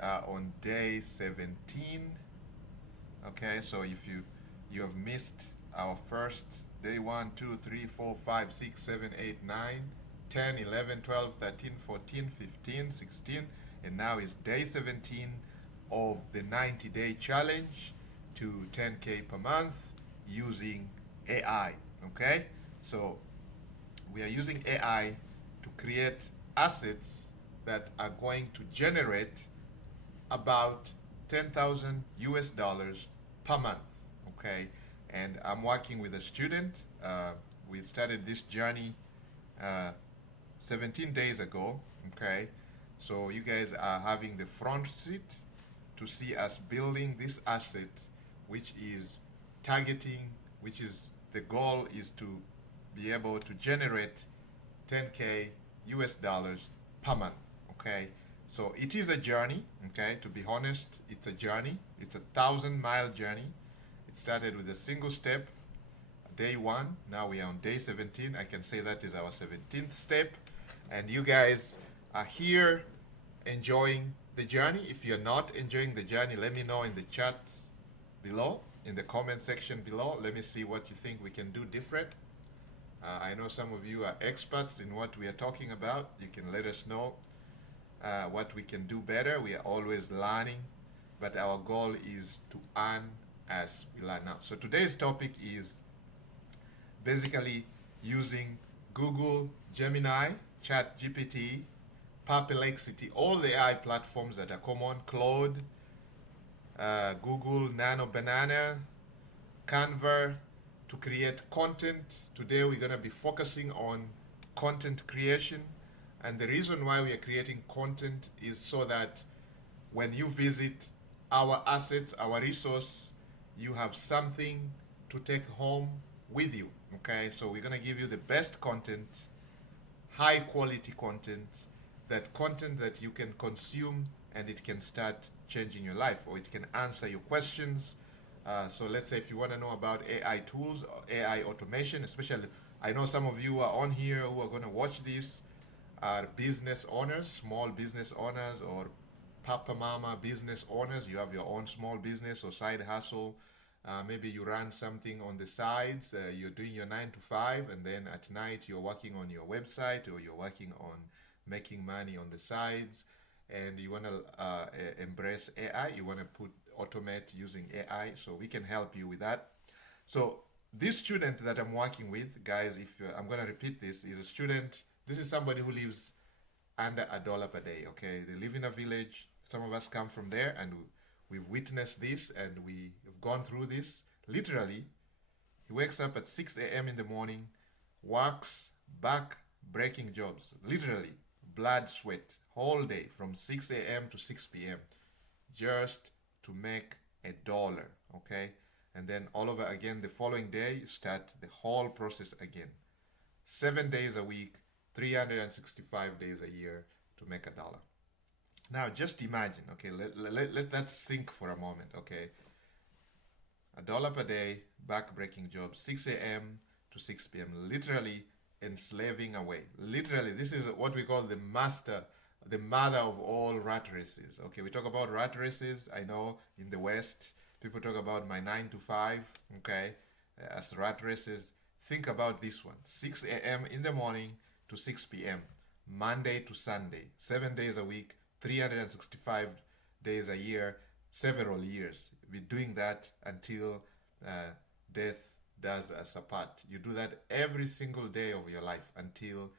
are on day 17. Okay, so if you have missed our first day 1, 2, 3, 4, 5, 6, 7, 8, 9, 10, 11, 12, 13, 14, 15, 16, and now is day 17 of the 90-day challenge to 10K per month using AI. Okay, so we are using AI to create assets that are going to generate about 10,000 US dollars per month. Okay, and I'm working with a student. We started this journey uh, 17 days ago. Okay, so you guys are having the front seat to see us building this asset, which is targeting, which is the goal is to be able to generate 10K US dollars per month. Okay, so it is a journey. Okay, to be honest, it's a journey. It's a 1,000-mile journey. It started with a single step, day 1. Now we are on day 17. I can say that is our 17th step, and you guys are here enjoying the journey. If you're not enjoying the journey, let me know in the chats below, in the comment section below. Let me see what you think we can do different. I know some of you are experts in what we are talking about. You can let us know what we can do better. We are always learning, but our goal is to earn as we learn now. So today's topic is basically using Google, Gemini, ChatGPT, Perplexity, all the AI platforms that are common, Claude, Google, Nano Banana, Canva, to create content. Today we're going to be focusing on content creation. And the reason why we are creating content is so that when you visit our assets, our resource, you have something to take home with you. Okay, so we're going to give you the best content, high quality content, that content that you can consume and it can start changing your life, or it can answer your questions. So let's say if you want to know about AI tools, or AI automation, especially, I know some of you are on here who are going to watch this, are business owners, small business owners, or papa mama business owners. You have your own small business or side hustle. Maybe you run something on the sides. You're doing your 9 to 5, and then at night you're working on your website, or you're working on making money on the sides, and you want to embrace AI. You want to automate using AI, so we can help you with that. So this student that I'm working with, guys, if I'm going to repeat this, is a student. This is somebody who lives under $1 per day. Okay, they live in a village. Some of us come from there, and we've witnessed this, and we have gone through this. Literally, he wakes up at 6 a.m. in the morning, works back breaking jobs, literally blood, sweat, whole day from 6 a.m. to 6 p.m. just to make $1. Okay, and then all over again the following day, you start the whole process again. 7 days a week, 365 days a year to make $1. Now just imagine, okay, let that sink for a moment. Okay, $1 per day, back-breaking job, 6 a.m. to 6 p.m. Literally enslaving away. Literally, this is what we call the mother of all rat races. Okay, we talk about rat races. I know in the West, people talk about my 9 to 5. Okay, as rat races. Think about this one: 6 a.m. in the morning to 6 p.m. Monday to Sunday, 7 days a week, 365 days a year, several years. We're doing that until death does us apart. You do that every single day of your life until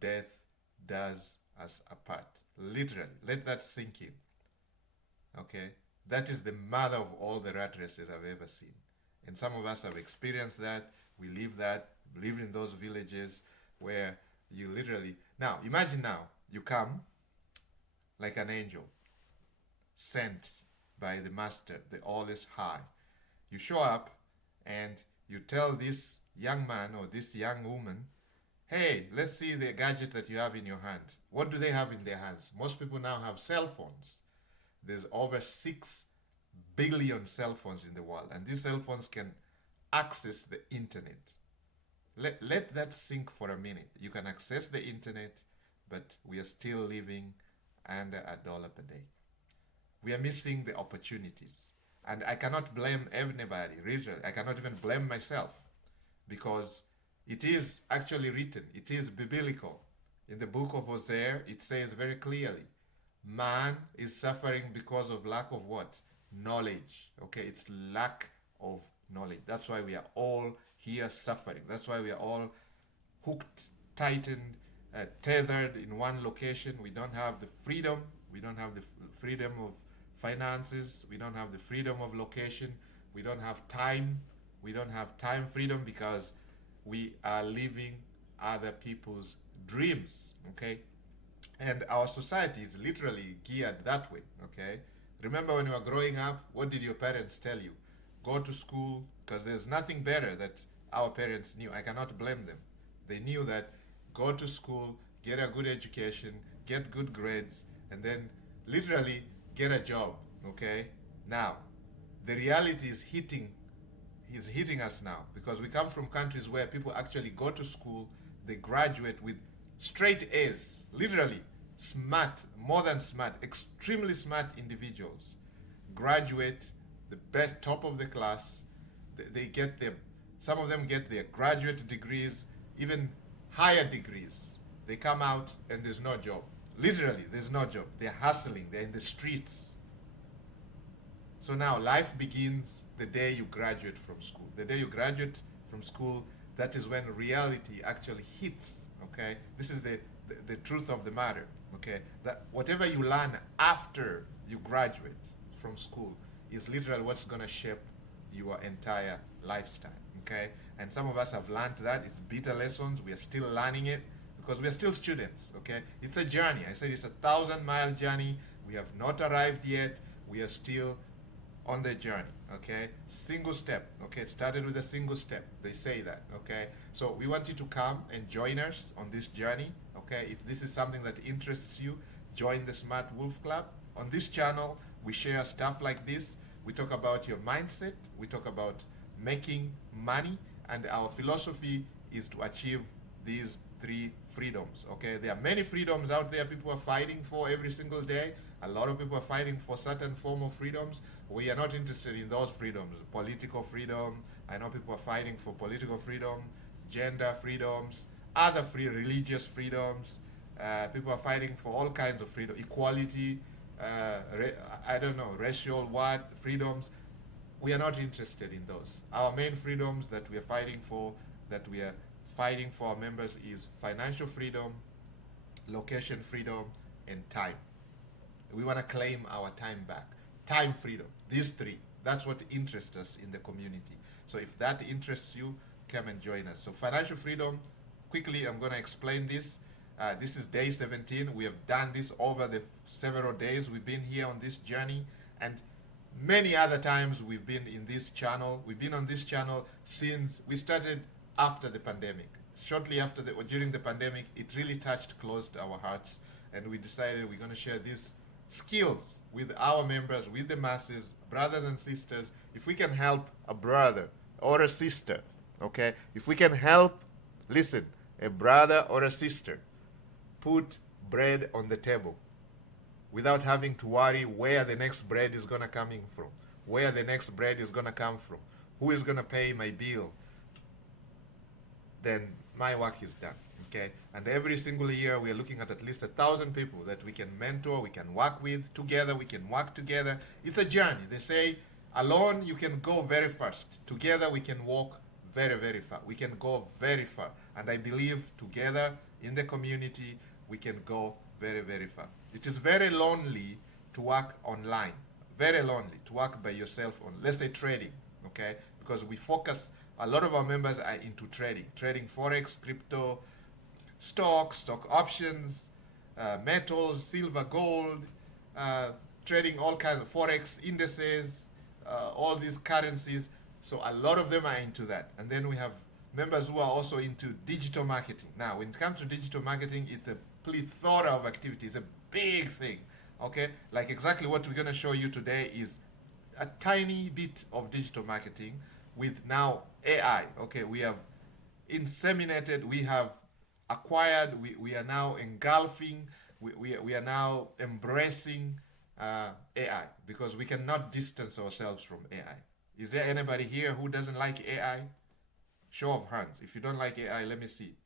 death does us apart. Literally, let that sink in. Okay, that is the mother of all the rat races I've ever seen. And some of us have experienced that. We live that, live in those villages where you literally, now imagine now you come like an angel sent by the master, the all is high. You show up and you tell this young man or this young woman, hey, let's see the gadget that you have in your hand. What do they have in their hands? Most people now have cell phones. There's over 6 billion cell phones in the world, and these cell phones can access the internet. Let that sink for a minute. You can access the internet, but we are still living under $1 per day. We are missing the opportunities. And I cannot blame anybody, really. I cannot even blame myself because it is actually written, it is biblical. In the book of Hosea, it says very clearly, man is suffering because of lack of what? Knowledge. Okay, it's lack of knowledge. That's why we are all here suffering. That's why we are all hooked, tightened, tethered in one location. We don't have the freedom. We don't have the freedom of finances. We don't have the freedom of location. We don't have time. We don't have time freedom because we are living other people's dreams. Okay, and our society is literally geared that way. Okay, remember when you were growing up, what did your parents tell you? Go to school, because there's nothing better that our parents knew. I cannot blame them. They knew that go to school, get a good education, get good grades, and then literally get a job. Okay, now the reality is hitting us now because we come from countries where people actually go to school, they graduate with straight A's, literally smart, more than smart, extremely smart individuals graduate the best, top of the class. They get their, some of them get their graduate degrees, even higher degrees. They come out and there's no job. Literally, there's no job. They're hustling. They're in the streets. So now life begins the day you graduate from school. The day you graduate from school, that is when reality actually hits. Okay, this is the truth of the matter. Okay, that whatever you learn after you graduate from school is literally what's going to shape your entire lifestyle. Okay, and some of us have learned that. It's bitter lessons. We are still learning it because we are still students. Okay, it's a journey. I said it's a 1,000-mile journey. We have not arrived yet. We are still on the journey. Okay, single step. Okay, started with a single step. They say that. Okay, so we want you to come and join us on this journey. Okay, if this is something that interests you, join the Smart Wolf Club. On this channel, we share stuff like this. We talk about your mindset. We talk about making money, and our philosophy is to achieve these 3 freedoms. Okay, there are many freedoms out there people are fighting for every single day. A lot of people are fighting for certain form of freedoms. We are not interested in those freedoms. Political freedom, I know people are fighting for political freedom, gender freedoms, other free religious freedoms. People are fighting for all kinds of freedom, equality, I don't know, racial what freedoms. We are not interested in those. Our main freedoms that we are fighting for, that we are fighting for our members is financial freedom, location freedom, and time. We want to claim our time back. Time freedom, these 3. That's what interests us in the community. So if that interests you, come and join us. So financial freedom, quickly I'm going to explain this. This is day 17. We have done this over the several days we've been here on this journey, and many other times we've been in this channel. We've been on this channel since we started after the pandemic. Shortly after or during the pandemic, it really touched close to our hearts, and we decided we're going to share these skills with our members, with the masses, brothers and sisters. If we can help a brother or a sister, okay? If we can help, listen, a brother or a sister put bread on the table without having to worry where the next bread is going to coming from, where the next bread is going to come from, who is going to pay my bill, then my work is done. Okay, and every single year we are looking at least 1,000 people that we can mentor, we can work with together, we can work together. It's a journey. They say alone you can go very fast. Together we can walk very, very far. We can go very far. And I believe together in the community we can go very, very far. It is very lonely to work online. Very lonely to work by yourself on, let's say, trading. Okay, because we focus, a lot of our members are into trading forex, crypto, stock options, metals, silver, gold, trading all kinds of forex indices, all these currencies. So a lot of them are into that. And then we have members who are also into digital marketing. Now, when it comes to digital marketing, it's a plethora of activities, a big thing. Okay, like exactly what we're going to show you today is a tiny bit of digital marketing with now AI. Okay, we have inseminated, we have acquired, we are now engulfing, we are now embracing AI, because we cannot distance ourselves from AI. Is there anybody here who doesn't like AI? Show of hands. If you don't like AI, let me see.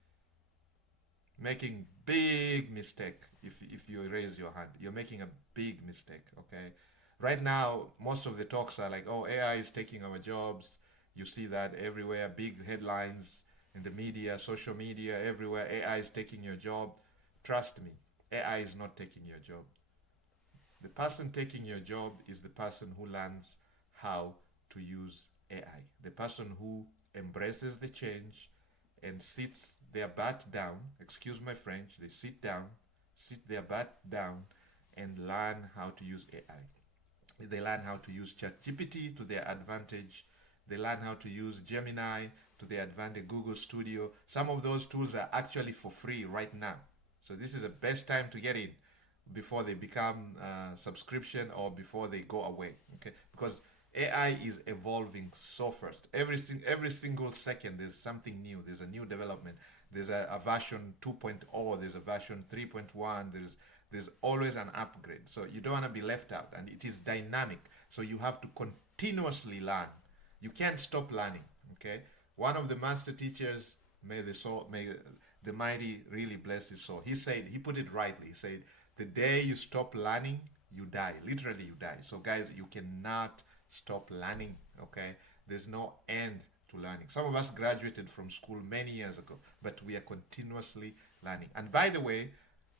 Making big mistake. If you raise your hand, you're making a big mistake. Okay. Right now, most of the talks are like, "Oh, AI is taking our jobs." You see that everywhere, big headlines in the media, social media, everywhere. AI is taking your job. Trust me, AI is not taking your job. The person taking your job is the person who learns how to use AI. The person who embraces the change and sits their butt down, excuse my French, they sit down, sit their butt down and learn how to use AI. They learn how to use ChatGPT to their advantage. They learn how to use Gemini to their advantage, Google Studio. Some of those tools are actually for free right now. So this is the best time to get in before they become subscription or before they go away. Okay, because AI is evolving so fast. Every single second there's something new. There's a new development. There's a version 2.0. There's a version 3.1. There's always an upgrade. So you don't want to be left out, and it is dynamic. So you have to continuously learn. You can't stop learning. Okay. One of the master teachers, may the mighty really bless his soul. He put it rightly. He said, the day you stop learning, you die. Literally, you die. So, guys, you cannot stop learning. Okay, there's no end to learning. Some of us graduated from school many years ago, but we are continuously learning. And by the way,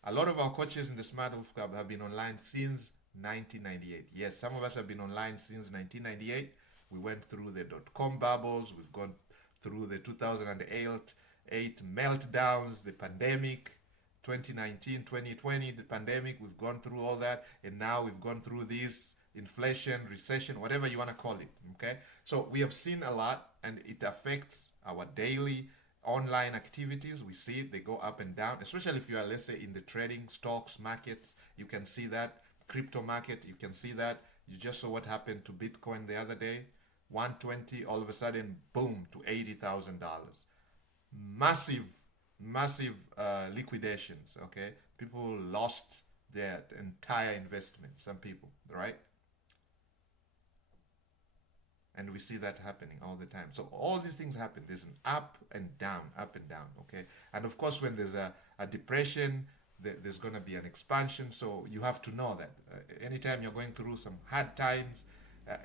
a lot of our coaches in the Smart Wolf Club have been online since 1998. Yes, some of us have been online since 1998. We went through the dot-com bubbles. We've gone through the 2008 meltdowns, the pandemic, 2019, 2020, the pandemic. We've gone through all that, and now we've gone through this inflation, recession, whatever you want to call it. Okay, so we have seen a lot, and it affects our daily online activities. We see it, they go up and down, especially if you are, let's say, in the trading stocks markets. You can see that crypto market, you can see that. You just saw what happened to Bitcoin the other day. 120, all of a sudden, boom, to $80,000. Massive liquidations. Okay, people lost their entire investment. Some people, right? And we see that happening all the time. So all these things happen. There's an up and down, up and down. Okay, and of course, when there's a depression, there's going to be an expansion. So you have to know that anytime you're going through some hard times,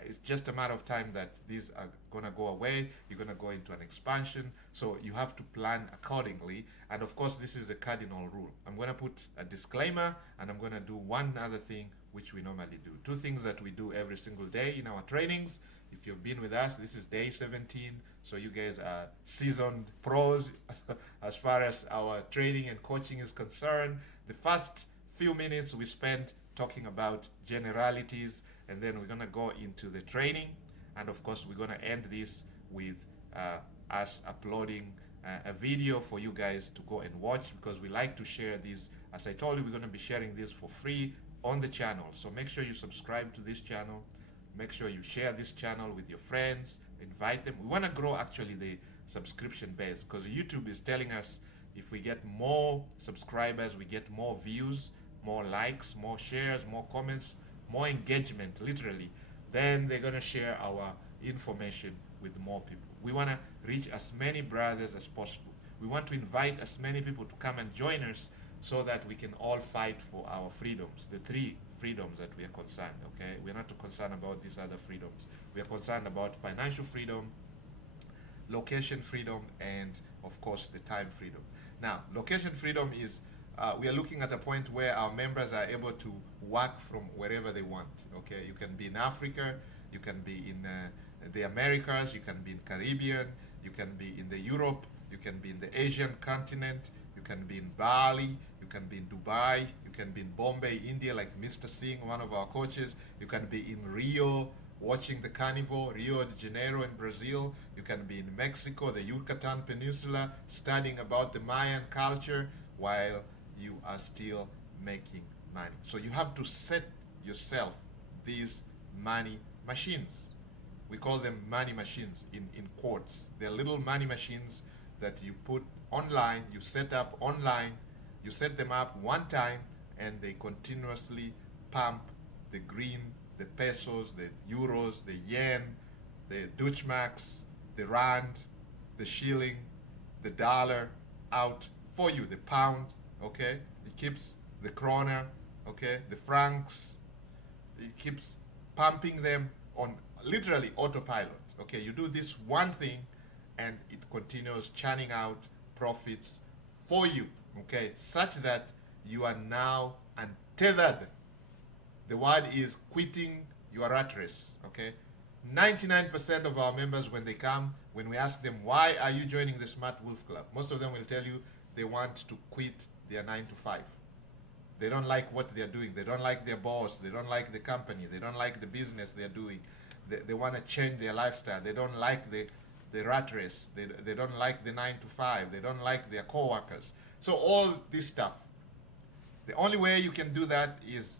it's just a matter of time that these are going to go away. You're going to go into an expansion. So you have to plan accordingly. And of course, this is a cardinal rule. I'm going to put a disclaimer, and I'm going to do one other thing which we normally do. Two things that we do every single day in our trainings. If you've been with us, this is day 17. So you guys are seasoned pros as far as our training and coaching is concerned. The first few minutes we spent talking about generalities, and then we're going to go into the training. And of course, we're going to end this with us uploading a video for you guys to go and watch, because we like to share these. As I told you, we're going to be sharing this for free on the channel. So make sure you subscribe to this channel. Make sure you share this channel with your friends, invite them. We want to grow actually the subscription base, because YouTube is telling us if we get more subscribers, we get more views, more likes, more shares, more comments, more engagement, literally, then they're going to share our information with more people. We want to reach as many brothers as possible. We want to invite as many people to come and join us, so that we can all fight for our freedoms, the three freedoms that we are concerned. Okay, we're not too concerned about these other freedoms. We are concerned about financial freedom, location freedom, and of course the time freedom. Now, location freedom is we are looking at a point where our members are able to work from wherever they want. Okay, you can be in Africa, you can be in the Americas, you can be in Caribbean, you can be in the Europe, you can be in the Asian continent, you can be in Bali, you can be in Dubai, you can be in Bombay, India, like Mr. Singh, one of our coaches. You can be in Rio, watching the carnival, Rio de Janeiro in Brazil. You can be in Mexico, the Yucatan Peninsula, studying about the Mayan culture while you are still making money. So you have to set yourself these money machines. We call them money machines in quotes. They're little money machines that you put online, you set up online, you set them up one time, and they continuously pump the green, the pesos, the euros, the yen, the Deutschmarks, the rand, the shilling, the dollar out for you, the pound, okay? It keeps the krona, okay? The francs, it keeps pumping them on literally autopilot, okay? You do this one thing and it continues churning out profits for you, okay? Such that you are now untethered. The word is quitting your rat race, okay? 99% of our members, when they come, when we ask them, why are you joining the Smart Wolf Club? Most of them will tell you they want to quit their 9 to 5. They don't like what they're doing. They don't like their boss. They don't like the company. They don't like the business they're doing. They want to change their lifestyle. They don't like the rat race. They don't like the 9 to 5. They don't like their coworkers. So all this stuff. The only way you can do that is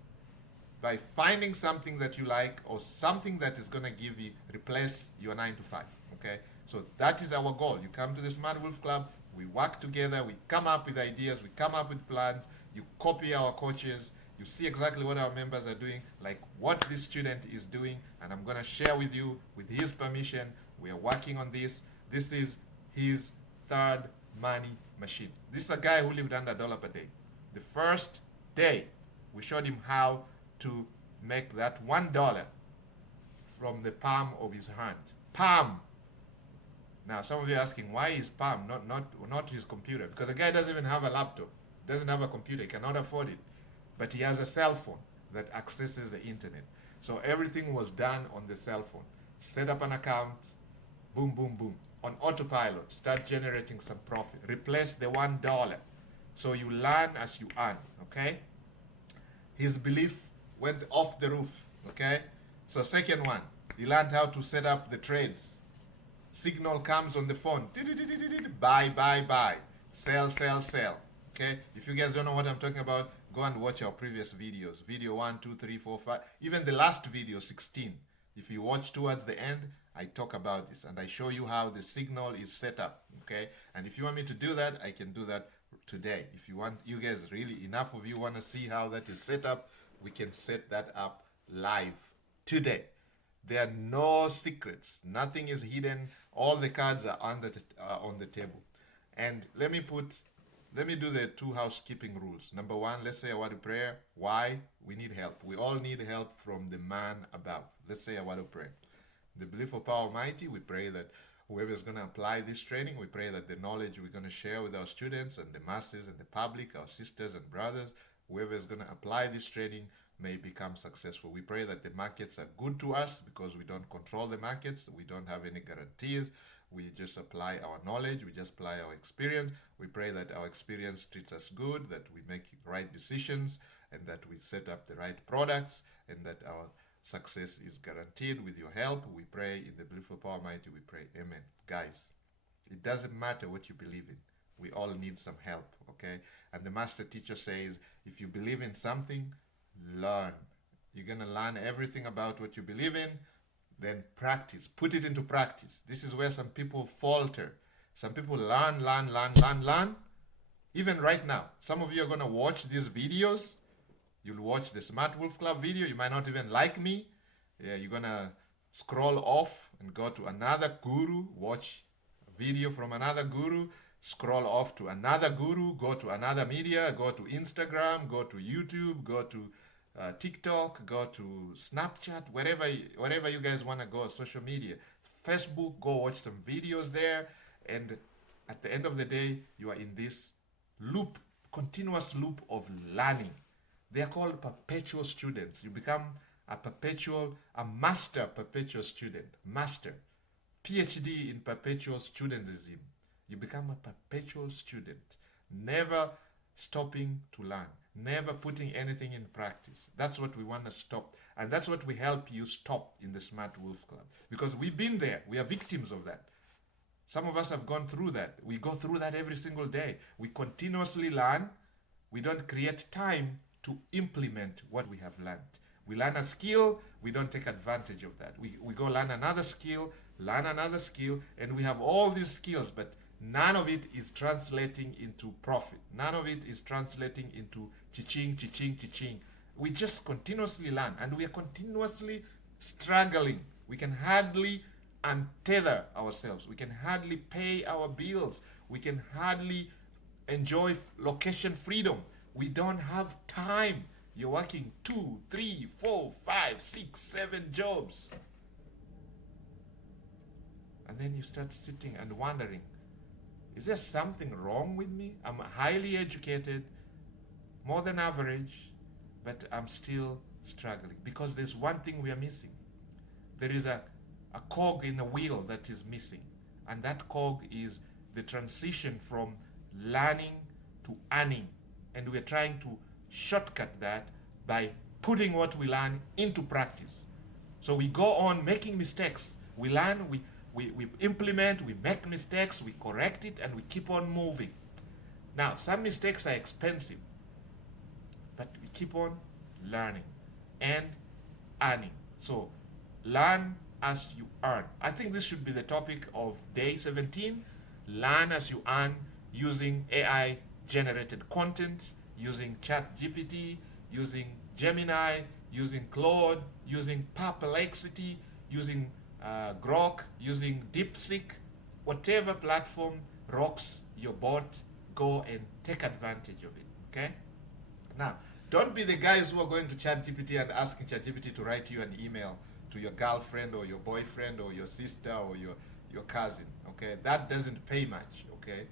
by finding something that you like or something that is going to give you, replace your 9 to 5, okay? So that is our goal. You come to the Smart Wolf Club, we work together, we come up with ideas, we come up with plans, you copy our coaches, you see exactly what our members are doing, like what this student is doing, and I'm going to share with you, with his permission, we are working on this. This is his third money machine. This is a guy who lived under $1 per day. The first day, we showed him how to make that $1 from the palm of his hand. Palm. Now, some of you are asking, why is palm, not his computer? Because the guy doesn't even have a laptop, doesn't have a computer, he cannot afford it. But he has a cell phone that accesses the internet. So everything was done on the cell phone. Set up an account, boom, boom, boom. On autopilot, start generating some profit. Replace the $1. So you learn as you earn, okay? His belief went off the roof, okay? So second one, he learned how to set up the trades. Signal comes on the phone, buy, buy, buy, sell, sell, sell, okay? If you guys don't know what I'm talking about, go and watch our previous videos. Video 1, 2, 3, 4, 5, even the last video, 16. If you watch towards the end, I talk about this and I show you how the signal is set up, okay? And if you want me to do that, I can do that today. If you want, you guys really, enough of you want to see how that is set up, we can set that up live today. There are no secrets. Nothing is hidden. All the cards are on the table. And let me do the 2 housekeeping rules. Number 1, let's say a word of prayer. Why? We need help. We all need help from the man above. Let's say a word of prayer. The belief of Power Almighty, we pray that whoever is going to apply this training, we pray that the knowledge we're going to share with our students and the masses and the public, our sisters and brothers, whoever is going to apply this training may become successful. We pray that the markets are good to us because we don't control the markets. We don't have any guarantees. We just apply our knowledge. We just apply our experience. We pray that our experience treats us good, that we make right decisions, and that we set up the right products, and that our success is guaranteed with your help. We pray in the belief of Power Almighty. We pray, amen. Guys, it doesn't matter what you believe in. We all need some help, okay? And the master teacher says, if you believe in something, learn. You're going to learn everything about what you believe in, then practice. Put it into practice. This is where some people falter. Some people learn. Even right now, some of you are going to watch these videos. You'll watch the Smart Wolf Club video. You might not even like me. Yeah, you're going to scroll off and go to another guru, watch a video from another guru, scroll off to another guru, go to another media, go to Instagram, go to YouTube, go to TikTok, go to Snapchat, wherever you guys want to go, social media. Facebook, go watch some videos there. And at the end of the day, you are in this loop, continuous loop of learning. They are called perpetual students. You become a master perpetual student. Master. PhD in perpetual studentism. You become a perpetual student. Never stopping to learn. Never putting anything in practice. That's what we want to stop. And that's what we help you stop in the Smart Wolf Club. Because we've been there. We are victims of that. Some of us have gone through that. We go through that every single day. We continuously learn. We don't create time to implement what we have learned. We learn a skill, we don't take advantage of that. We go learn another skill, and we have all these skills, but none of it is translating into profit. None of it is translating into cha-ching. We just continuously learn, and we are continuously struggling. We can hardly untether ourselves. We can hardly pay our bills. We can hardly enjoy location freedom. We don't have time. You're working 2, 3, 4, 5, 6, 7 jobs. And then you start sitting and wondering, is there something wrong with me? I'm highly educated, more than average, but I'm still struggling. Because there's one thing we are missing. There is a cog in a wheel that is missing. And that cog is the transition from learning to earning. And we're trying to shortcut that by putting what we learn into practice. So we go on making mistakes. We learn, we implement, we make mistakes, we correct it, and we keep on moving. Now, some mistakes are expensive, but we keep on learning and earning. So learn as you earn. I think this should be the topic of day 17. Learn as you earn, using AI generated content, using ChatGPT, using Gemini, using Claude, using Perplexity, using Grok, using DeepSeek. Whatever platform rocks your boat, go and take advantage of it. Okay? Now, don't be the guys who are going to ChatGPT and asking ChatGPT to write you an email to your girlfriend or your boyfriend or your sister or your cousin. Okay? That doesn't pay much. Okay?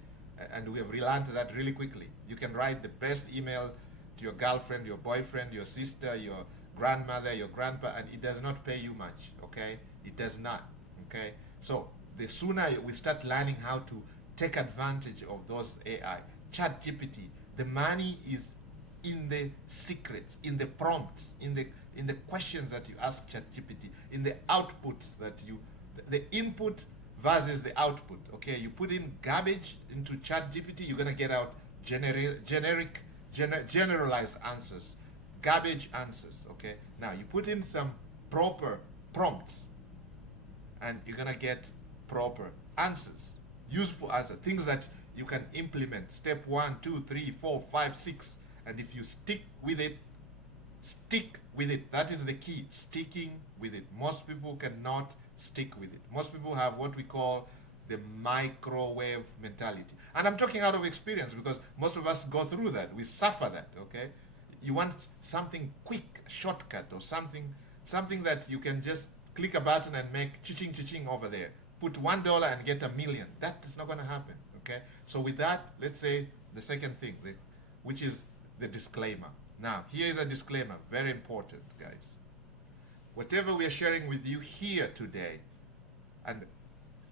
And we have relearned that really quickly. You can write the best email to your girlfriend, your boyfriend, your sister, your grandmother, your grandpa, and it does not pay you much. Okay? It does not. Okay? So the sooner we start learning how to take advantage of those AI, ChatGPT, the money is in the secrets, in the prompts, in the questions that you ask ChatGPT, in the outputs that the input versus the output. Okay, you put in garbage into ChatGPT, you're gonna get out generalized answers, garbage answers. Okay, now you put in some proper prompts, and you're gonna get proper answers, useful answers, things that you can implement. Step 1, 2, 3, 4, 5, 6, and if you stick with it. That is the key. Sticking with it. Most people cannot stick with it. Most people have what we call the microwave mentality. And I'm talking out of experience because most of us go through that. We suffer that, okay? You want something quick, shortcut, or something that you can just click a button and make cha-ching over there. Put $1 and get $1 million. That is not going to happen, okay? So with that, let's say the second thing, which is the disclaimer. Now, here is a disclaimer, very important, guys. Whatever we are sharing with you here today, and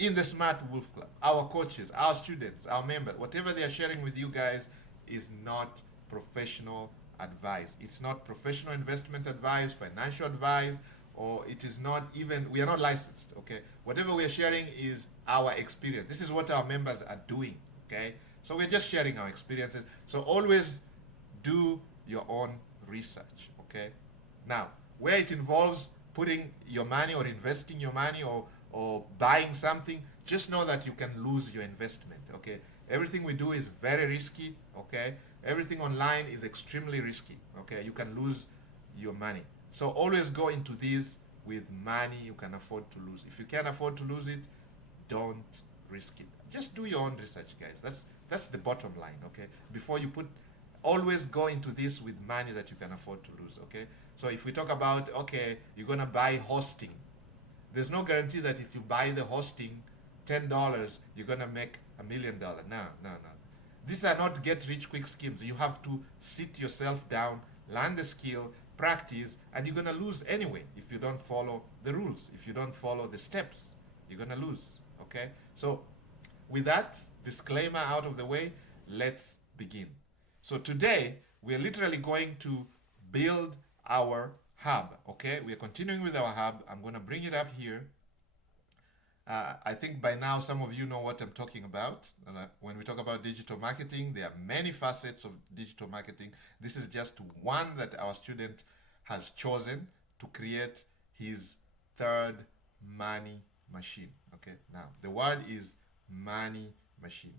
in the Smart Wolf Club, our coaches, our students, our members, whatever they are sharing with you guys is not professional advice. It's not professional investment advice, financial advice, or it is not even, we are not licensed, okay? Whatever we are sharing is our experience. This is what our members are doing, okay? So we're just sharing our experiences. So always do your own research, okay? Now, where it involves putting your money or investing your money or buying something, just know that you can lose your investment, okay? Everything we do is very risky, okay? Everything online is extremely risky, okay? You can lose your money. So always go into this with money you can afford to lose. If you can't afford to lose it, don't risk it. Just do your own research, guys. That's the bottom line, okay? Before you put, always go into this with money that you can afford to lose, okay? So if we talk about, okay, you're gonna buy hosting, there's no guarantee that if you buy the hosting, $10, you're gonna make $1 million. No. These are not get rich quick schemes. You have to sit yourself down, learn the skill, practice, and you're gonna lose anyway if you don't follow the rules. If you don't follow the steps, you're gonna lose, okay? So with that disclaimer out of the way, let's begin. So today, we're literally going to build our hub, okay? We're continuing with our hub. I'm gonna bring it up here. I think by now some of you know what I'm talking about. When we talk about digital marketing, there are many facets of digital marketing. This is just one that our student has chosen to create his third money machine. Okay, now the word is money machine.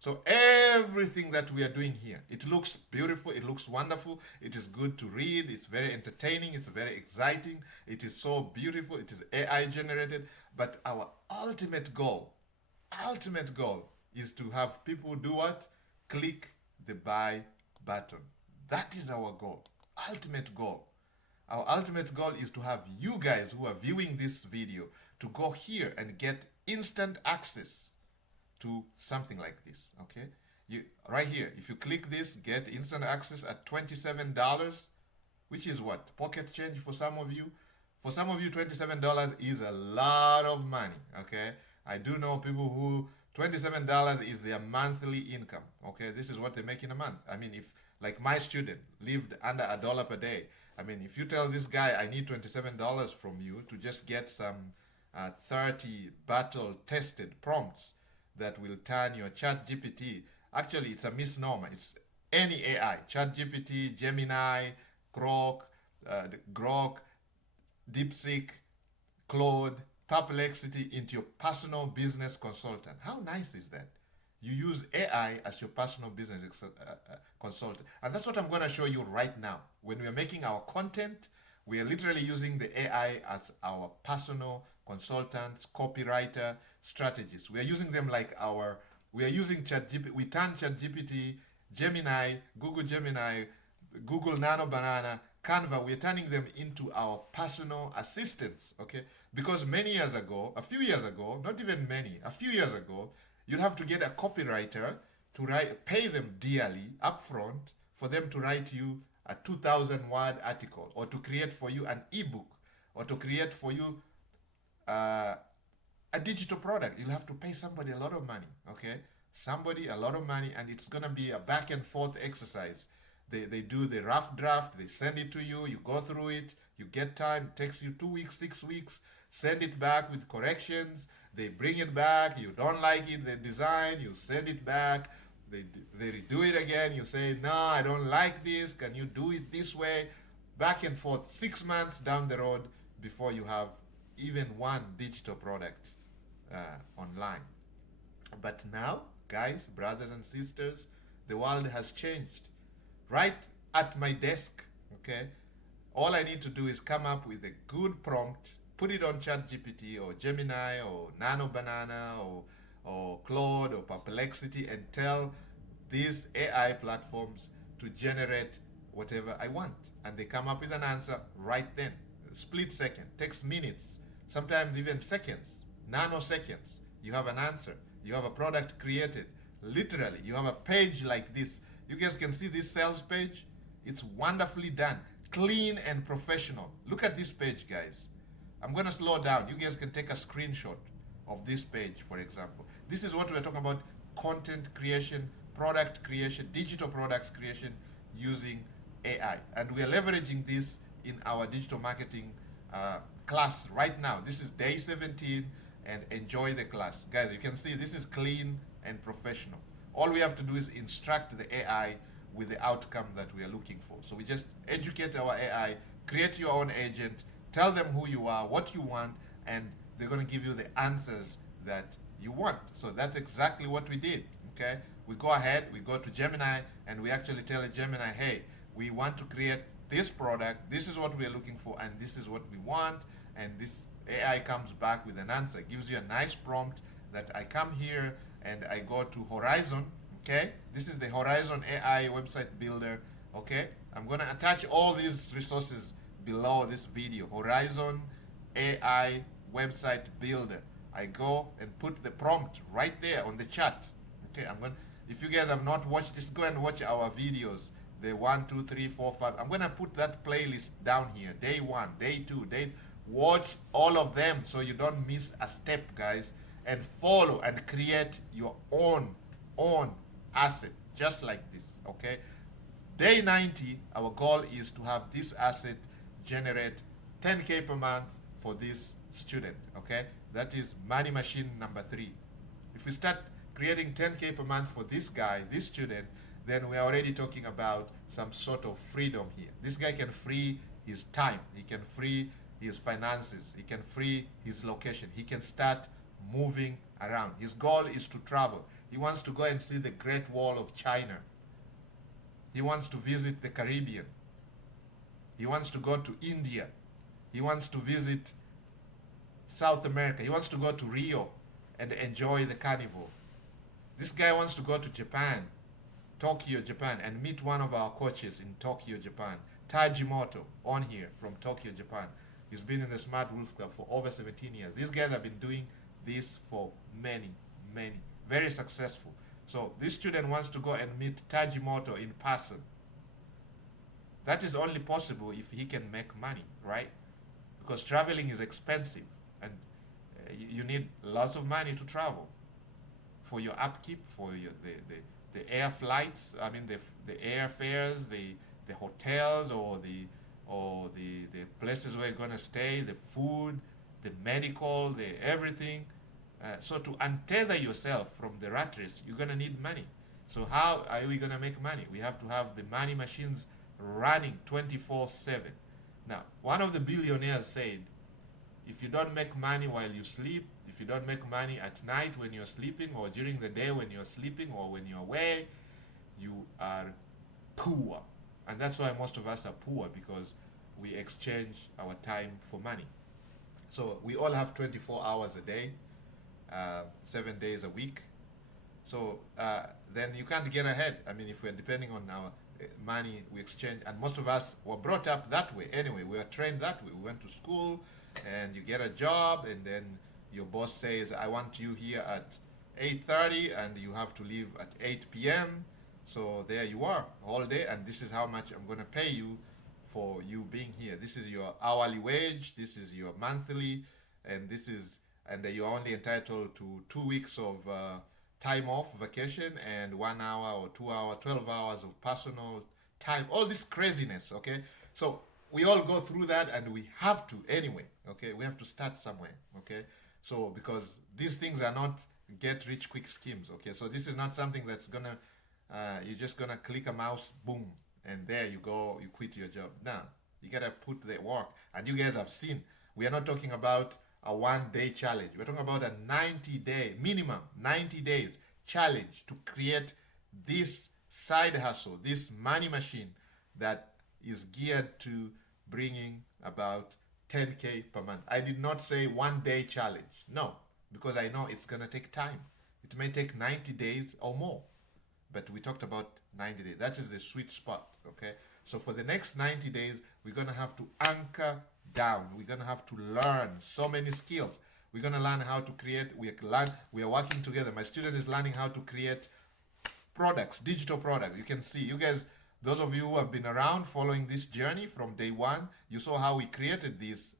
So everything that we are doing here, it looks beautiful, it looks wonderful, it is good to read, it's very entertaining, it's very exciting, it is so beautiful, it is AI generated, but our ultimate goal is to have people do what? Click the buy button. That is our goal, ultimate goal. Our ultimate goal is to have you guys who are viewing this video to go here and get instant access to something like this. Okay, you right here, if you click this, get instant access at $27, which is what, pocket change for some of you. For some of you, $27 is a lot of money. Okay, I do know people who $27 is their monthly income. Okay, this is what they make in a month. I mean, if like my student lived under $1 per day, I mean, if you tell this guy I need $27 from you to just get some 30 battle tested prompts that will turn your ChatGPT. Actually, it's a misnomer. It's any AI, ChatGPT, Gemini, Grok, DeepSeek, Claude, Perplexity into your personal business consultant. How nice is that? You use AI as your personal business consultant. And that's what I'm going to show you right now. When we are making our content, we are literally using the AI as our personal consultants, copywriter, strategists. We are using them like we are using ChatGPT. We turn ChatGPT, Gemini, Google Nano Banana, Canva. We are turning them into our personal assistants, okay? Because a few years ago, not even many, a few years ago, you'd have to get a copywriter to pay them dearly upfront for them to write you a 2,000-word article, or to create for you an ebook, or to create for you a digital product. You'll have to pay somebody a lot of money, okay? Somebody a lot of money, and it's gonna be a back and forth exercise. They do the rough draft, they send it to you, you go through it, you get time, it takes you 2 weeks, 6 weeks, send it back with corrections, they bring it back, you don't like it, the design, you send it back, they redo it again, you say, no, I don't like this, can you do it this way? Back and forth, 6 months down the road before you have even one digital product online. But now, guys, brothers and sisters, the world has changed. Right at my desk, okay, all I need to do is come up with a good prompt, put it on ChatGPT or Gemini or Nano Banana or Claude or Perplexity, and tell these AI platforms to generate whatever I want. And they come up with an answer right then. Split second, takes minutes, sometimes even seconds, nanoseconds. You have an answer. You have a product created. Literally, you have a page like this. You guys can see this sales page. It's wonderfully done, clean and professional. Look at this page, guys. I'm going to slow down. You guys can take a screenshot of this page, for example. This is what we're talking about: content creation, product creation, digital products creation using AI. And we are leveraging this in our digital marketing class right now. This is day 17, and enjoy the class. Guys, you can see this is clean and professional. All we have to do is instruct the AI with the outcome that we are looking for. So we just educate our AI, create your own agent, tell them who you are, what you want, and they're going to give you the answers that you want. So that's exactly what we did. Okay, we go ahead, we go to Gemini, and we actually tell Gemini, hey, we want to create this product, this is what we are looking for, and this is what we want. And this AI comes back with an answer, gives you a nice prompt that I come here and I go to Horizon. Okay, this is the Horizon AI website builder. Okay, I'm going to attach all these resources below this video. Horizon AI website builder. I go and put the prompt right there on the chat. Okay, if you guys have not watched this, go and watch our videos. The 1, 2, 3, 4, 5. I'm gonna put that playlist down here. Day 1, day 2, watch all of them so you don't miss a step, guys. And follow and create your own asset, just like this. Okay. Day 90, our goal is to have this asset generate 10K per month for this student. Okay, that is money machine number 3. If we start creating 10K per month for this guy, this student, then we're already talking about some sort of freedom here. This guy can free his time, he can free his finances, he can free his location, he can start moving around. His goal is to travel. He wants to go and see the Great Wall of China. He wants to visit the Caribbean. He wants to go to India. He wants to visit South America. He wants to go to Rio and enjoy the carnival. This guy wants to go to Japan, Tokyo, Japan, and meet one of our coaches in Tokyo, Japan. Tajimoto, on here from Tokyo, Japan. He's been in the Smart Wolf Club for over 17 years. These guys have been doing this for many, very successful. So this student wants to go and meet Tajimoto in person. That is only possible if he can make money, right? Because traveling is expensive, and you need lots of money to travel for your upkeep, for the air flights. I mean the airfares, the hotels, or the places where you're gonna stay, the food, the medical, the everything. So to untether yourself from the rat race, you're gonna need money. So how are we gonna make money? We have to have the money machines running 24/7. Now, one of the billionaires said, if you don't make money while you sleep, if you don't make money at night when you're sleeping, or during the day when you're sleeping, or when you're away, you are poor. And that's why most of us are poor, because we exchange our time for money. So we all have 24 hours a day, 7 days a week. So then you can't get ahead. I mean, if we're depending on our money we exchange, and most of us were brought up that way anyway. We were trained that way. We went to school, and you get a job, and then your boss says, I want you here at 8:30, and you have to leave at 8 p.m. So there you are all day, and this is how much I'm going to pay you for you being here. This is your hourly wage, this is your monthly, and you're only entitled to 2 weeks of time off, vacation, and 1 hour or 2 hours, 12 hours of personal time. All this craziness, okay? So we all go through that, and we have to anyway, okay? We have to start somewhere, okay? So because these things are not get rich quick schemes, okay? So this is not something that's gonna you're just gonna click a mouse, boom, and there you go, you quit your job. Now you gotta put the work, and you guys have seen, we are not talking about a 1-day challenge. We're talking about a 90-day, minimum 90 days challenge to create this side hustle, this money machine that is geared to bringing about 10K per month. I did not say 1-day challenge. No, because I know it's going to take time. It may take 90 days or more, but we talked about 90 days. That is the sweet spot, okay? So for the next 90 days, we're going to have to anchor down. We're going to have to learn so many skills. We're going to learn how to create. We are working together. My student is learning how to create products, digital products. You can see, you guys, those of you who have been around following this journey from day one, you saw how we created these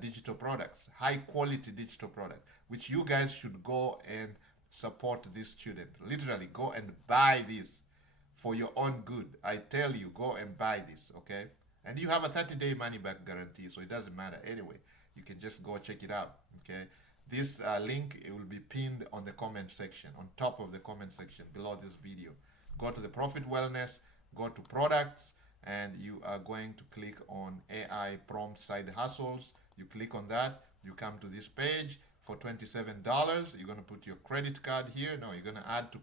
digital products, high quality digital products, which you guys should go and support this student. Literally, go and buy this for your own good. I tell you, go and buy this, okay? And you have a 30-day money-back guarantee, so it doesn't matter anyway. You can just go check it out, okay? This link, it will be pinned on the comment section, on top of the comment section below this video. Go to the Profit Wellness, go to Products, and you are going to click on AI Prompt Side Hustles. You click on that, you come to this page. For $27, you're going to put your credit card here. No, you're going to add to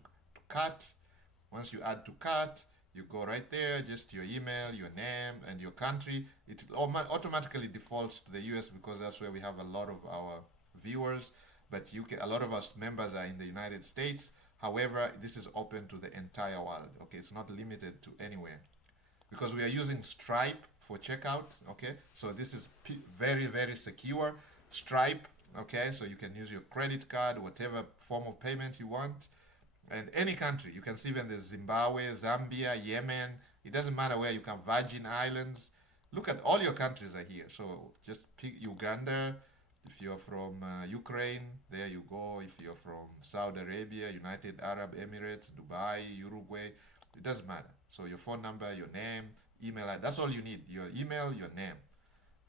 cart. Once you add to cart, you go right there, just your email, your name, and your country. It automatically defaults to the US because that's where we have a lot of our viewers. But a lot of us members are in the United States. However, this is open to the entire world. Okay, it's not limited to anywhere. Because we are using Stripe for checkout. Okay, so this is very, very secure. Stripe. Okay, so you can use your credit card, whatever form of payment you want. And any country, you can see even the Zimbabwe, Zambia, Yemen. It doesn't matter where you come, Virgin Islands. Look at all your countries are here. So just pick Uganda. If you're from Ukraine, there you go. If you're from Saudi Arabia, United Arab Emirates, Dubai, Uruguay, it doesn't matter. So your phone number, your name, email, that's all you need. Your email, your name.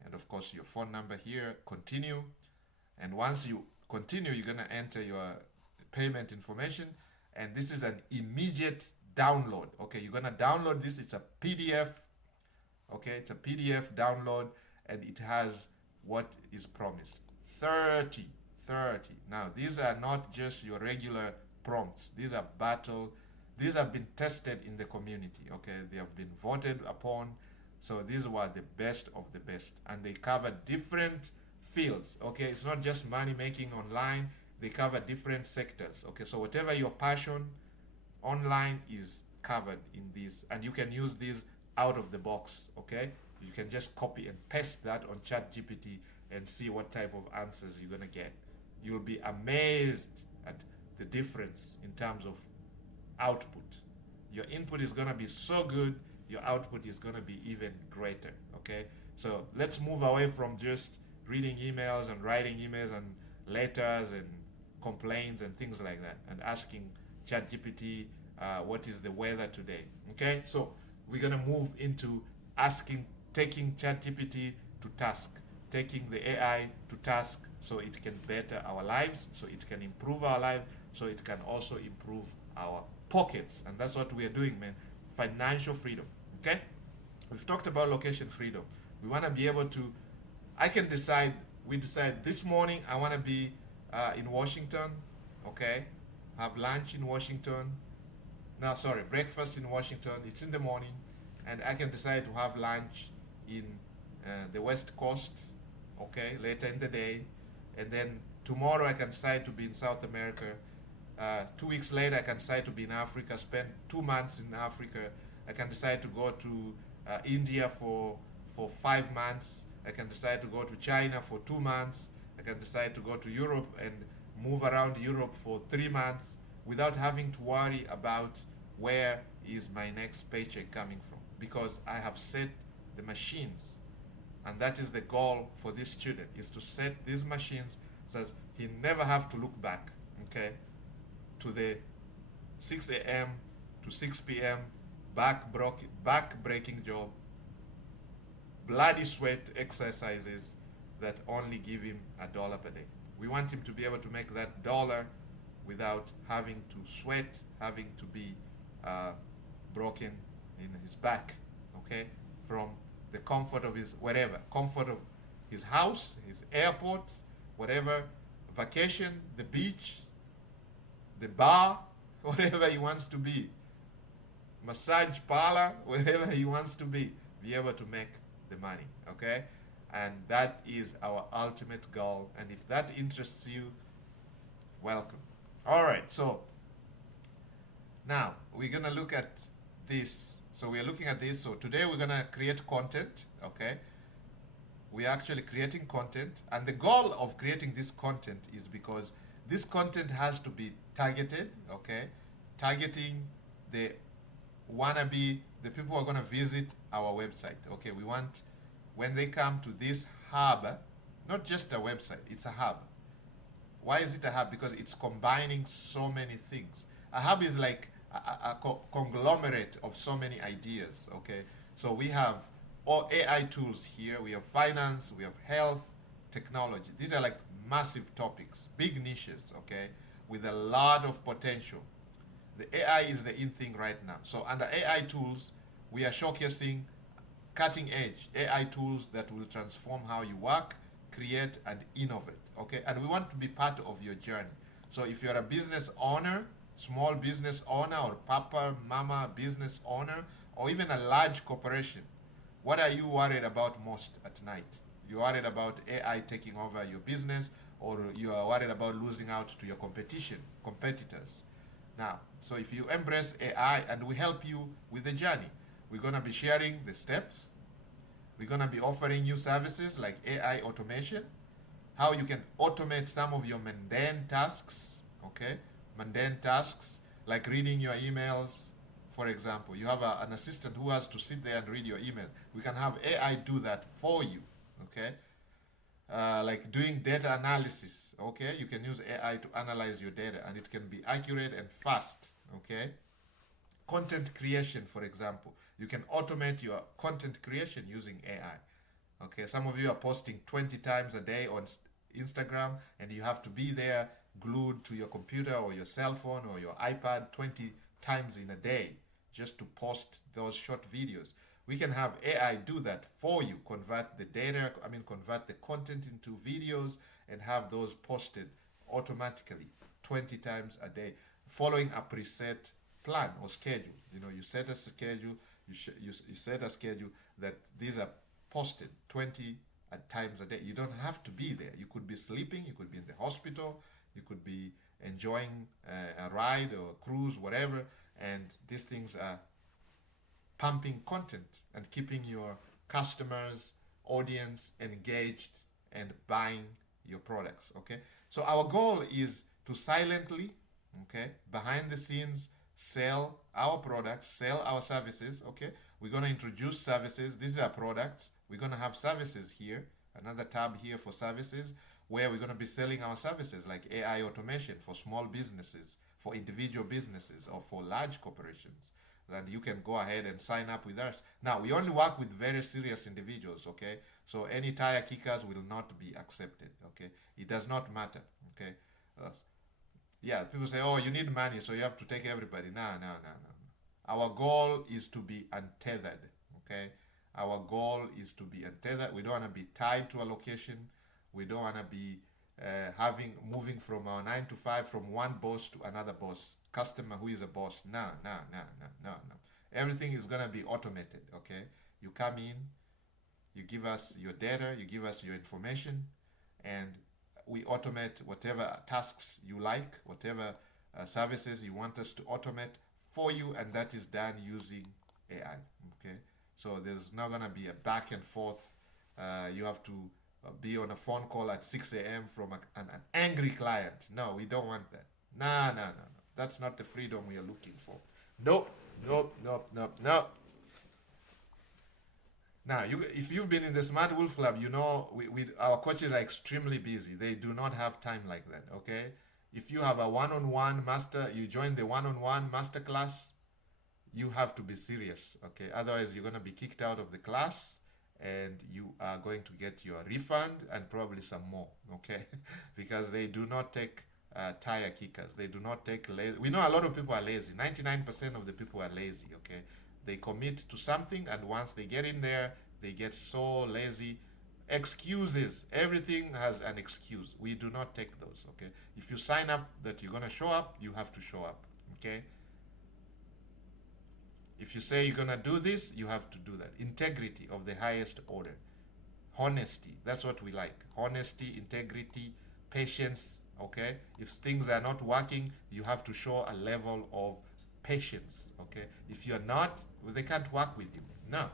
And of course, your phone number here, continue. And once you continue, you're going to enter your payment information. And this is an immediate download. Okay, you're going to download this. It's a PDF. Okay, it's a PDF download. And it has what is promised. 30. Now, these are not just your regular prompts. These have been tested in the community, okay? They have been voted upon. So these were the best of the best. And they cover different fields, okay? It's not just money making online. They cover different sectors, okay? So whatever your passion online is covered in this. And you can use these out of the box, okay? You can just copy and paste that on ChatGPT and see what type of answers you're going to get. You'll be amazed at the difference in terms of output. Your input is going to be so good, your output is going to be even greater, okay? So let's move away from just reading emails and writing emails and letters and complaints and things like that, and asking ChatGPT what is the weather today, okay? So we're going to move into taking ChatGPT to task, taking the AI to task, so it can better our lives, so it can improve our lives, so it can also improve our pockets. And that's what we are doing, man. Financial freedom, okay? We've talked about location freedom. We want to be able to, we decide this morning I want to be in Washington, okay? Have lunch in Washington. No, sorry, breakfast in Washington. It's in the morning. And I can decide to have lunch in the West Coast, okay, later in the day. And then tomorrow I can decide to be in South America. 2 weeks later I can decide to be in Africa, spend 2 months in Africa. I can decide to go to India for 5 months. I can decide to go to China for 2 months. I can decide to go to Europe and move around Europe for 3 months without having to worry about where is my next paycheck coming from, because I have set the machines. And that is the goal for this student, is to set these machines so that he never have to look back, okay, to the 6 a.m. to 6 p.m. back-breaking job, bloody sweat exercises that only give him $1 per day. We want him to be able to make that dollar without having to sweat, having to be broken in his back, okay, from the comfort of his comfort of his house, his airport, whatever, vacation, the beach, the bar, whatever he wants to be, massage parlor, wherever he wants to be able to make the money, okay? And that is our ultimate goal. And if that interests you, welcome. All right, so now we're going to look at this. So we are looking at this. So today we're going to create content, okay? We're actually creating content. And the goal of creating this content is because this content has to be targeted, okay? Targeting the people who are going to visit our website, okay? We want, when they come to this hub, not just a website, it's a hub. Why is it a hub? Because it's combining so many things. A hub is like a conglomerate of so many ideas, okay? So we have all AI tools here. We have finance, we have health, technology. These are like massive topics, big niches, okay, with a lot of potential. The AI is the in thing right now. So under AI tools, we are showcasing cutting edge AI tools that will transform how you work, create, and innovate, okay? And we want to be part of your journey. So if you're a business owner, small business owner, or papa, mama business owner, or even a large corporation, what are you worried about most at night? You're worried about AI taking over your business, or you are worried about losing out to your competitors. Now, so if you embrace AI, and we help you with the journey, we're going to be sharing the steps. We're going to be offering you services like AI automation, how you can automate some of your mundane tasks, okay? Mundane tasks like reading your emails. For example, you have an assistant who has to sit there and read your email. We can have AI do that for you, okay? Like doing data analysis, okay? You can use AI to analyze your data, and it can be accurate and fast, okay? Content creation, for example. You can automate your content creation using AI, okay? Some of you are posting 20 times a day on Instagram, and you have to be there glued to your computer or your cell phone or your iPad 20 times in a day just to post those short videos. We can have AI do that for you, convert the content into videos and have those posted automatically 20 times a day. following a preset plan or schedule. You know, you set a schedule, you set a schedule that these are posted 20 at times a day. You don't have to be there. You could be sleeping, you could be in the hospital, you could be enjoying a ride or a cruise, whatever, and these things are pumping content and keeping your customers, audience engaged and buying your products. Okay, so our goal is to silently, okay, behind the scenes, sell our products, sell our services. Okay, we're going to introduce services. These are products. We're going to have services here, another tab here for services, where we're going to be selling our services like AI automation for small businesses, for individual businesses, or for large corporations. That you can go ahead and sign up with us. Now, we only work with very serious individuals, okay? So any tire kickers will not be accepted, okay? It does not matter, okay? Yeah, people say, oh, you need money, so you have to take everybody. No, no, no, no. Our goal is to be untethered, okay? Our goal is to be untethered. We don't want to be tied to a location. We don't want to be moving from our 9 to 5 from one boss to another boss, customer who is a boss. No, no, no, no, no, no. Everything is going to be automated, okay? You come in, you give us your data, you give us your information, and we automate whatever tasks you like, whatever services you want us to automate for you, and that is done using AI, okay? So there's not going to be a back and forth. You have to be on a phone call at 6 a.m. from an angry client. No, we don't want that. No, no, no, no. That's not the freedom we are looking for. Nope, nope, nope, nope, nope. Now, if you've been in the Smart Wolf Club, you know our coaches are extremely busy. They do not have time like that, okay? If you have a one-on-one master, you join the one-on-one master class, you have to be serious, okay? Otherwise, you're going to be kicked out of the class and you are going to get your refund and probably some more, okay? Because they do not take tire kickers. They do not take we know a lot of people are lazy. 99% of the people are lazy, okay? They commit to something, and once they get in there, they get so lazy. Excuses. Everything has an excuse. We do not take those, okay? If you sign up that you're going to show up, you have to show up, okay? If you say you're going to do this, you have to do that. Integrity of the highest order. Honesty. That's what we like. Honesty, integrity, patience, okay? If things are not working, you have to show a level of patience, okay? If you're not, well, they can't work with you. No,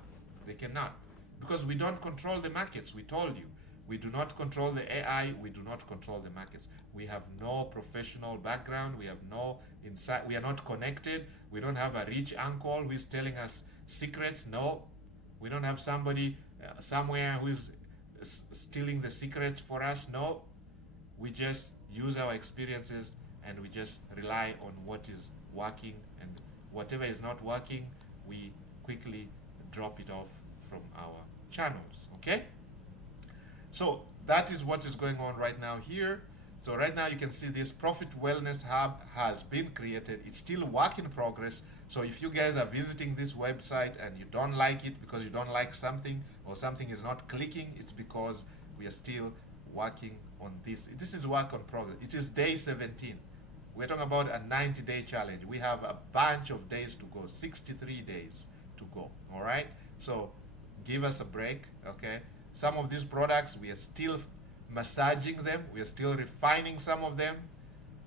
they cannot. Because we don't control the markets, we told you. We do not control the AI, we do not control the markets. We have no professional background, we have no insight, we are not connected, we don't have a rich uncle who is telling us secrets. No, we don't have somebody somewhere who is stealing the secrets for us. No, we just use our experiences and we just rely on what is working, and whatever is not working, we quickly drop it off from our channels, okay? So that is what is going on right now here. So right now you can see this Profit Wellness Hub has been created. It's still work in progress. So if you guys are visiting this website and you don't like it because you don't like something or something is not clicking, it's because we are still working on this. This is work on progress. It is day 17. We're talking about a 90-day challenge. We have a bunch of days to go, 63 days to go, all right? So give us a break, okay? Some of these products, we are still massaging them. We are still refining some of them.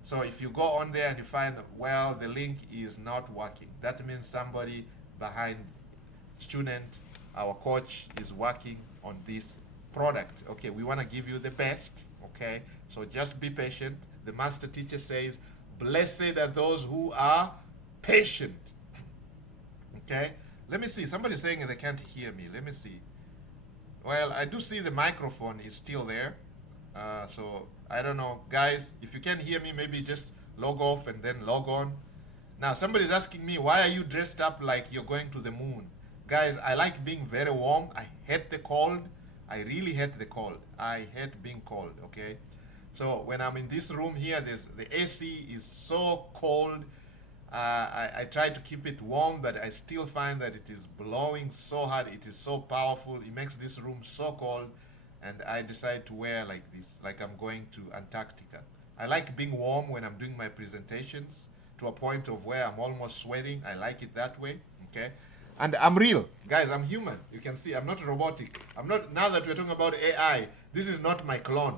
So if you go on there and you find, well, the link is not working, that means somebody behind student, our coach, is working on this product. Okay, we want to give you the best, okay? So just be patient. The master teacher says, blessed are those who are patient. Okay? Let me see. Somebody's saying they can't hear me. Let me see. Well, I do see the microphone is still there. So I don't know. Guys, if you can't hear me, maybe just log off and then log on. Now, somebody's asking me, why are you dressed up like you're going to the moon? Guys, I like being very warm. I hate the cold. I really hate the cold. I hate being cold, okay? So when I'm in this room here, the AC is so cold. I try to keep it warm, but I still find that it is blowing so hard. It is so powerful. It makes this room so cold. And I decide to wear like this, like I'm going to Antarctica. I like being warm when I'm doing my presentations to a point of where I'm almost sweating. I like it that way, okay? And I'm real. Guys, I'm human. You can see I'm not robotic. I'm not, now that we're talking about AI, this is not my clone.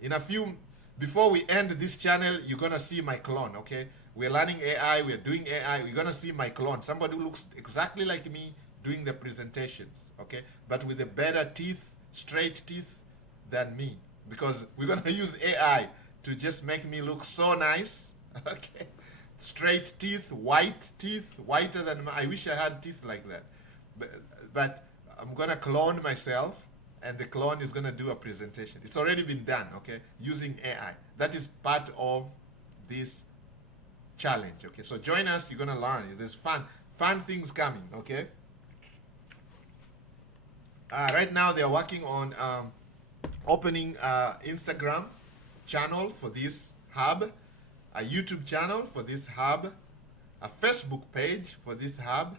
In a few, before we end this channel, you're gonna see my clone, okay? We're learning AI, we're doing AI, we're gonna see my clone. Somebody who looks exactly like me doing the presentations, okay? But with a better teeth, straight teeth than me. Because we're gonna use AI to just make me look so nice, okay? Straight teeth, whiter than my, I wish I had teeth like that. But I'm gonna clone myself, and the clone is gonna do a presentation. It's already been done, okay, using AI. That is part of this challenge, okay? So join us. You're gonna learn. There's fun things coming, okay? Right now they're working on opening Instagram channel for this hub, a YouTube channel for this hub, a Facebook page for this hub.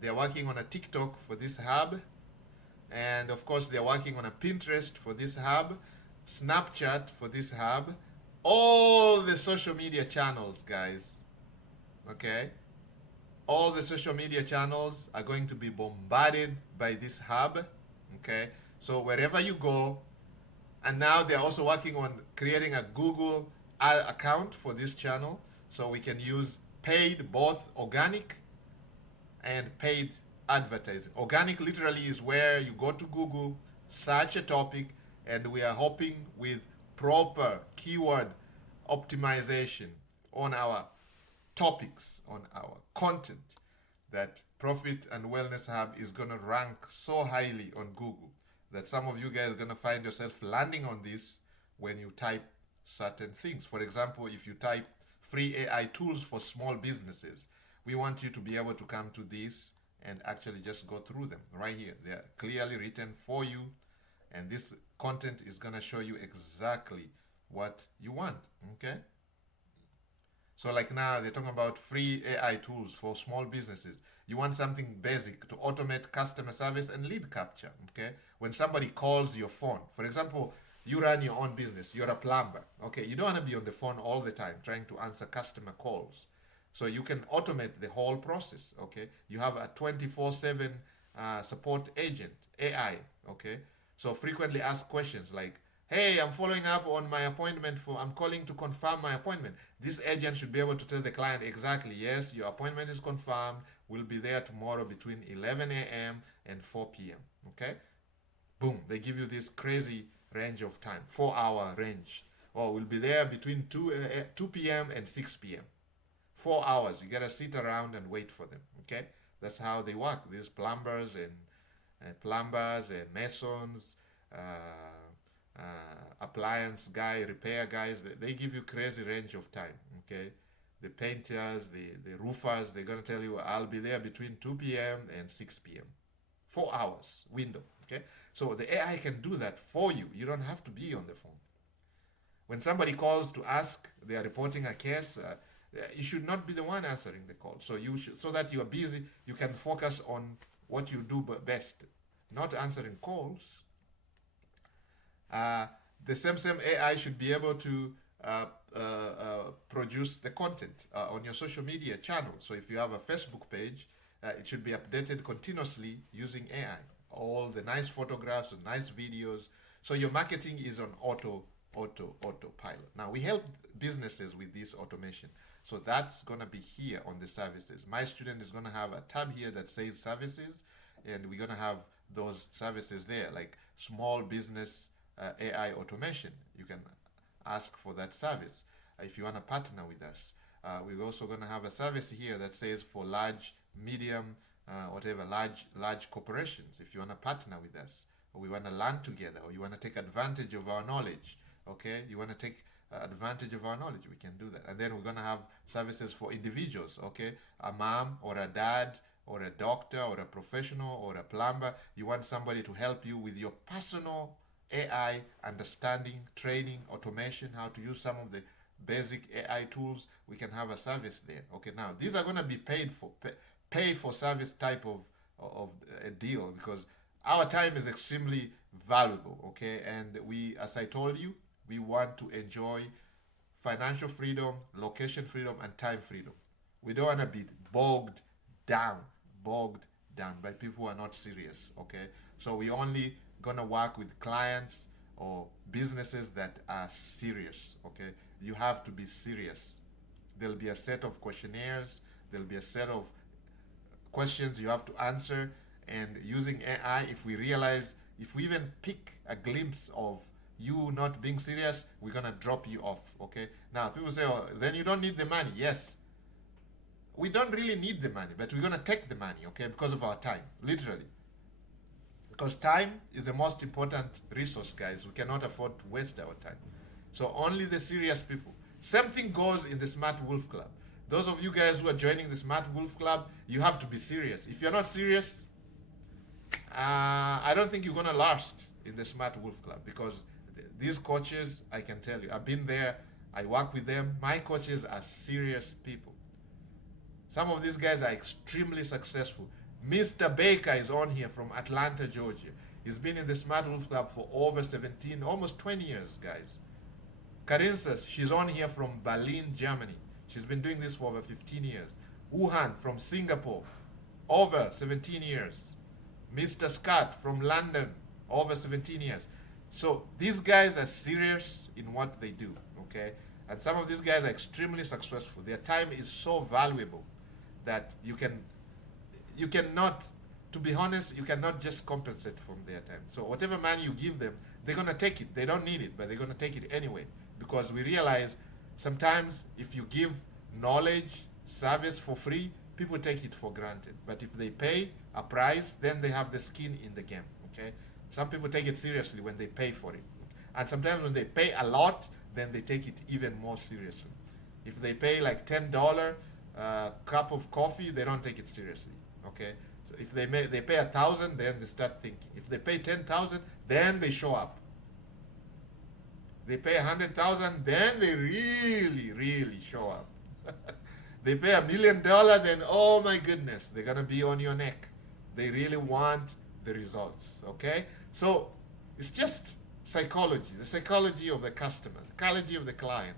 They're working on a TikTok for this hub. And of course, they're working on a Pinterest for this hub, Snapchat for this hub, all the social media channels, guys. Okay? All the social media channels are going to be bombarded by this hub. Okay? So wherever you go, and now they're also working on creating a Google account for this channel, so we can use paid, both organic and paid advertising. Organic literally is where you go to Google, search a topic, and we are hoping with proper keyword optimization on our topics, on our content, that Profit and Wellness Hub is going to rank so highly on Google that some of you guys are going to find yourself landing on this when you type certain things. For example, if you type free AI tools for small businesses, we want you to be able to come to this and actually just go through them right here. They are clearly written for you, and this content is going to show you exactly what you want, okay? So like now they're talking about free AI tools for small businesses. You want something basic to automate customer service and lead capture, okay? When somebody calls your phone, for example, you run your own business, you're a plumber, okay? You don't want to be on the phone all the time trying to answer customer calls. So you can automate the whole process, okay? You have a 24/7 support agent, AI, okay? So frequently asked questions like, hey, I'm following up on my appointment I'm calling to confirm my appointment. This agent should be able to tell the client exactly, yes, your appointment is confirmed. We'll be there tomorrow between 11 a.m. and 4 p.m., okay? Boom, they give you this crazy range of time, 4-hour range. Or we'll be there between 2 p.m. and 6 p.m. 4 hours. You gotta sit around and wait for them, okay? That's how they work. These plumbers and masons, appliance guy, repair guys, they give you crazy range of time, okay? The painters, the roofers, they're gonna tell you, I'll be there between 2 p.m. and 6 p.m. 4 hours window, okay? So the AI can do that for you. You don't have to be on the phone. When somebody calls to ask, they are reporting a case, you should not be the one answering the call. So you should, so that you are busy, you can focus on what you do best, not answering calls. The same AI should be able to produce the content on your social media channel. So if you have a Facebook page, it should be updated continuously using AI. All the nice photographs and nice videos. So your marketing is on autopilot. Now we help businesses with this automation. So that's gonna be here on the services. My student is gonna have a tab here that says services, and we're gonna have those services there, like small business AI automation. You can ask for that service if you want to partner with us. We're also going to have a service here that says for large, medium, whatever, large corporations. If you want to partner with us, or we want to learn together, or you want to take advantage of our knowledge, okay? You want to take advantage of our knowledge, we can do that. And then we're going to have services for individuals, okay? A mom or a dad or a doctor or a professional or a plumber. You want somebody to help you with your personal AI understanding, training, automation, how to use some of the basic AI tools. We can have a service there. Okay, now these are going to be paid for, pay for service type of a deal, because our time is extremely valuable. Okay, and we, as I told you, we want to enjoy financial freedom, location freedom, and time freedom. We don't want to be down, bogged down by people who are not serious. Okay, so we only gonna work with clients or businesses that are serious. Okay, you have to be serious. There'll be a set of questionnaires. There'll be a set of questions you have to answer. And using AI, if we realize, if we even pick a glimpse of you not being serious, we're gonna drop you off. Okay. Now people say, oh, then you don't need the money. Yes, we don't really need the money, but we're gonna take the money. Okay, because of our time, literally. Because time is the most important resource, guys. We cannot afford to waste our time. So only the serious people. Same thing goes in the Smart Wolf Club. Those of you guys who are joining the Smart Wolf Club, you have to be serious. If you're not serious, I don't think you're gonna last in the Smart Wolf Club, because these coaches, I can tell you, I've been there. I work with them. My coaches are serious people. Some of these guys are extremely successful. Mr. Baker is on here from Atlanta, Georgia. He's been in the Smart Wolf Club for over 17, almost 20 years, guys. Karinsas, she's on here from Berlin, Germany. She's been doing this for over 15 years. Wuhan from Singapore, over 17 years. Mr. Scott from London, over 17 years. So these guys are serious in what they do, okay? And some of these guys are extremely successful. Their time is so valuable that you cannot, to be honest, you cannot just compensate from their time. So whatever money you give them, they're gonna take it. They don't need it, but they're gonna take it anyway. Because we realize sometimes if you give knowledge, service for free, people take it for granted. But if they pay a price, then they have the skin in the game. Okay? Some people take it seriously when they pay for it. And sometimes when they pay a lot, then they take it even more seriously. If they pay like $10 cup of coffee, they don't take it seriously. Okay? So if they pay 1,000, then they start thinking. If they pay 10,000, then they show up. They pay 100,000, then they really, really show up. They pay $1 million, then oh my goodness, they're gonna be on your neck. They really want the results. Okay, so it's just psychology, the psychology of the customer, the psychology of the client.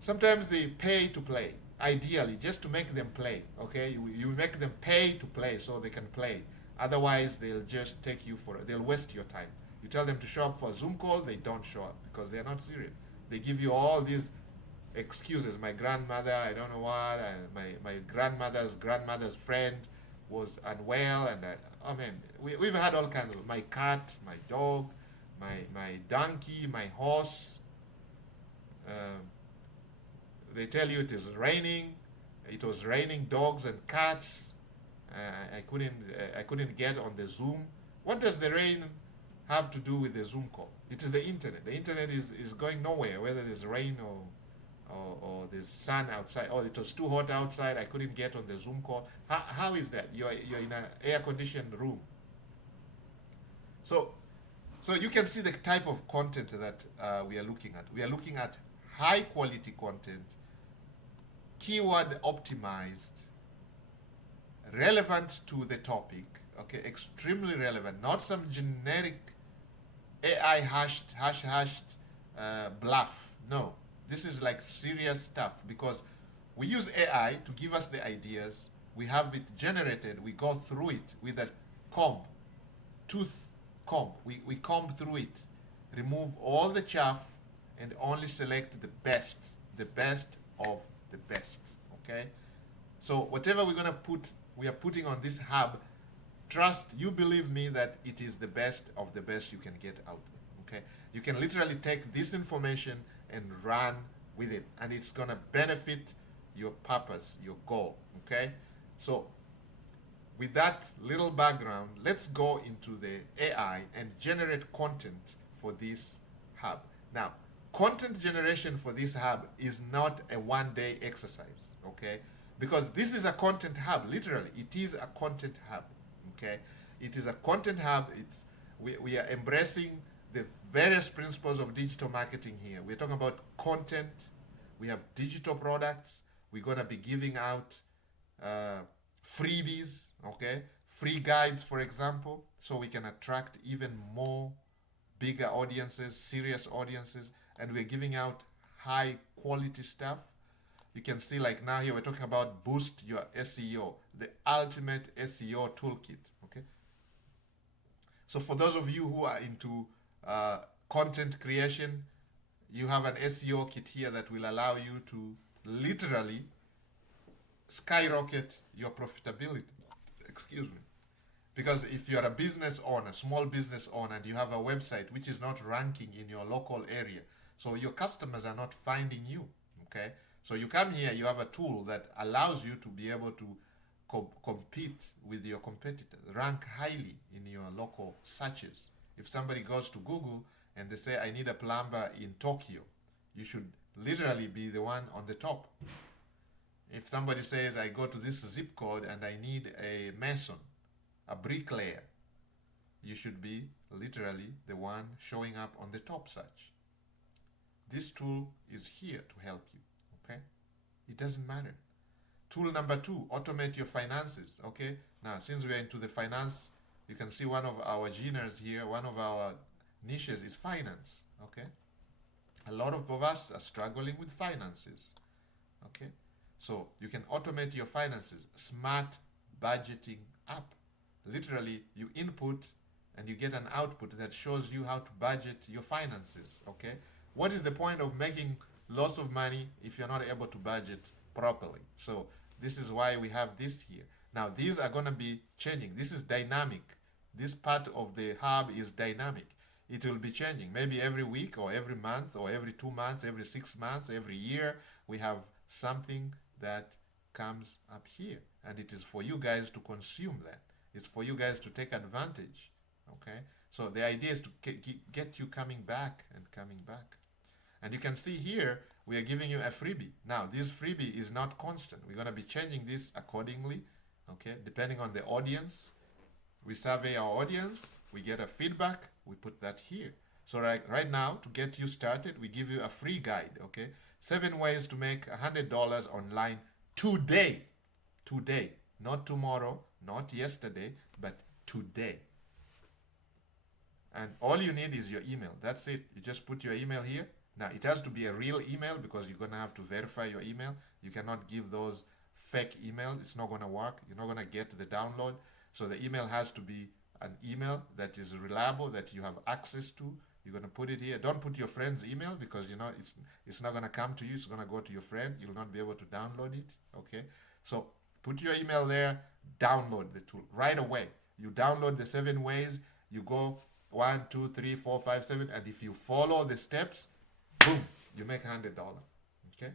Sometimes they pay to play. Ideally, just to make them play. Okay, you make them pay to play so they can play. Otherwise, they'll just take you for they'll waste your time. You tell them to show up for a Zoom call, they don't show up because they're not serious. They give you all these excuses. My grandmother, I don't know what, my grandmother's friend was unwell, and we've had all kinds of, my cat, my dog, my donkey, my horse. They tell you it is raining. It was raining dogs and cats. I couldn't get on the Zoom. What does the rain have to do with the Zoom call? It is the internet. The internet is going nowhere, whether there's rain or there's sun outside. Oh, it was too hot outside, I couldn't get on the Zoom call. How is that? You're in an air-conditioned room. So you can see the type of content that we are looking at. We are looking at high-quality content, keyword optimized, relevant to the topic, okay, extremely relevant, not some generic AI hashed bluff. No, this is like serious stuff, because we use AI to give us the ideas. We have it generated. We go through it with a tooth comb. We comb through it, remove all the chaff, and only select the best of the best. Okay, so whatever we're gonna put, we are putting on this hub. Trust, you believe me, that it is the best of the best you can get out there. Okay, you can literally take this information and run with it, and it's gonna benefit your purpose, your goal. Okay, so with that little background, let's go into the AI and generate content for this hub. Now, content generation for this hub is not a one-day exercise. Okay, because this is a content hub. Literally, it is a content hub. Okay, it is a content hub. We are embracing the various principles of digital marketing here. We're talking about content. We have digital products. We're gonna be giving out freebies. Okay, free guides, for example, so we can attract even more bigger audiences, serious audiences, and we're giving out high quality stuff. You can see like now here we're talking about boost your SEO, the ultimate SEO toolkit. Okay. So for those of you who are into content creation, you have an SEO kit here that will allow you to literally skyrocket your profitability. Excuse me. Because if you're a business owner, small business owner, and you have a website which is not ranking in your local area, so your customers are not finding you, okay? So you come here, you have a tool that allows you to be able to compete with your competitors, rank highly in your local searches. If somebody goes to Google and they say, I need a plumber in Tokyo, you should literally be the one on the top. If somebody says, I go to this zip code and I need a mason, a bricklayer, you should be literally the one showing up on the top search. This tool is here to help you, okay? It doesn't matter. Tool number 2, automate your finances, okay? Now, since we are into the finance, you can see one of our genres here, one of our niches is finance, okay? A lot of us are struggling with finances, okay? So you can automate your finances. Smart budgeting app. Literally, you input and you get an output that shows you how to budget your finances, okay? What is the point of making lots of money if you're not able to budget properly? So this is why we have this here. Now, these are going to be changing. This is dynamic. This part of the hub is dynamic. It will be changing. Maybe every week or every month or every 2 months, every 6 months, every year, we have something that comes up here. And it is for you guys to consume that. It's for you guys to take advantage, okay? So the idea is to get you coming back and coming back. And you can see here, we are giving you a freebie. Now, this freebie is not constant. We're going to be changing this accordingly, okay? Depending on the audience. We survey our audience, we get a feedback, we put that here. So right now, to get you started, we give you a free guide, okay? 7 ways to make $100 online today. Today. Not tomorrow, not yesterday, but today. And all you need is your email. That's it. You just put your email here. Now, it has to be a real email because you're going to have to verify your email. You cannot give those fake emails. It's not going to work. You're not going to get the download. So the email has to be an email that is reliable, that you have access to. You're going to put it here. Don't put your friend's email because, you know, it's not going to come to you. It's going to go to your friend. You'll not be able to download it, okay? So put your email there, download the tool right away. You download the 7 ways, you go 1, 2, 3, 4, 5, 7, and if you follow the steps, boom, you make $100, okay?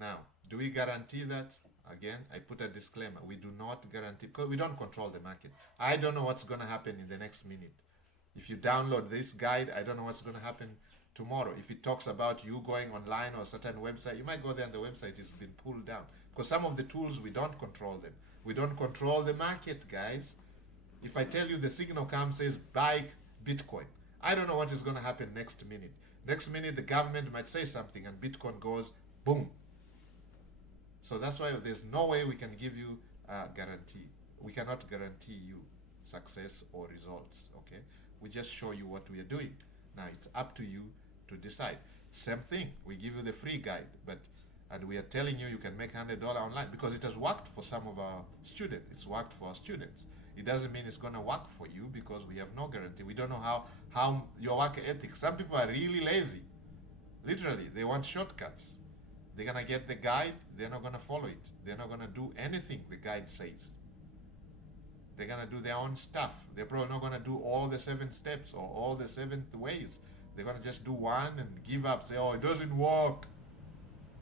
Now, do we guarantee that? Again, I put a disclaimer. We do not guarantee, because we don't control the market. I don't know what's going to happen in the next minute. If you download this guide, I don't know what's going to happen tomorrow. If it talks about you going online or a certain website, you might go there and the website has been pulled down. Because some of the tools, we don't control them. We don't control the market, guys. If I tell you the signal comes, says buy Bitcoin, I don't know what is going to happen next minute. Next minute, the government might say something and Bitcoin goes boom. So that's why there's no way we can give you a guarantee. We cannot guarantee you success or results, okay? We just show you what we are doing. Now, it's up to you to decide. Same thing, we give you the free guide, and we are telling you can make $100 online because it has worked for some of our students. It's worked for our students. It doesn't mean it's going to work for you because we have no guarantee. We don't know how your work ethics. Some people are really lazy. Literally, they want shortcuts. They're going to get the guide, they're not going to follow it. They're not going to do anything the guide says. They're going to do their own stuff. They're probably not going to do all the 7 steps or all the 7 ways. They're going to just do one and give up, say, oh, it doesn't work.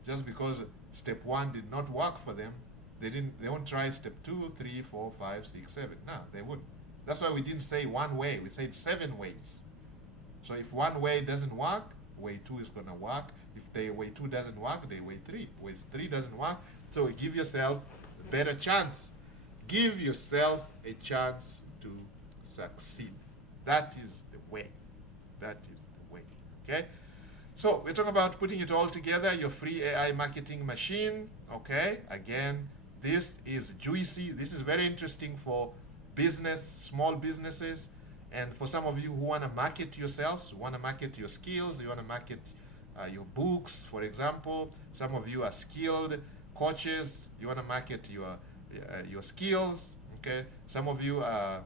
Just because step 1 did not work for them, they won't try step 2, 3, 4, 5, 6, 7. No, they wouldn't. That's why we didn't say 1 way, we said 7 ways. So if 1 way doesn't work, way 2 is going to work. If way 2 doesn't work, way 3. Way 3 doesn't work. So give yourself a better chance. Give yourself a chance to succeed. That is the way. That is the way. Okay? So we're talking about putting it all together, your free AI marketing machine. Okay? Again, this is juicy. This is very interesting for business, small businesses. And for some of you who want to market yourselves, want to market your skills, you want to market your books, for example. Some of you are skilled coaches. You want to market your skills. Okay. Some of you are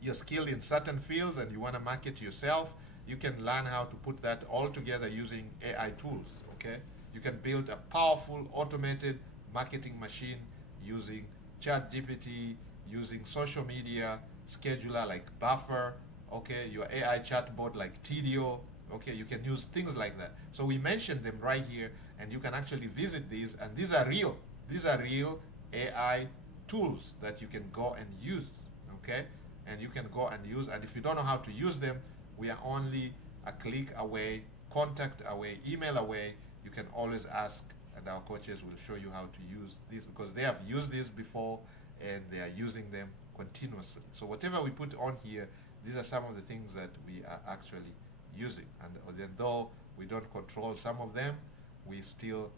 you're skilled in certain fields and you want to market yourself. You can learn how to put that all together using AI tools. Okay. You can build a powerful automated marketing machine using ChatGPT, using social media scheduler like Buffer, okay, your AI chatbot like Tidio, okay, you can use things like that. So we mentioned them right here, and you can actually visit these, and these are real. These are real AI tools that you can go and use, okay, and you can go and use. And if you don't know how to use them, we are only a click away, contact away, email away. You can always ask, and our coaches will show you how to use this because they have used this before and they are using them continuously. So whatever we put on here, these are some of the things that we are actually using. And then though we don't control some of them, we still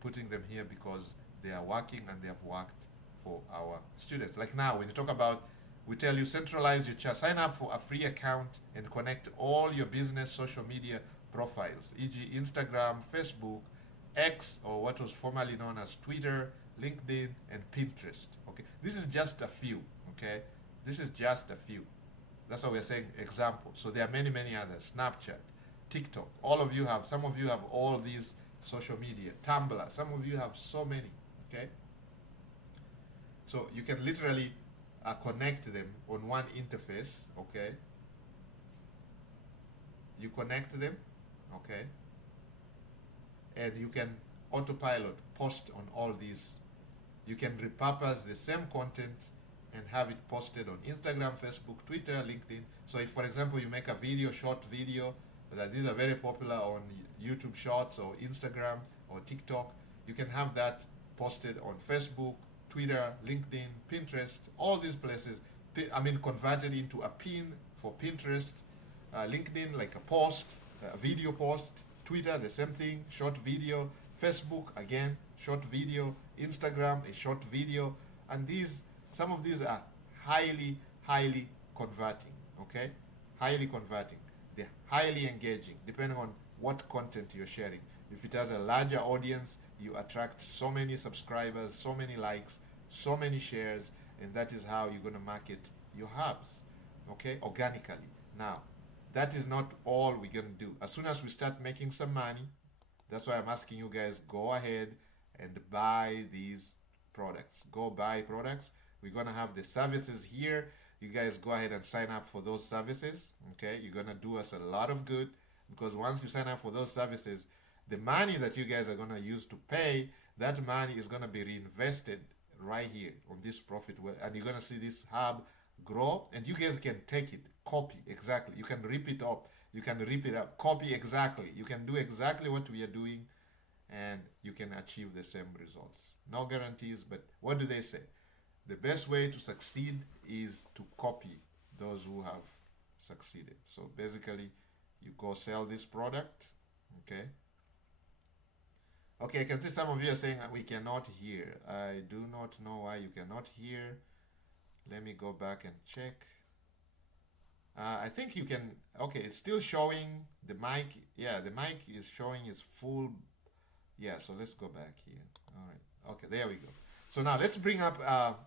putting them here because they are working and they have worked for our students. Like now, when you talk about, we tell you centralize your chat, sign up for a free account and connect all your business social media profiles, e.g. Instagram, Facebook, X, or what was formerly known as Twitter, LinkedIn, and Pinterest. Okay, this is just a few. Okay, this is just a few. That's why we're saying example. So there are many, many others. Snapchat, TikTok. All of you have. Some of you have all these social media. Tumblr. Some of you have so many. Okay. So you can literally connect them on one interface. Okay. You connect them. Okay. And you can autopilot post on all these. You can repurpose the same content and have it posted on Instagram, Facebook, Twitter, LinkedIn. So if, for example, you make a video, short video, that these are very popular on YouTube Shorts or Instagram or TikTok, you can have that posted on Facebook, Twitter, LinkedIn, Pinterest, all these places. Converted into a pin for Pinterest, LinkedIn, like a post, a video post, Twitter, the same thing, short video, Facebook, again, short video, Instagram, a short video, and some of these are highly, highly converting, okay? Highly converting. They're highly engaging, depending on what content you're sharing. If it has a larger audience, you attract so many subscribers, so many likes, so many shares, and that is how you're going to market your hubs, okay, organically. Now, that is not all we're going to do. As soon as we start making some money, that's why I'm asking you guys, go ahead and buy these products. Go buy products. We're going to have the services here. You guys go ahead and sign up for those services, okay? You're going to do us a lot of good because once you sign up for those services, the money that you guys are going to use to pay, that money is going to be reinvested right here on this profit. And you're going to see this hub grow, and you guys can take it, copy exactly. You can rip it up. You can rip it up, copy exactly. You can do exactly what we are doing, and you can achieve the same results. No guarantees, but what do they say? The best way to succeed is to copy those who have succeeded. So basically, you go sell this product, okay? Okay, I can see some of you are saying we cannot hear. I do not know why you cannot hear. Let me go back and check. I think you can, okay, it's still showing the mic. Yeah, the mic is showing is full. Yeah, so let's go back here. All right, okay, there we go. So now let's bring up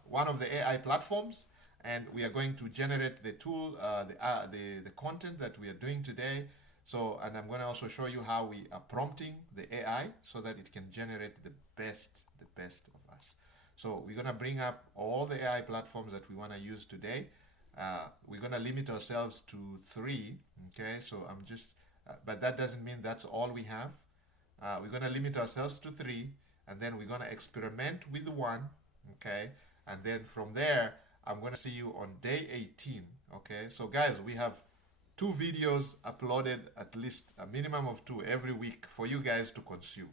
one of the AI platforms, and we are going to generate the tool, the content that we are doing today. So, and I'm going to also show you how we are prompting the AI so that it can generate the best of us. So we're going to bring up all the AI platforms that we want to use today. We're going to limit ourselves to 3, okay? So I'm just, but that doesn't mean that's all we have. We're going to limit ourselves to 3, and then we're going to experiment with 1, okay? And then from there, I'm going to see you on day 18, okay? So guys, we have 2 videos uploaded, at least a minimum of 2 every week for you guys to consume.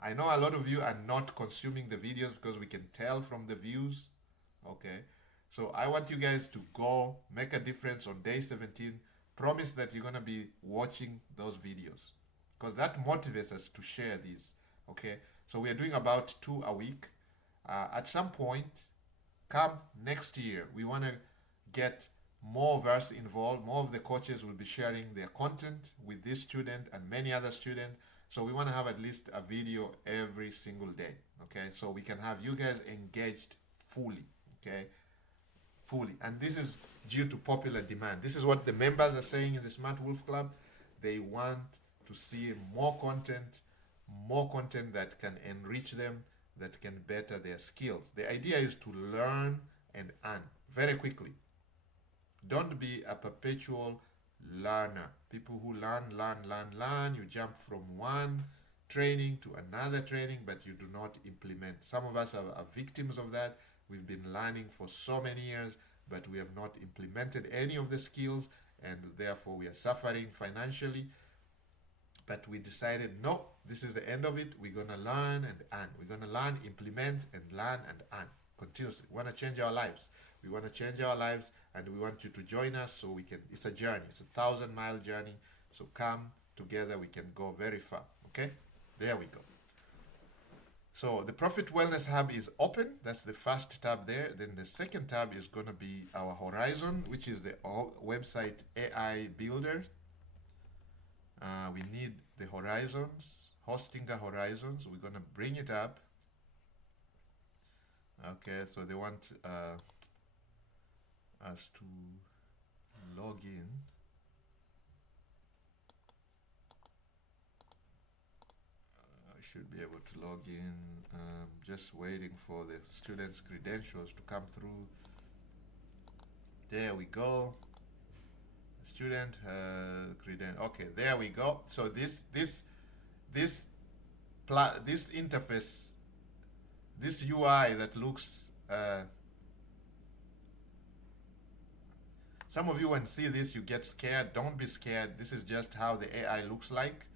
I know a lot of you are not consuming the videos because we can tell from the views, okay? So I want you guys to go make a difference on day 17. Promise that you're going to be watching those videos because that motivates us to share these, okay? So we are doing about 2 a week. At some point, come next year, we want to get more of us involved. More of the coaches will be sharing their content with this student and many other students. So we want to have at least a video every single day. Okay, so we can have you guys engaged fully. Okay, fully. And this is due to popular demand. This is what the members are saying in the Smart Wolf Club. They want to see more content that can enrich them, that can better their skills. The idea is to learn and earn very quickly. Don't be a perpetual learner. People who learn. You jump from one training to another training, but you do not implement. Some of us are victims of that. We've been learning for so many years, but we have not implemented any of the skills, and therefore we are suffering financially. But we decided, no, this is the end of it. We're going to learn and earn. We're going to learn, implement, and learn and earn continuously. We want to change our lives. We want to change our lives, and we want you to join us so we can. It's a journey. It's a 1,000-mile journey. So come together. We can go very far. Okay? There we go. So the Profit Wellness Hub is open. That's the first tab there. Then the second tab is going to be our Horizon, which is the website AI builder. We need the horizons, hosting the horizons. We're going to bring it up. Okay, so they want us to log in. I should be able to log in. Just waiting for the students' credentials to come through. There we go. Student credential. Okay, there we go. So this interface, this UI that looks. Some of you, when see this, you get scared. Don't be scared. This is just how the AI looks like.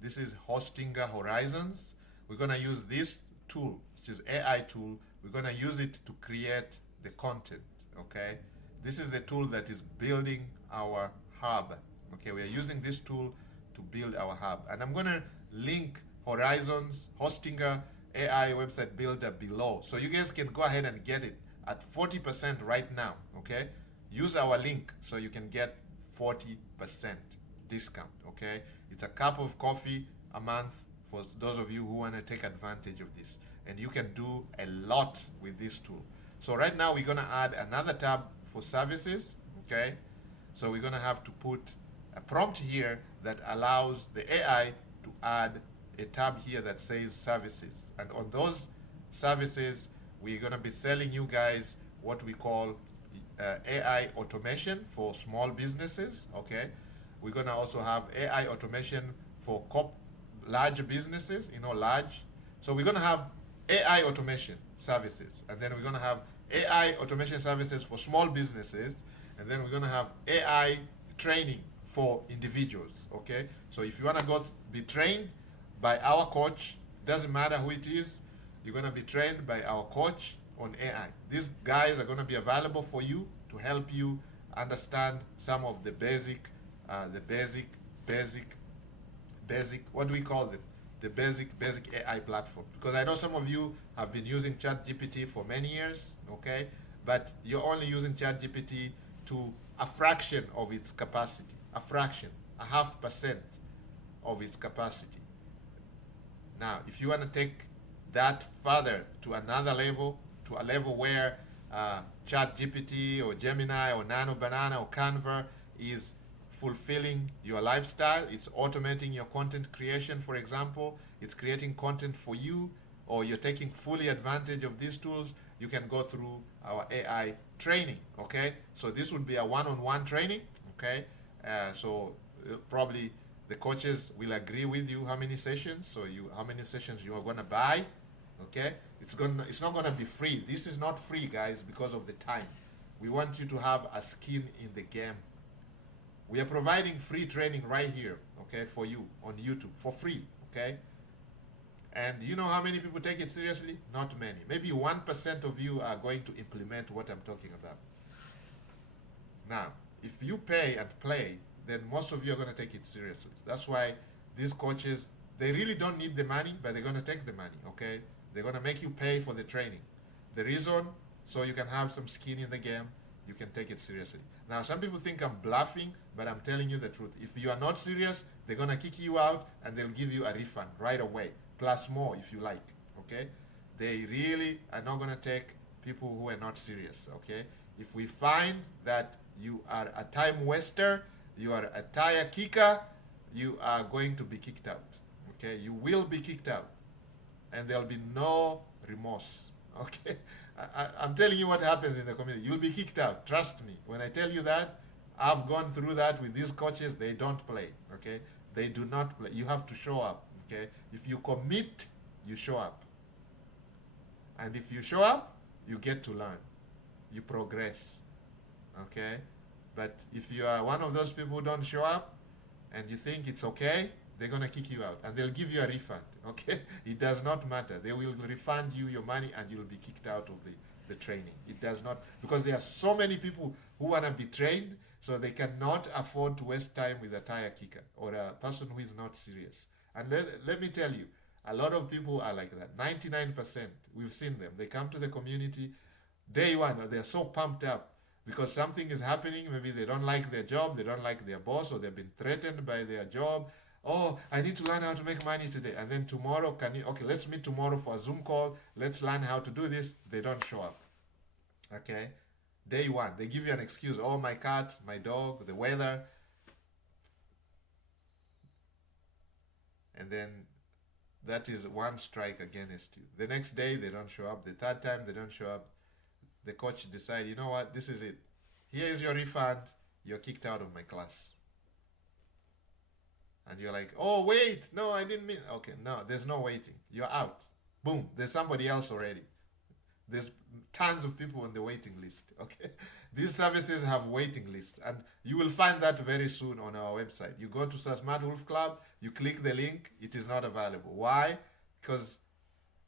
This is Hostinger Horizons. We're gonna use this tool, which is AI tool. We're gonna use it to create the content. Okay, this is the tool that is building our hub. Okay, we are using this tool to build our hub, and I'm gonna link Horizons Hostinger AI website builder below, so you guys can go ahead and get it at 40% right now. Okay, use our link so you can get 40% discount. Okay, it's a cup of coffee a month for those of you who want to take advantage of this, and you can do a lot with this tool. So right now we're gonna add another tab for services. Okay, so we're gonna have to put a prompt here that allows the AI to add a tab here that says services, and on those services we're gonna be selling you guys what we call AI automation for small businesses. Okay, we're gonna also have AI automation for large businesses, large. So we're gonna have AI automation services, and then we're gonna have AI automation services for small businesses, and then we're gonna have AI training for individuals. Okay, so if you wanna go be trained by our coach, doesn't matter who it is, you're gonna be trained by our coach on AI. These guys are gonna be available for you to help you understand some of the basic, what do we call them? The basic AI platform. Because I know some of you have been using ChatGPT for many years, okay? But you're only using ChatGPT to a fraction of its capacity, a fraction, 0.5% of its capacity. Now, if you want to take that further to another level, to a level where ChatGPT or Gemini or Nano Banana or Canva is fulfilling your lifestyle, it's automating your content creation, for example, it's creating content for you, or you're taking fully advantage of these tools, you can go through our AI training. Okay, so this would be a one-on-one training. Okay, so probably the coaches will agree with you how many sessions, how many sessions you are going to buy. Okay, it's not going to be free. This is not free, guys, because of the time. We want you to have a skin in the game. We are providing free training right here, okay, for you on YouTube for free. Okay, and you know how many people take it seriously? Not many. Maybe 1% of you are going to implement what I'm talking about. Now, if you pay and play, then most of you are going to take it seriously. That's why these coaches, they really don't need the money, but they're going to take the money. Okay, they're going to make you pay for the training. The reason, so you can have some skin in the game, you can take it seriously. Now, some people think I'm bluffing, but I'm telling you the truth. If you are not serious, they're going to kick you out and they'll give you a refund right away, plus more if you like, okay? They really are not going to take people who are not serious, okay? If we find that you are a time waster, you are a tire kicker, you are going to be kicked out, okay? You will be kicked out, and there'll be no remorse, okay? I'm telling you what happens in the community. You'll be kicked out. Trust me. When I tell you that, I've gone through that with these coaches. They don't play, okay? They do not play. You have to show up, okay? If you commit, you show up. And if you show up, you get to learn. You progress, okay? But if you are one of those people who don't show up and you think it's okay, they're going to kick you out and they'll give you a refund, okay? It does not matter. They will refund you your money and you'll be kicked out of the training. It does not, because there are so many people who want to be trained, so they cannot afford to waste time with a tire kicker or a person who is not serious. And let me tell you, a lot of people are like that. 99%, we've seen them. They come to the community, day one, they're so pumped up because something is happening. Maybe they don't like their job, they don't like their boss, or they've been threatened by their job. Oh, I need to learn how to make money today. And then tomorrow, okay, let's meet tomorrow for a Zoom call. Let's learn how to do this. They don't show up. Okay? Day one, they give you an excuse. Oh, my cat, my dog, the weather. And then that is one strike against you. The next day, they don't show up. The third time, they don't show up. The coach decides, you know what, this is it. Here is your refund. You're kicked out of my class. And you're like, oh, wait, no, I didn't mean. Okay, no, there's no waiting. You're out. Boom, there's somebody else already. There's tons of people on the waiting list, okay? These services have waiting lists, and you will find that very soon on our website. You go to Smart Wolf Club, you click the link, it is not available. Why? Because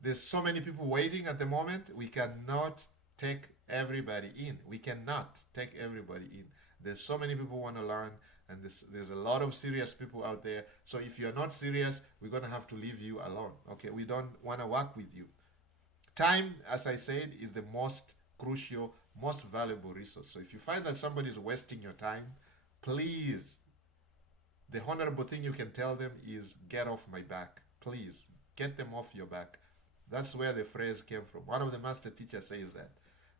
there's so many people waiting at the moment, we cannot take everybody in. We cannot take everybody in. There's so many people who want to learn, and there's a lot of serious people out there. So if you're not serious, we're going to have to leave you alone. Okay, we don't want to work with you. Time, as I said, is the most crucial, most valuable resource. So if you find that somebody is wasting your time, please, the honorable thing you can tell them is, get off my back. Please, get them off your back. That's where the phrase came from. One of the master teachers says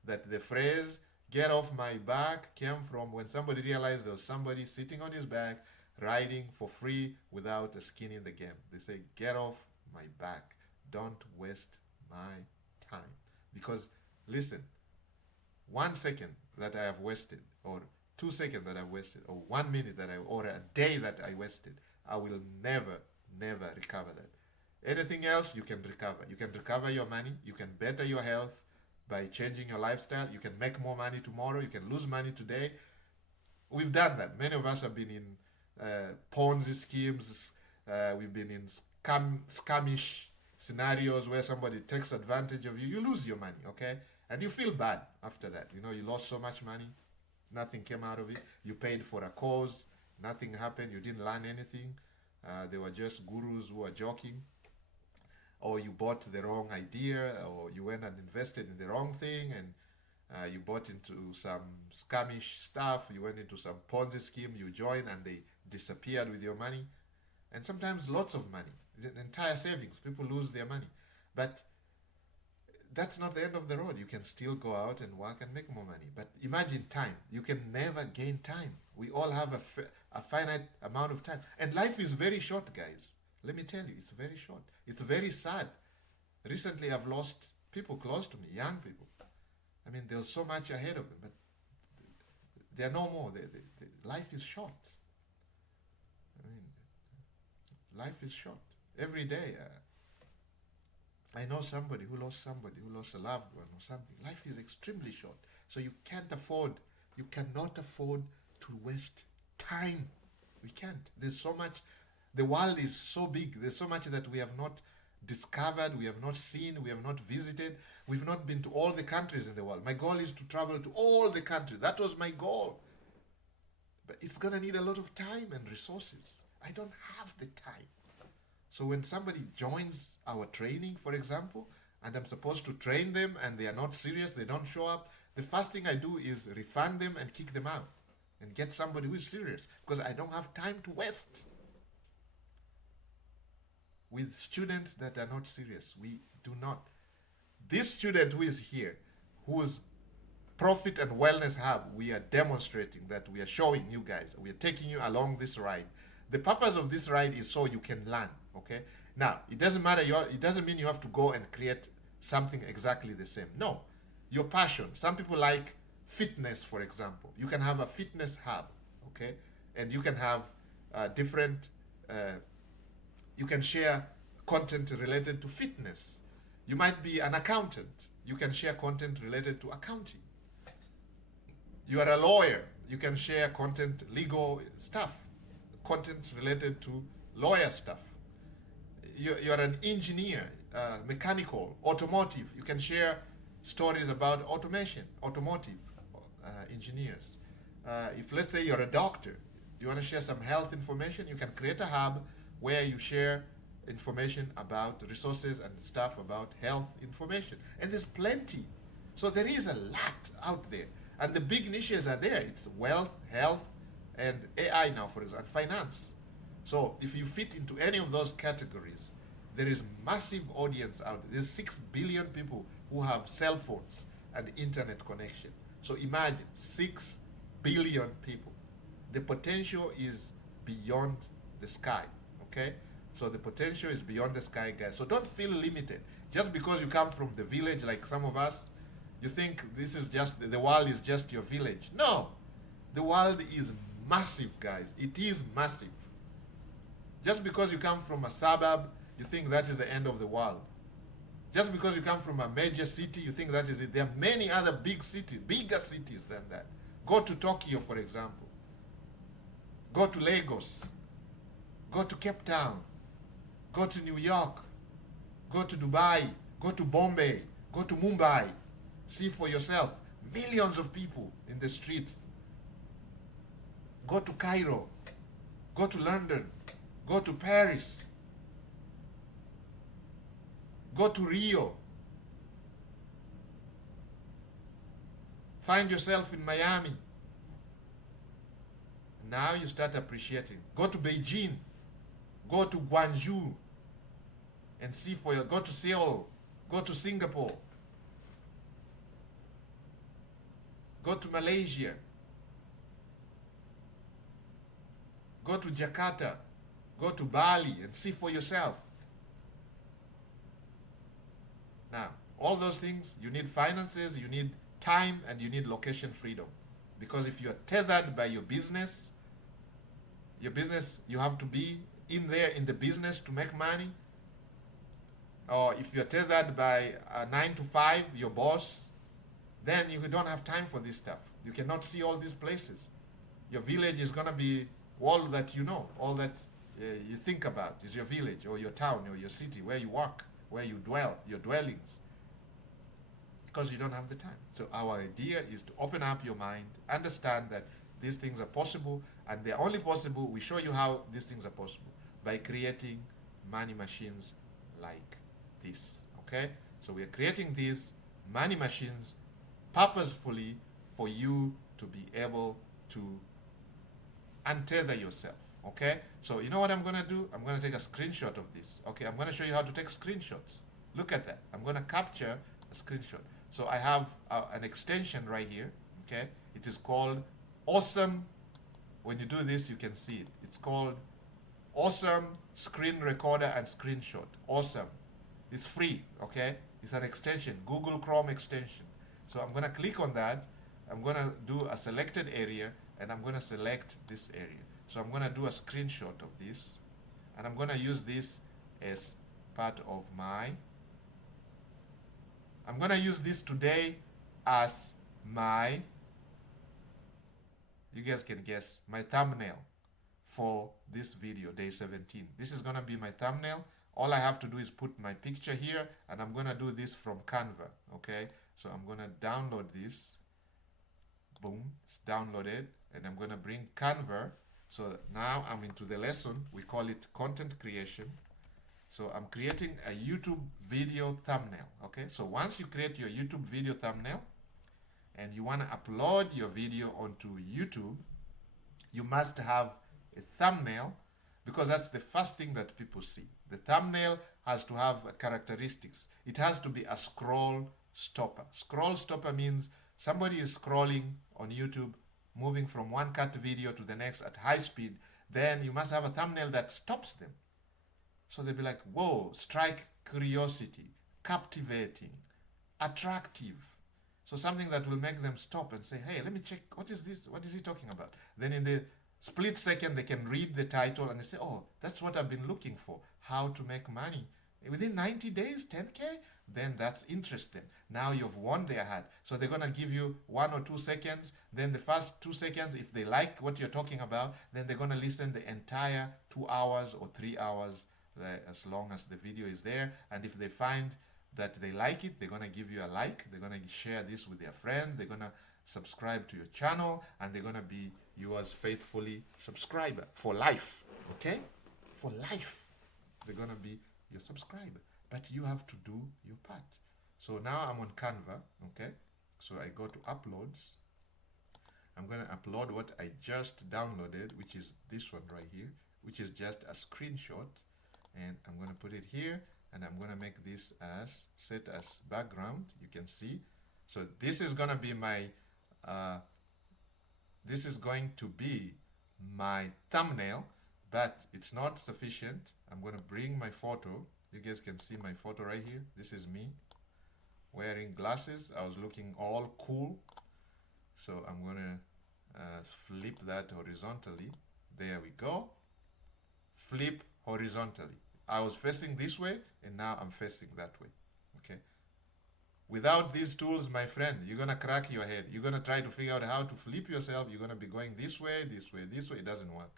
that the phrase, get off my back, came from when somebody realized there was somebody sitting on his back, riding for free without a skin in the game. They say, get off my back. Don't waste my time. Because, listen, 1 second that I have wasted, or 2 seconds that I've wasted, or 1 minute or a day that I wasted, I will never recover that. Anything else, you can recover. You can recover your money. You can better your health by changing your lifestyle. You can make more money tomorrow. You can lose money today. We've done that. Many of us have been in Ponzi schemes. We've been in scamish scenarios where somebody takes advantage of you. You lose your money, okay? And you feel bad after that. You know, you lost so much money. Nothing came out of it. You paid for a cause. Nothing happened. You didn't learn anything. They were just gurus who were joking. Or you bought the wrong idea, or you went and invested in the wrong thing, and you bought into some scamish stuff. You went into some Ponzi scheme. You joined, and they disappeared with your money. And sometimes lots of money, the entire savings. People lose their money. But that's not the end of the road. You can still go out and work and make more money. But imagine time. You can never gain time. We all have a finite amount of time. And life is very short, guys. Let me tell you, it's very short. It's very sad. Recently, I've lost people close to me, young people. I mean, there's so much ahead of them, but they're no more. Life is short. I mean, life is short. Every day, I know somebody who lost a loved one or something. Life is extremely short. So you cannot afford to waste time. We can't. There's so much. The world is so big. There's so much that we have not discovered, we have not seen, we have not visited. We've not been to all the countries in the world. My goal is to travel to all the countries. That was my goal. But it's going to need a lot of time and resources. I don't have the time. So when somebody joins our training, for example, and I'm supposed to train them and they are not serious, they don't show up, the first thing I do is refund them and kick them out and get somebody who is serious, because I don't have time to waste with students that are not serious. We do not. This student who is here, whose Profit and Wellness Hub, we are demonstrating that, we are showing you guys, we are taking you along this ride. The purpose of this ride is so you can learn, okay? Now, it doesn't matter, it doesn't mean you have to go and create something exactly the same. No, your passion. Some people like fitness, for example. You can have a fitness hub, okay? And you can have different, you can share content related to fitness. You might be an accountant. You can share content related to accounting. You are a lawyer. You can share content, legal stuff, content related to lawyer stuff. You're an engineer, mechanical, automotive. You can share stories about automation, automotive engineers. If, let's say, you're a doctor, you want to share some health information, you can create a hub where you share information about resources and stuff about health information. And there's plenty. So there is a lot out there. And the big niches are there. It's wealth, health, and AI now, for example, and finance. So if you fit into any of those categories, there is massive audience out there. There's 6 billion people who have cell phones and internet connection. So imagine 6 billion people. The potential is beyond the sky, okay? So the potential is beyond the sky, guys. So don't feel limited. Just because you come from the village, like some of us, you think this is just, the world is just your village. No, the world is massive, guys. It is massive. Just because you come from a suburb, you think that is the end of the world. Just because you come from a major city, you think that is it. There are many other big cities, bigger cities than that. Go to Tokyo, for example. Go to Lagos. Go to Cape Town. Go to New York. Go to Dubai. Go to Bombay. Go to Mumbai. See for yourself. Millions of people in the streets. Go to Cairo. Go to London. Go to Paris. Go to Rio. Find yourself in Miami. Now you start appreciating. Go to Beijing. Go to Guangzhou. And see for your, go to Seoul. Go to Singapore. Go to Malaysia. Go to Jakarta. Go to Bali and see for yourself. Now, all those things, you need finances, you need time, and you need location freedom. Because if you are tethered by your business, you have to be in there in the business to make money. Or if you're tethered by a 9 to 5, your boss, then you don't have time for this stuff. You cannot see all these places. Your village is going to be all that you know, all that you think about is your village or your town or your city, where you work, where you dwell, your dwellings, because you don't have the time. So our idea is to open up your mind, understand that these things are possible, and they're only possible, we show you how these things are possible, by creating money machines like this, okay? So we are creating these money machines purposefully for you to be able to untether yourself, okay? So you know what I'm gonna do? I'm gonna take a screenshot of this, okay? I'm gonna show you how to take screenshots. Look at that. I'm gonna capture a screenshot. So I have an extension right here, okay? It is called Awesome. When you do this, you can see it. It's called Awesome Screen Recorder and Screenshot. Awesome. It's free, okay? It's an extension, Google Chrome extension. So I'm gonna click on that. I'm gonna do a selected area, and I'm gonna select this area. So I'm gonna do a screenshot of this, and I'm gonna use this as part of my, I'm gonna use this today as my, you guys can guess, my thumbnail for this video, day 17. This is gonna be my thumbnail. All I have to do is put my picture here, and I'm gonna do this from Canva, okay? So I'm gonna download this. Boom, it's downloaded, and I'm gonna bring Canva. So now I'm into the lesson. We call it content creation. So I'm creating a YouTube video thumbnail, okay? So once you create your YouTube video thumbnail, and you want to upload your video onto YouTube, you must have a thumbnail, because that's the first thing that people see. The thumbnail has to have characteristics. It has to be a scroll stopper. Scroll stopper means somebody is scrolling on YouTube, moving from one cut video to the next at high speed. Then you must have a thumbnail that stops them. So they'll be like, whoa, strike curiosity, captivating, attractive. So something that will make them stop and say, hey, let me check, what is this? What is he talking about? Then in the split second, they can read the title and they say, oh, that's what I've been looking for. How to make money within 90 days, 10K? Then that's interesting. Now you've won their heart. So they're going to give you 1 or 2 seconds. Then the first 2 seconds, if they like what you're talking about, then they're going to listen the entire 2 hours or 3 hours, as long as the video is there. And if they find that they like it, they're going to give you a like. They're going to share this with their friends. They're going to subscribe to your channel, and they're going to be yours faithfully subscriber for life. Okay? For life. They're going to be your subscriber. But you have to do your part. So now I'm on Canva. Okay? So I go to uploads. I'm going to upload what I just downloaded, which is this one right here, which is just a screenshot. And I'm going to put it here, and I'm going to make this as set as background. You can see. So this is going to be my thumbnail, but it's not sufficient. I'm going to bring my photo. You guys can see my photo right here. This is me wearing glasses. I was looking all cool. So I'm going to flip that horizontally. There we go. Flip horizontally. I was facing this way, and now I'm facing that way. Okay. Without these tools, my friend, you're going to crack your head. You're going to try to figure out how to flip yourself. You're going to be going this way, this way, this way. It doesn't work.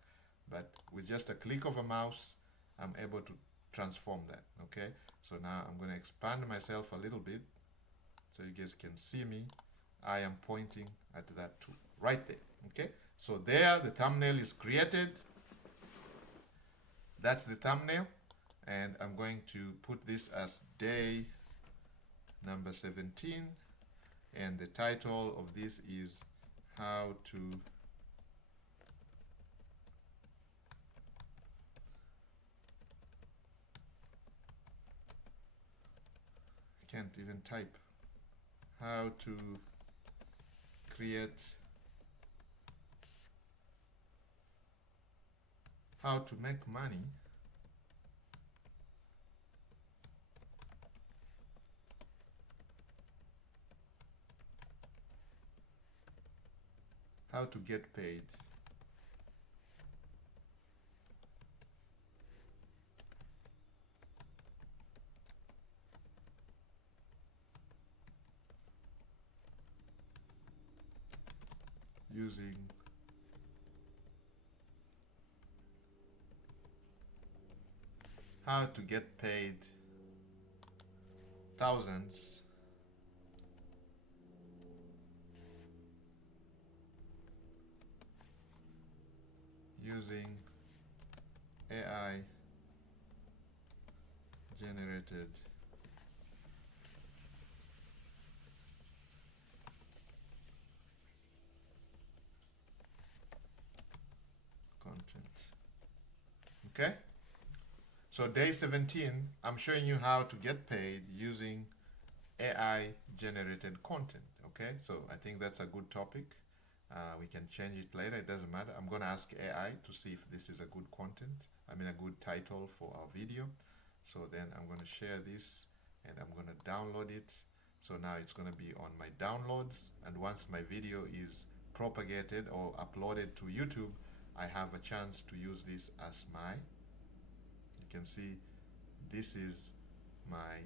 But with just a click of a mouse, I'm able to transform that. Okay. So now I'm going to expand myself a little bit so you guys can see me. I am pointing at that tool right there. Okay. So there, the thumbnail is created. That's the thumbnail. And I'm going to put this as day number 17, and the title of this is how to can't even type how to create how to make money how to get paid using how to get paid thousands using AI generated content. Okay? So day 17, I'm showing you how to get paid using AI generated content. Okay? So I think that's a good topic. We can change it later, it doesn't matter. I'm going to ask AI to see if this is a good content, a good title for our video. So then I'm going to share this and I'm going to download it. So now it's going to be on my downloads, and once my video is propagated or uploaded to YouTube, I have a chance to use this as my, you can see this is my,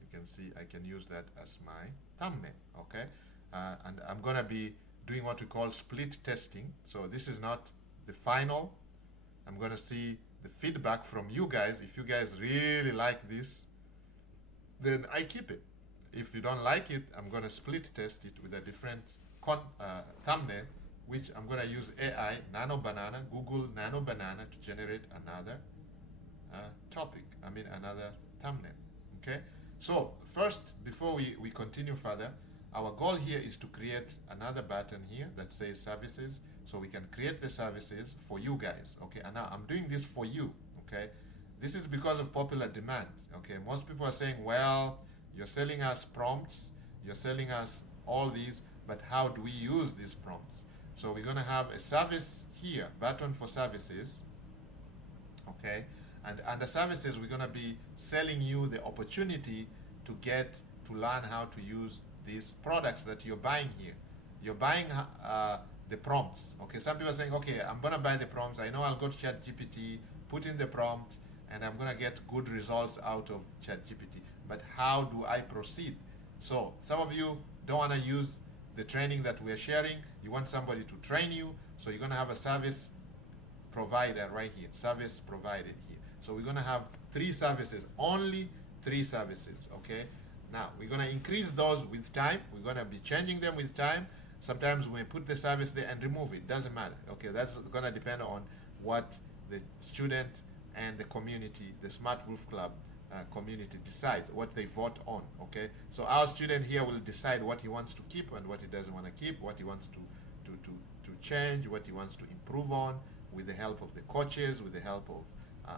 you can see I can use that as my thumbnail. Okay, and I'm going to be doing what we call split testing. So this is not the final. I'm going to see the feedback from you guys. If you guys really like this, then I keep it. If you don't like it, I'm going to split test it with a different thumbnail, which I'm going to use AI, Nano Banana, Google Nano Banana to generate another topic, another thumbnail. Okay? So first, before we continue further, our goal here is to create another button here that says services, so we can create the services for you guys, okay? And now I'm doing this for you, okay? This is because of popular demand, okay? Most people are saying, well, you're selling us prompts, you're selling us all these, but how do we use these prompts? So we're gonna have a service here, button for services, okay? And under services, we're gonna be selling you the opportunity to get to learn how to use these products that you're buying here. You're buying the prompts, okay? Some people are saying, okay, I'm gonna buy the prompts. I know I'll go to ChatGPT, put in the prompt, and I'm gonna get good results out of ChatGPT. But how do I proceed? So some of you don't wanna use the training that we're sharing. You want somebody to train you, so you're gonna have a service provider right here, service provided here. So we're gonna have 3 services, only 3 services, okay? Now, we're gonna increase those with time. We're gonna be changing them with time. Sometimes we put the service there and remove it, doesn't matter, okay? That's gonna depend on what the student and the community, the Smart Wolf Club community decides, what they vote on, okay? So our student here will decide what he wants to keep and what he doesn't wanna keep, what he wants to change, what he wants to improve on, with the help of the coaches, with the help of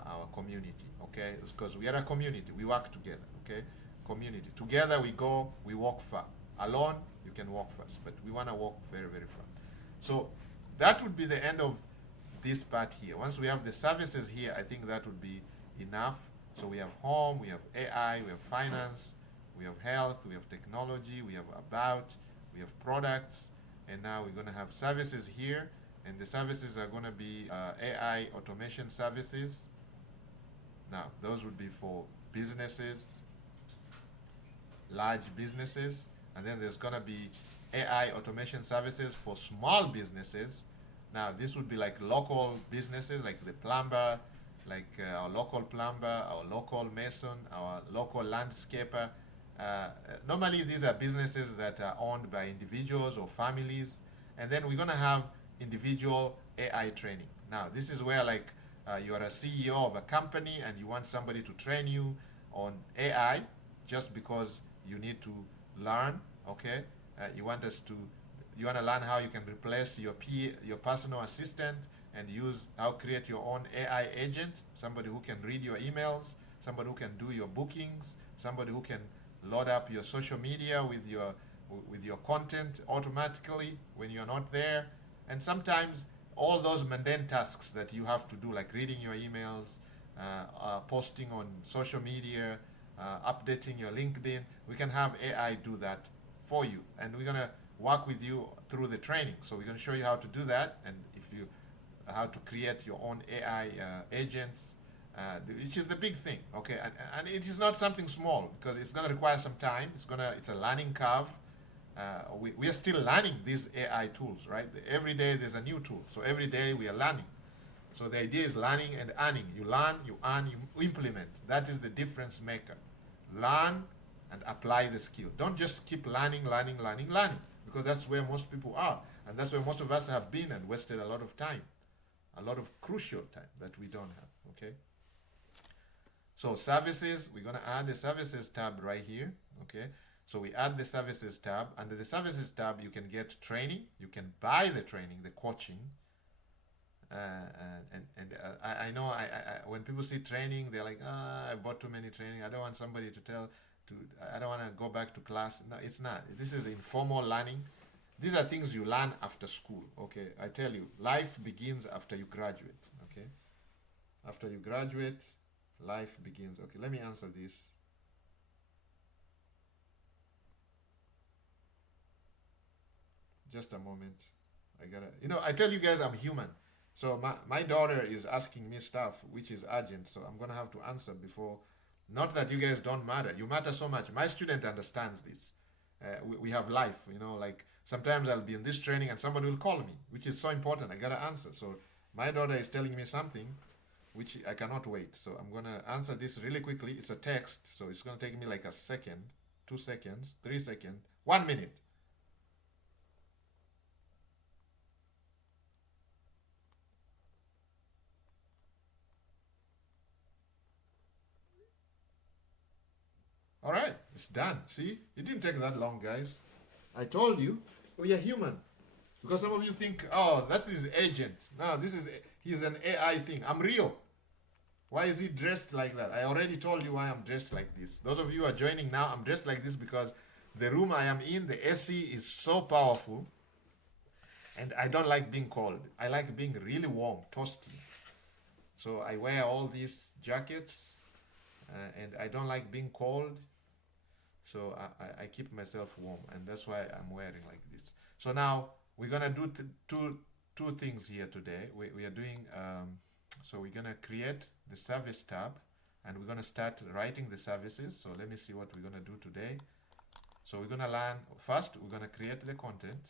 our community, okay? Because we are a community, we work together, okay? Community. Together we go, we walk far. Alone, you can walk fast, but we want to walk very, very far. So that would be the end of this part here. Once we have the services here, I think that would be enough. So we have home, we have AI, we have finance, we have health, we have technology, we have about, we have products, and now we're going to have services here. And the services are going to be AI automation services. Now, those would be for businesses, large businesses. And then there's going to be AI automation services for small businesses. Now, this would be like local businesses, like the plumber, like our local plumber, our local mason, our local landscaper. Normally, these are businesses that are owned by individuals or families. And then we're going to have individual AI training. Now, this is where like you're a CEO of a company and you want somebody to train you on AI just because you need to learn, okay? You want to learn how you can replace your personal assistant and create your own AI agent, somebody who can read your emails, somebody who can do your bookings, somebody who can load up your social media with your content automatically when you're not there. And sometimes all those mundane tasks that you have to do, like reading your emails, posting on social media, updating your LinkedIn, we can have AI do that for you. And we're going to work with you through the training. So we're going to show you how to do that, and how to create your own AI agents, which is the big thing, okay? And it is not something small, because it's going to require some time. It's a learning curve. We are still learning these AI tools, right? Every day there's a new tool. So every day we are learning. So the idea is learning and earning. You learn, you earn, you implement. That is the difference maker. Learn and apply the skill. Don't just keep learning, because that's where most people are. And that's where most of us have been and wasted a lot of time. A lot of crucial time that we don't have, okay? So services, we're going to add the services tab right here, okay? So we add the services tab. Under the services tab, you can get training. You can buy the training, the coaching. I know when people see training, they're like, I bought too many training. I don't want somebody I don't want to go back to class. No, it's not. This is informal learning. These are things you learn after school, okay? I tell you, life begins after you graduate, okay? After you graduate, life begins. Okay, let me answer this. Just a moment. I tell you guys I'm human. So my daughter is asking me stuff which is urgent, so I'm going to have to answer before. Not that you guys don't matter. You matter so much. My student understands this. We have life, like sometimes I'll be in this training and somebody will call me, which is so important. I got to answer. So my daughter is telling me something which I cannot wait. So I'm going to answer this really quickly. It's a text, so it's going to take me like a second, 2 seconds, 3 seconds, 1 minute. All right, it's done. See, it didn't take that long, guys. I told you, we are human. Because some of you think, oh, that's his agent. No, he's an AI thing. I'm real. Why is he dressed like that? I already told you why I'm dressed like this. Those of you who are joining now, I'm dressed like this because the room I am in, the AC is so powerful, and I don't like being cold. I like being really warm, toasty. So I wear all these jackets, and I don't like being cold. So I keep myself warm, and that's why I'm wearing like this. So now we're gonna do two things here today. We are doing so we're gonna create the service tab, and we're gonna start writing the services. So let me see what we're gonna do today. So we're gonna learn first. We're gonna create the content.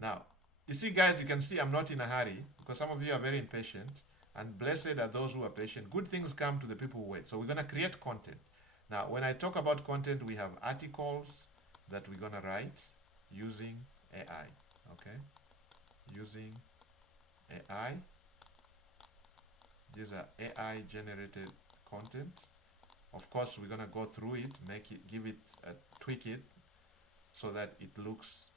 Now, you see, guys, you can see I'm not in a hurry because some of you are very impatient, and blessed are those who are patient. Good things come to the people who wait. So we're gonna create content. Now, when I talk about content, we have articles that we're gonna write using AI, okay? Using AI. These are AI generated content. Of course, we're gonna go through it, tweak it so that it looks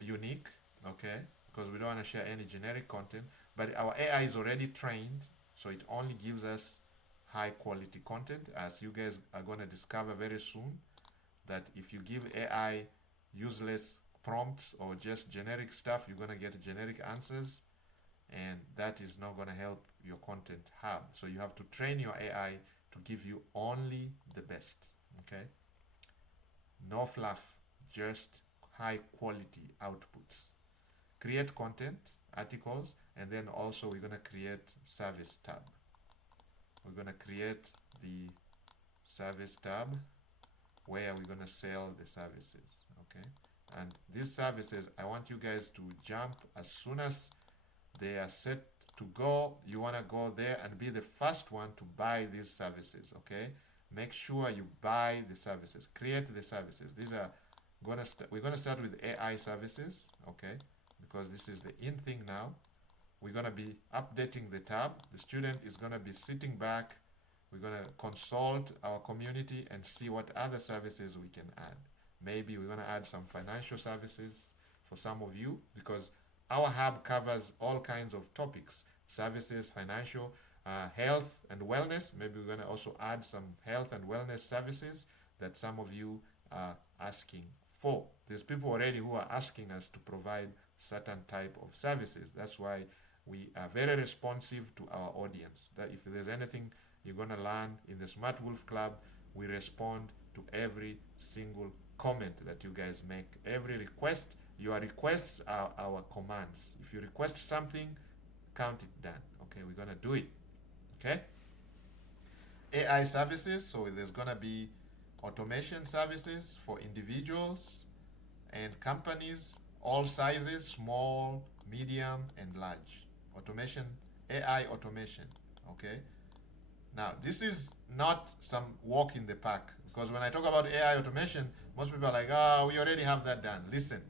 unique, okay? Because we don't wanna share any generic content, but our AI is already trained, so it only gives us high quality content, as you guys are gonna discover very soon, that if you give AI useless prompts or just generic stuff, you're gonna get generic answers, and that is not gonna help your content hub. So you have to train your AI to give you only the best, okay? No fluff, just high quality outputs. Create content, articles, and then also we're gonna create service tab. We're gonna create the service tab where we're gonna sell the services, okay? And these services, I want you guys to jump as soon as they are set to go. You wanna go there and be the first one to buy these services, okay? Make sure you buy the services, create the services. These are we're gonna start with AI services, okay? Because this is the in thing now. We're gonna be updating the tab. The student is gonna be sitting back. We're gonna consult our community and see what other services we can add. Maybe we're gonna add some financial services for some of you, because our hub covers all kinds of topics: services, financial, health and wellness. Maybe we're gonna also add some health and wellness services that some of you are asking for. There's people already who are asking us to provide certain type of services. That's why we are very responsive to our audience. That if there's anything you're going to learn in the Smart Wolf Club, we respond to every single comment that you guys make. Every request, your requests are our commands. If you request something, count it done. Okay, we're going to do it. Okay? AI services, so there's going to be automation services for individuals and companies, all sizes, small, medium, and large. Automation, AI automation, okay? Now, this is not some walk in the park, because when I talk about AI automation, most people are like, oh, we already have that done. Listen,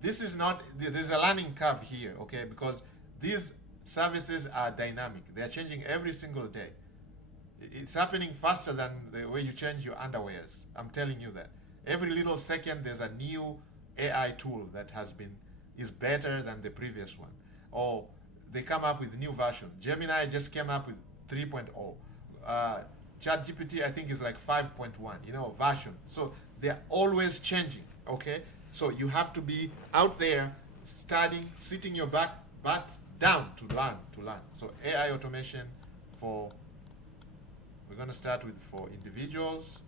this is not, there's a learning curve here, okay? Because these services are dynamic. They're changing every single day. It's happening faster than the way you change your underwears. I'm telling you that. Every little second, there's a new AI tool that is better than the previous one. Or they come up with new version. Gemini just came up with 3.0. ChatGPT, I think, is like 5.1, version. So they're always changing, okay? So you have to be out there studying, sitting your butt down to learn. So AI automation we're going to start with for individuals.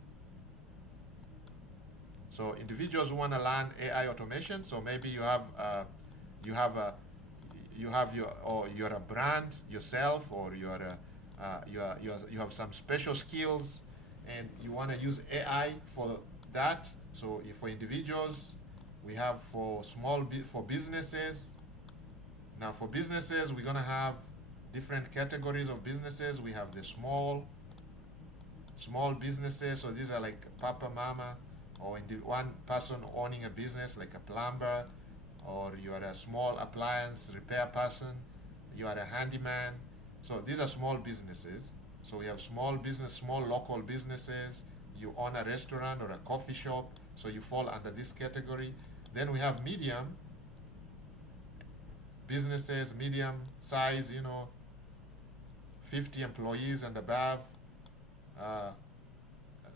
So individuals who want to learn AI automation. So maybe you're a brand yourself, or you have some special skills, and you want to use AI for that. So for individuals, we have for businesses. Now for businesses, we're gonna have different categories of businesses. We have the small businesses. So these are like papa, mama, or one person owning a business, like a plumber, or you are a small appliance repair person, you are a handyman. So these are small businesses. So we have small local businesses. you own a restaurant or a coffee shop, so you fall under this category. Then we have medium businesses, medium size, 50 employees and above. Uh,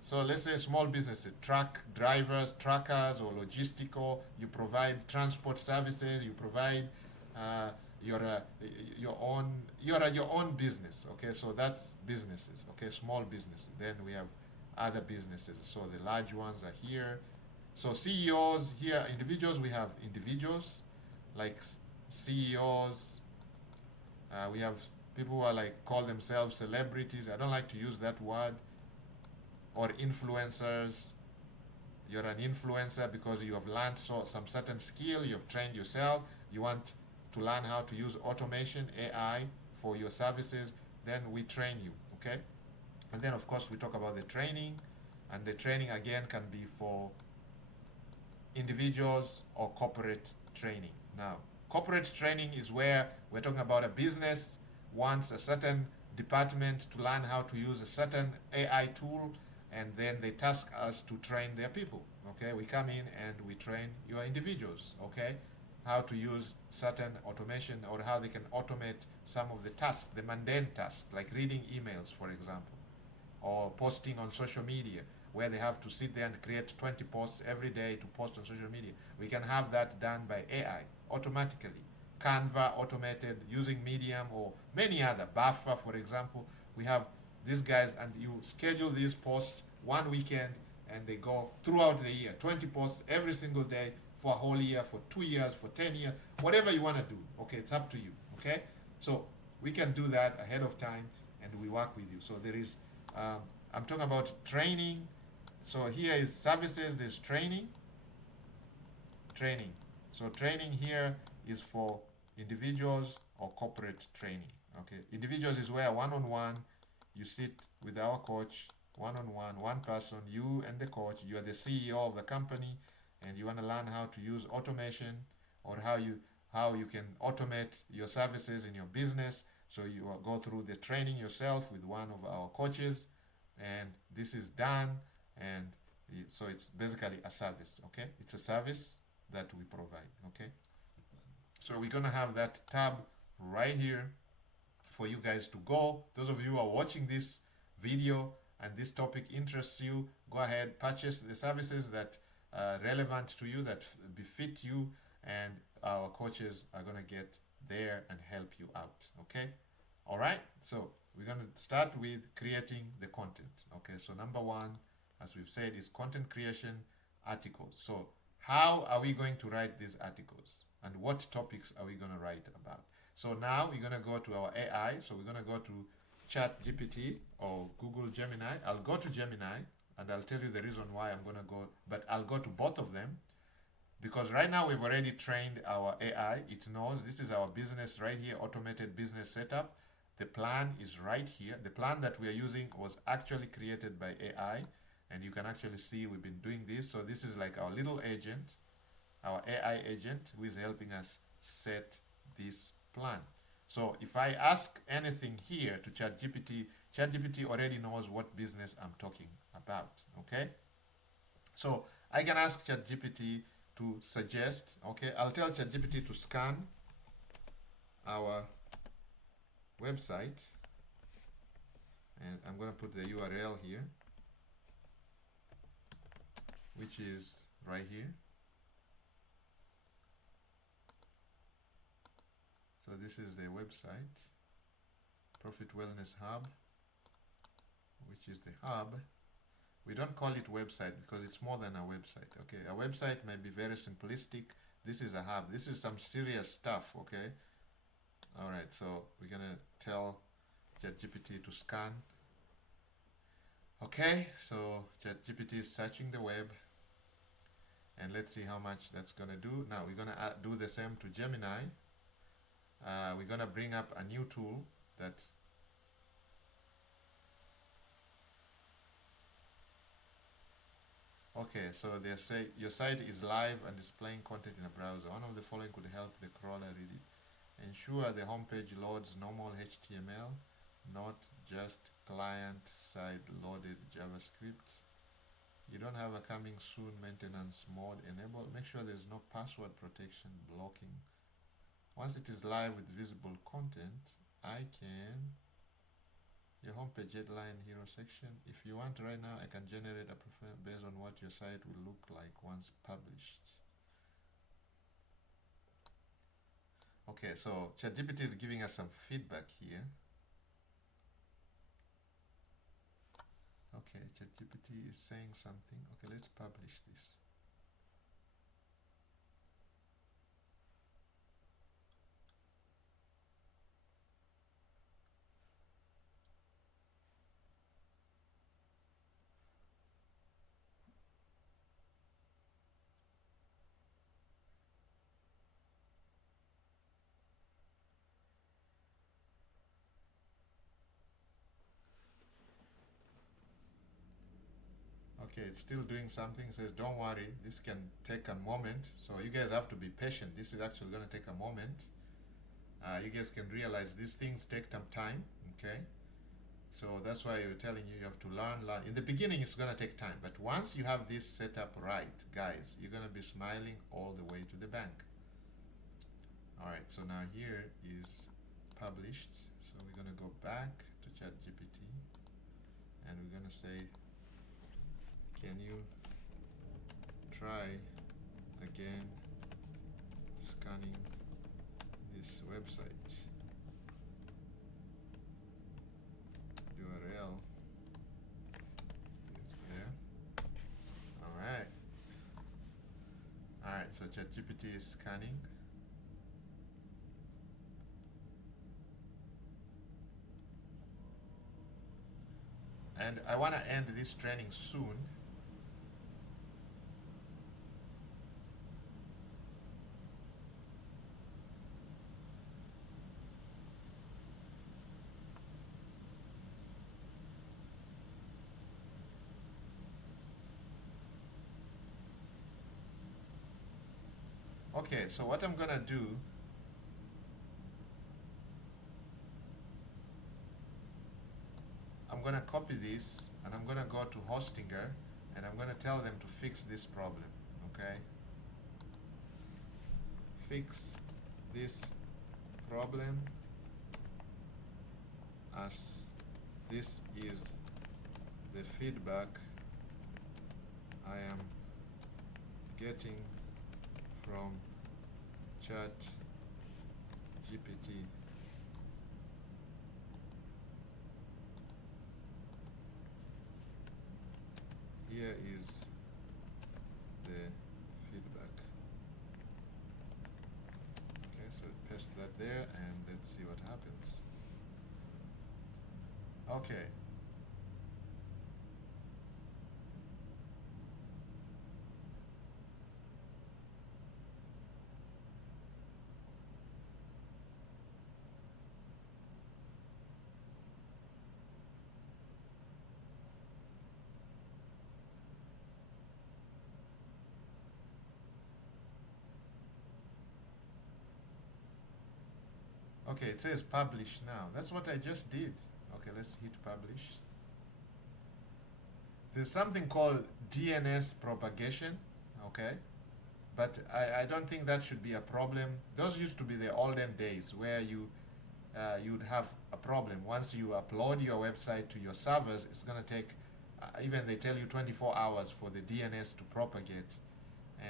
so let's say small businesses, truck drivers, truckers, or logistical. You provide transport services. You provide uh, your your own business. Okay, so that's businesses. Okay, small businesses. Then we have other businesses. So the large ones are here. So CEOs here, individuals. We have individuals like CEOs. We have people who are like call themselves celebrities. I don't like to use that word. Or influencers. You're an influencer because you have learned some certain skill. You have trained yourself. You want to learn how to use automation, AI, for your services. Then we train you. Okay. And then of course we talk about the training, and the training again can be for individuals or corporate training. Now, corporate training is where we're talking about a business wants a certain department to learn how to use a certain AI tool, and then they task us to train their people. Okay, we come in and we train your individuals. Okay, how to use certain automation, or how they can automate some of the tasks, the mundane tasks, like reading emails, for example, or posting on social media, where they have to sit there and create 20 posts every day to post on social media. We can have that done by AI automatically. Canva automated using Medium or many other. Buffer, for example. We have these guys, and you schedule these posts one weekend, and they go throughout the year. 20 posts every single day for a whole year, for 2 years, for 10 years, whatever you want to do. Okay, it's up to you. Okay, so we can do that ahead of time, and we work with you. So there is, I'm talking about training. So here is services. There's training. So training here is for individuals or corporate training. Okay, individuals is where one-on-one you sit with our coach, one-on-one, one person, you and the coach. You are the CEO of the company, and you want to learn how to use automation, or how you can automate your services in your business. So you go through the training yourself with one of our coaches, and this is done. And so it's basically a service. Okay, it's a service that we provide. Okay, so we're gonna have that tab right here for you guys to go. Those of you who are watching this video and this topic interests you, go ahead, purchase the services that are relevant to you, that befit you, and our coaches are gonna get there and help you out. Okay, all right, so we're gonna start with creating the content. Okay, so number one, as we've said, is content creation, articles. So how are we going to write these articles, and what topics are we going to write about? So now we're going to go to our AI. So we're going to go to ChatGPT or Google Gemini. I'll go to Gemini, and I'll tell you the reason why I'm going to go, but I'll go to both of them, because right now we've already trained our AI. It knows this is our business right here, automated business setup. The plan is right here. The plan that we are using was actually created by AI. And you can actually see we've been doing this. So this is like our little agent, our AI agent, who is helping us set this plan. So if I ask anything here to ChatGPT, ChatGPT already knows what business I'm talking about. Okay? So I can ask ChatGPT to suggest. Okay, I'll tell ChatGPT to scan our website, and I'm going to put the URL here, which is right here. So this is the website, Profit Wellness Hub, which is the hub. We don't call it website because it's more than a website. Okay, a website may be very simplistic. This is a hub. This is some serious stuff. Okay. All right. So we're gonna tell ChatGPT to scan. Okay. So ChatGPT is searching the web, and let's see how much that's gonna do. Now we're gonna do the same to Gemini. We're gonna bring up a new tool that okay, so they say your site is live and displaying content in a browser. One of the following could help the crawler read it. Ensure the homepage loads normal HTML, not just client-side loaded JavaScript. You don't have a coming soon maintenance mode enabled. Make sure there's no password protection blocking. Once it is live with visible content, I can, your homepage headline hero section. If you want right now, I can generate a profile based on what your site will look like once published. Okay, so ChatGPT is giving us some feedback here. Okay, ChatGPT is saying something. Okay, let's publish this. Okay, it's still doing something. It says, don't worry, this can take a moment. So you guys have to be patient. This is actually going to take a moment. You guys can realize these things take some time, okay? So that's why you're telling you have to learn. In the beginning, it's going to take time. But once you have this set up right, guys, you're going to be smiling all the way to the bank. All right, so now here is published. So we're going to go back to ChatGPT. And we're going to say, can you try again scanning this website? URL is there. Alright. Alright, so ChatGPT is scanning. And I want to end this training soon. Okay, so what I'm gonna do, I'm gonna copy this and I'm gonna go to Hostinger and I'm gonna tell them to fix this problem, okay? Fix this problem as this is the feedback I am getting from ChatGPT. Here is the feedback. Okay, so paste that there and let's see what happens. Okay. Okay, it says publish now. That's what I just did. Okay, let's hit publish. There's something called DNS propagation, okay? But I don't think that should be a problem. Those used to be the olden days where you'd have a problem. Once you upload your website to your servers, it's going to take, even they tell you 24 hours for the DNS to propagate.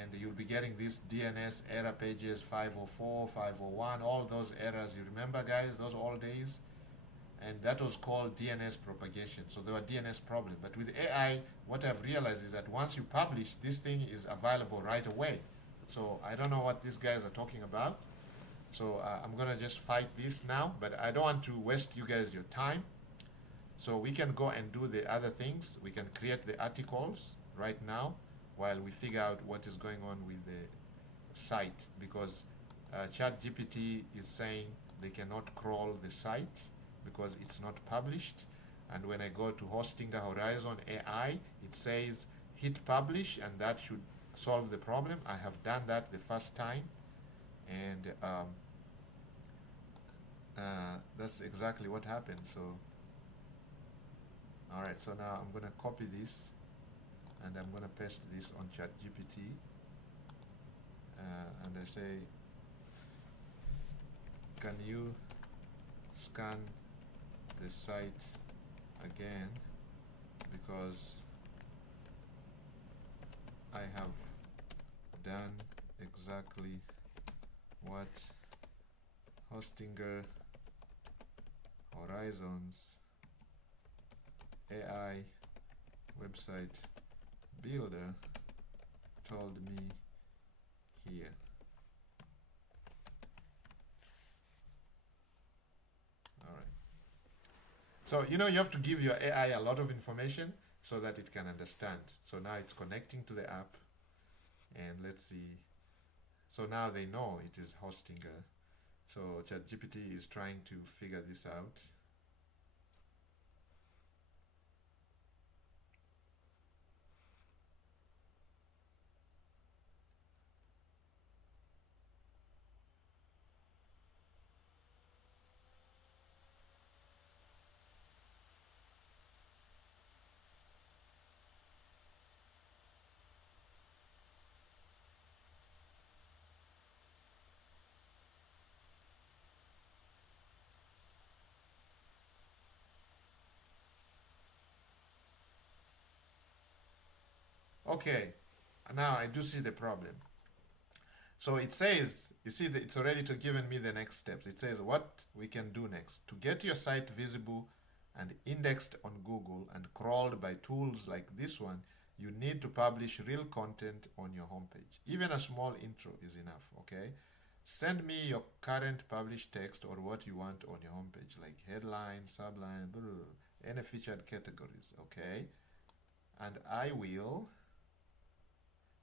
And you'll be getting these DNS error pages, 504, 501, all those errors. You remember, guys, those old days? And that was called DNS propagation. So there were DNS problems. But with AI, what I've realized is that once you publish, this thing is available right away. So I don't know what these guys are talking about. So I'm going to just fight this now. But I don't want to waste you guys your time. So we can go and do the other things. We can create the articles right now while we figure out what is going on with the site. Because ChatGPT is saying they cannot crawl the site because it's not published. And when I go to Hostinger Horizon AI, it says hit publish, and that should solve the problem. I have done that the first time, and that's exactly what happened. So, all right, so now I'm gonna copy this and I'm going to paste this on ChatGPT, and I say, can you scan the site again, because I have done exactly what Hostinger Horizons AI website builder told me here. All right. So, you have to give your AI a lot of information so that it can understand. So now it's connecting to the app, and let's see. So now they know it is Hostinger. So ChatGPT is trying to figure this out. Okay, now I do see the problem. So it says, you see, that it's already given me the next steps. It says what we can do next. To get your site visible and indexed on Google and crawled by tools like this one, you need to publish real content on your homepage. Even a small intro is enough, okay? Send me your current published text or what you want on your homepage, like headline, subline, blah, blah, blah, any featured categories, okay? And I will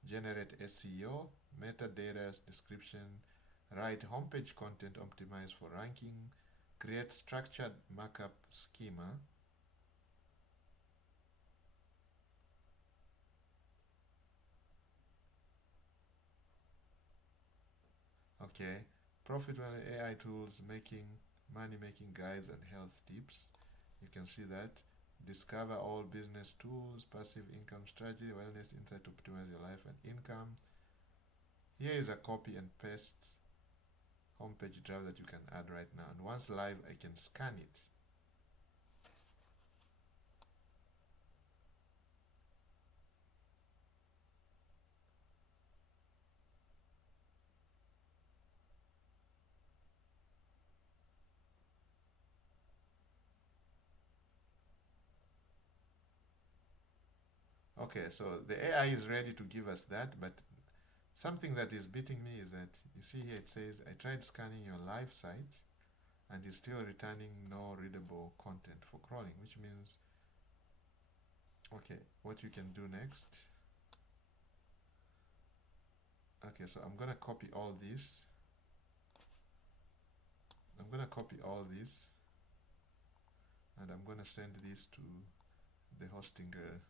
generate SEO, metadata, description, write homepage content optimized for ranking, create structured markup schema, okay, profit AI tools, money making guides and health tips. You can see that. Discover all business tools, passive income strategy, wellness insight to optimize your life and income. Here is a copy and paste homepage draft that you can add right now. And once live, I can scan it. Okay, so the AI is ready to give us that, but something that is beating me is that, you see here it says, I tried scanning your live site and it's still returning no readable content for crawling, which means, okay, what you can do next. Okay, so I'm gonna copy all this. I'm gonna copy all this and I'm gonna send this to the Hostinger.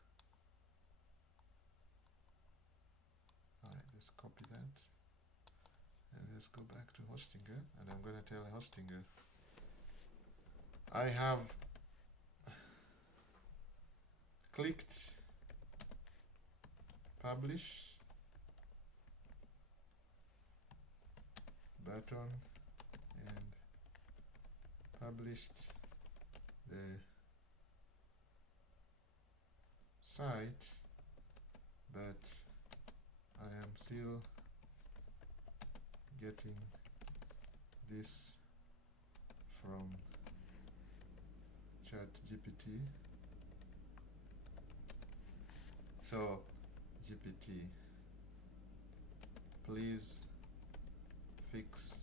Alright, let's copy that. And let's go back to Hostinger and I'm gonna tell Hostinger, I have clicked publish button and published the site, but I am still getting this from ChatGPT. So GPT, please fix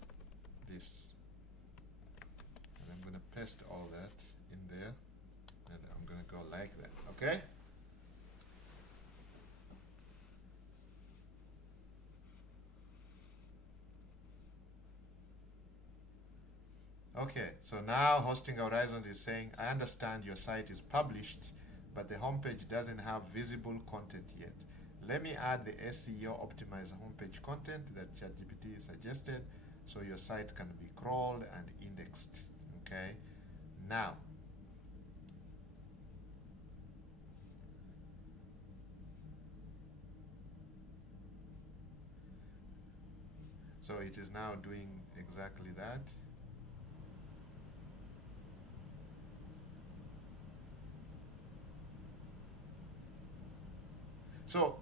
this. And I'm gonna paste all that in there and I'm gonna go like that, okay? Okay, so now Hosting Horizons is saying, I understand your site is published, but the homepage doesn't have visible content yet. Let me add the SEO optimized homepage content that ChatGPT suggested so your site can be crawled and indexed. Okay, now So it is now doing exactly that. So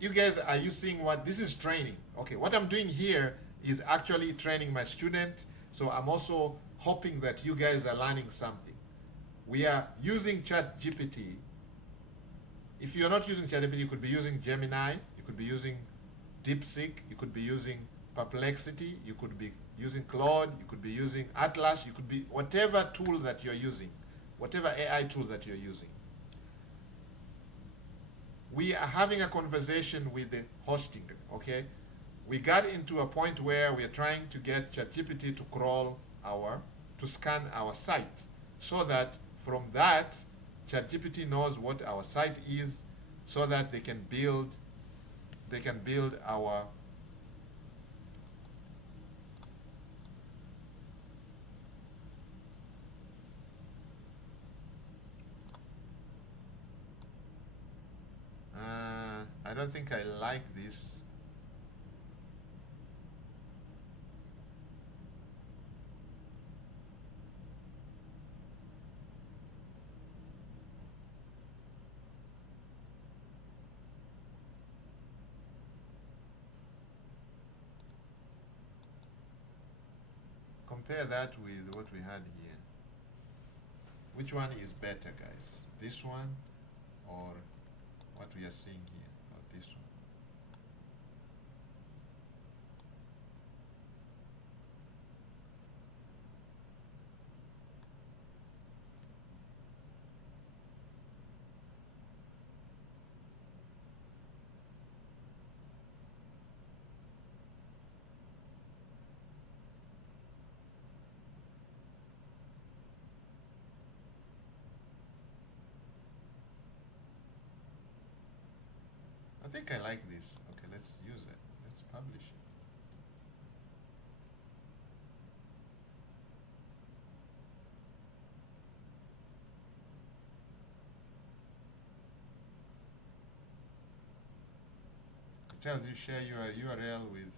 you guys, are you seeing what this is training? Okay, what I'm doing here is actually training my student. So I'm also hoping that you guys are learning something. We are using ChatGPT. If you're not using ChatGPT, you could be using Gemini, you could be using DeepSeek, you could be using Perplexity, you could be using Claude, you could be using Atlas, you could be whatever tool that you're using, whatever AI tool that you're using. We are having a conversation with the hosting, okay? We got into a point where we are trying to get ChatGPT to to scan our site, so that from that, ChatGPT knows what our site is, so that they can build our I don't think I like this. Compare that with what we had here. Which one is better, guys? This one or what we are seeing here? Or this one? I think I like this. Okay, let's use it. Let's publish it. It tells you share your URL with.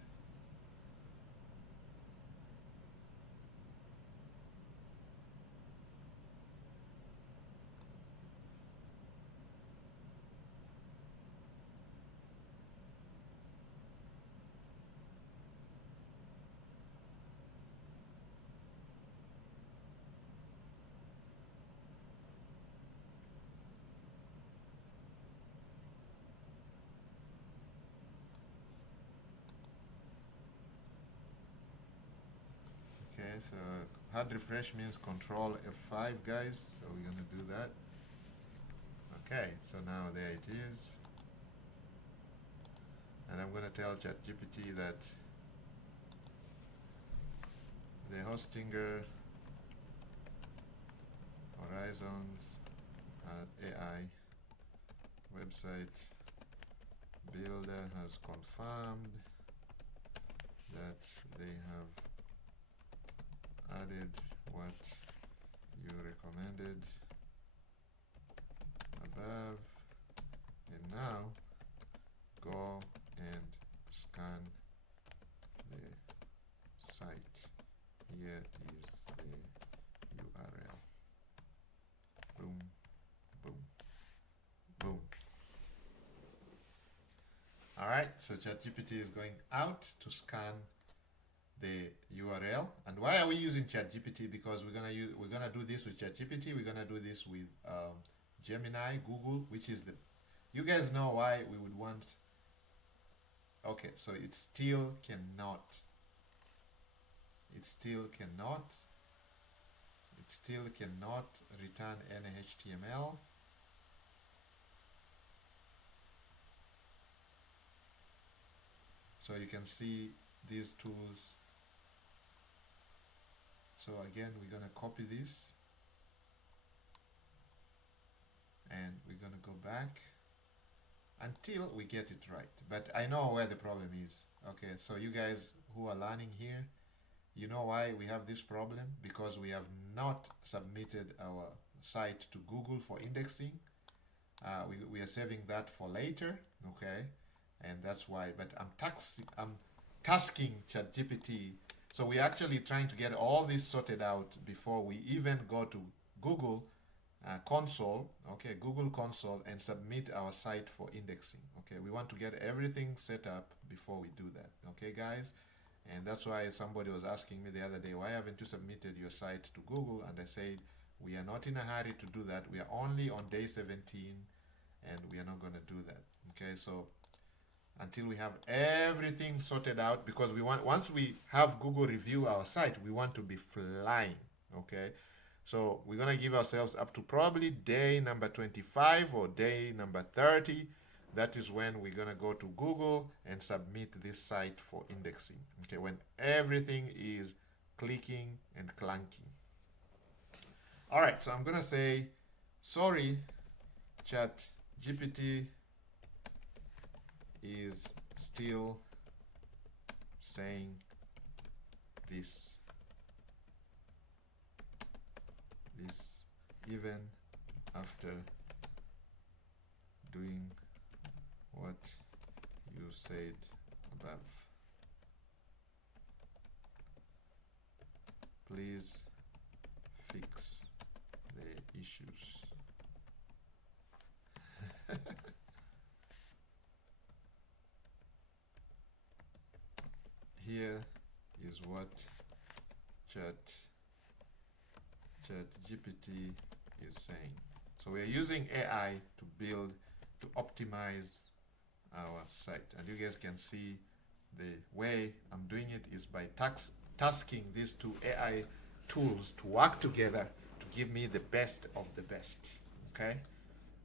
Okay, so hard refresh means control F5, guys. So we're gonna do that. Okay, so now there it is. And I'm gonna tell ChatGPT that the hostinger Horizons AI website builder has confirmed that they have added what you recommended above, and now go and scan the site. Here is the URL. Boom, boom, boom. All right, so ChatGPT is going out to scan the URL. And why are we using ChatGPT? Because we're gonna do this with ChatGPT. We're gonna do this with Gemini, Google, which is the. You guys know why we would want. Okay, so it still cannot. It still cannot. It still cannot return any HTML. So you can see these tools. So again, we're gonna copy this and we're gonna go back until we get it right. But I know where the problem is. Okay, so you guys who are learning here, you know why we have this problem? Because we have not submitted our site to Google for indexing. We are saving that for later, okay? And that's why. But I'm tasking ChatGPT. So we're actually trying to get all this sorted out before we even go to Google console, okay, Google console, and submit our site for indexing. Okay, we want to get everything set up before we do that. Okay, guys, and that's why somebody was asking me the other day, why haven't you submitted your site to Google? And I said, we are not in a hurry to do that. We are only on day 17, and we are not going to do that. Okay, so until we have everything sorted out, because we want, once we have Google review our site, we want to be flying. Okay, so we're gonna give ourselves up to probably day number 25 or day number 30. That is when we're gonna go to Google and submit this site for indexing. Okay, when everything is clicking and clunking. All right, so I'm gonna say, sorry, Chat GPT is still saying this even after doing what you said above. Please fix the issues. Here is what ChatGPT is saying. So we're using AI to build, to optimize our site. And you guys can see the way I'm doing it is by tasking these two AI tools to work together to give me the best of the best. Okay?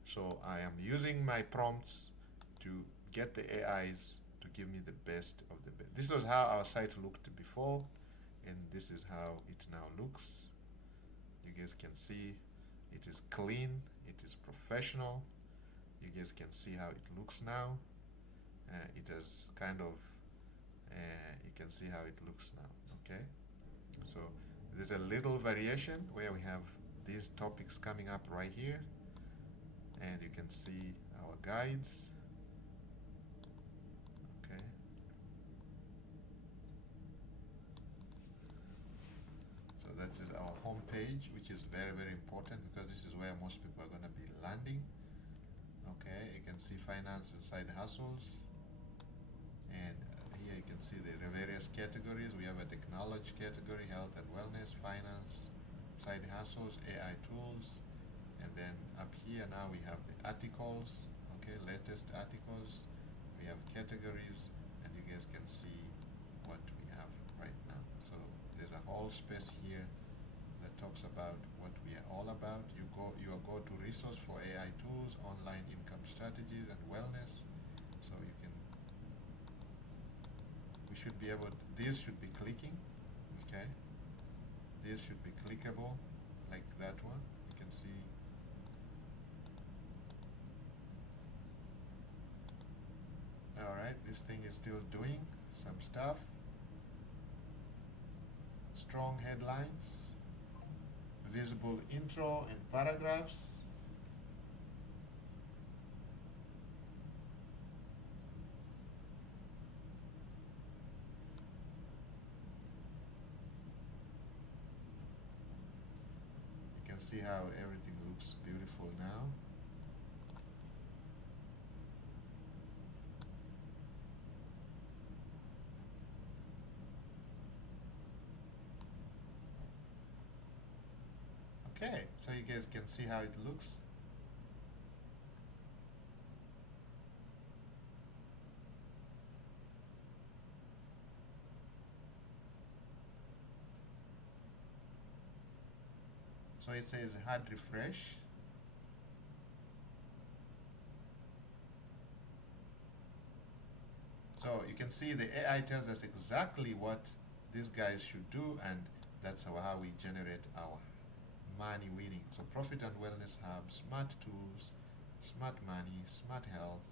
So I am using my prompts to get the AIs to give me the best of the best. This was how our site looked before, and this is how it now looks. You guys can see it is clean, it is professional. You guys can see how it looks now. It has kind of, you can see how it looks now, okay? So there's a little variation where we have these topics coming up right here, and you can see our guides, okay? So that is our home page, which is very, very important because this is where most people are going to be landing. Okay, you can see finance and side hustles, and here you can see the various categories. We have a technology category, health and wellness, finance, side hustles, AI tools, and then up here now we have the articles, okay, latest articles. We have categories, and you guys can see what we have right now. So there's a whole space here that talks about what we are all about. Your go-to resource for AI tools, online income strategies, and wellness. So we should be able, these should be clicking, okay? This should be clickable, like that one. You can see. All right, this thing is still doing some stuff. Strong headlines, visible intro and paragraphs. You can see how everything looks beautiful now. Okay, so you guys can see how it looks. So it says hard refresh. So you can see the AI tells us exactly what these guys should do, and that's how we generate our money winning. So Profit and Wellness Hub, Smart Tools, Smart Money, Smart Health,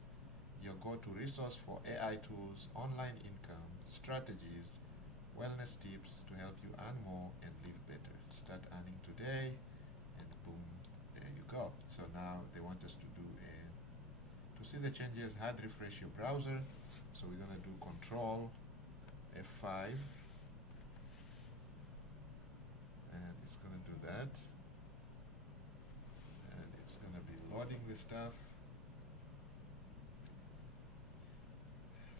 your go-to resource for AI tools, online income, strategies, wellness tips to help you earn more and live better. Start earning today, and boom, there you go. So now they want us to do to see the changes, hard refresh your browser. So we're gonna do Control F5, and it's going to do that, and it's going to be loading the stuff.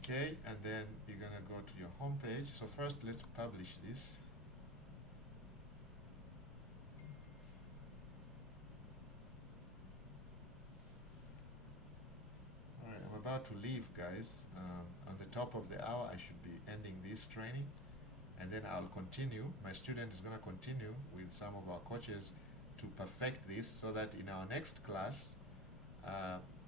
Okay, and then you're going to go to your home page. So first let's publish this. Alright, I'm about to leave, guys. On the top of the hour I should be ending this training, and then I'll continue. My student is going to continue with some of our coaches to perfect this, so that in our next class,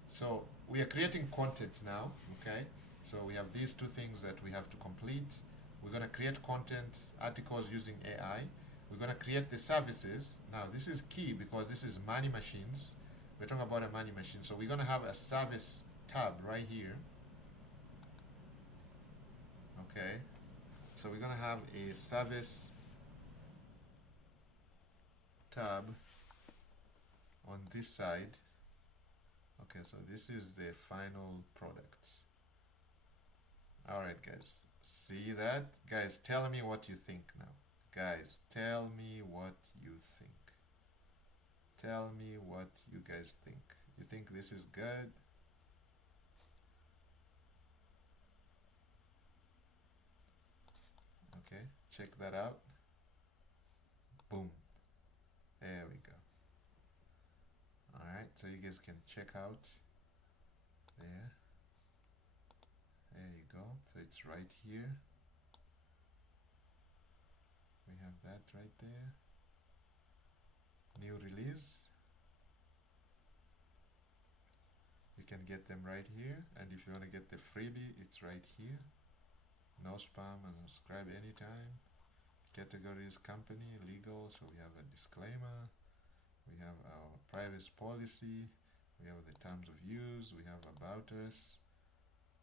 so we are creating content now, okay? So we have these two things that we have to complete. We're going to create content, articles using AI. We're going to create the services. Now this is key because this is money machines. We're talking about a money machine. So we're going to have a service tab right here. Okay. So we're going to have a service tab on this side. Okay, so this is the final product. All right, guys. See that? Guys, tell me what you think now. Guys, tell me what you think. Tell me what you guys think. You think this is good? Okay, check that out. Boom. There we go. All right, so you guys can check out there. There you go. So it's right here. We have that right there. New release. You can get them right here. And if you want to get the freebie, it's right here. No spam and subscribe anytime. Categories, company, legal. So we have a disclaimer. We have our privacy policy. We have the terms of use. We have about us.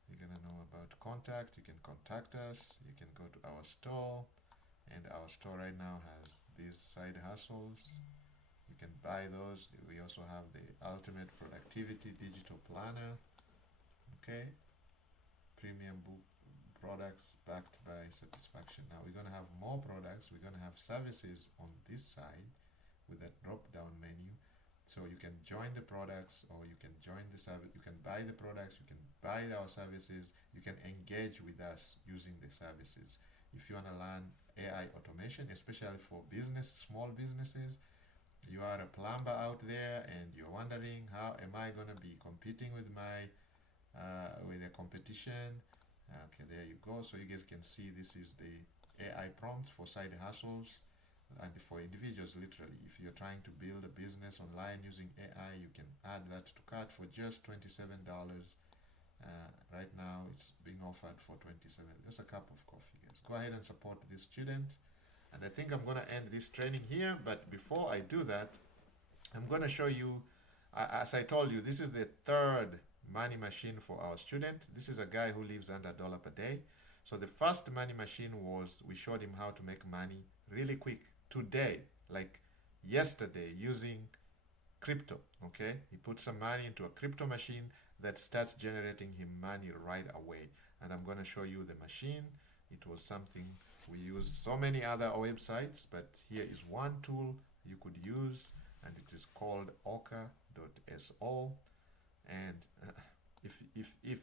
You're going to know about contact. You can contact us. You can go to our store. And our store right now has these side hustles. You can buy those. We also have the Ultimate Productivity Digital Planner. Okay. Premium book products backed by satisfaction. Now we're going to have more products. We're going to have services on this side with that drop-down menu. So you can join the products, or you can join the service. You can buy the products. You can buy our services. You can engage with us using the services. If you want to learn AI automation, especially for business, small businesses, you are a plumber out there and you're wondering, how am I going to be competing with my with the competition? Okay, there you go. So you guys can see this is the AI prompts for side hustles and for individuals. Literally, if you're trying to build a business online using AI, you can add that to cart for just $27. Right now it's being offered for $27. Just a cup of coffee, guys. Go ahead and support this student. And I think I'm going to end this training here, but before I do that, I'm going to show you, as I told you, this is the third money machine for our student. This is a guy who lives under $1 per day. So the first money machine was, we showed him how to make money really quick today, like yesterday, using crypto. Okay, he put some money into a crypto machine that starts generating him money right away. And I'm going to show you the machine. It was something we use so many other websites, but here is one tool you could use, and it is called oka.so. And if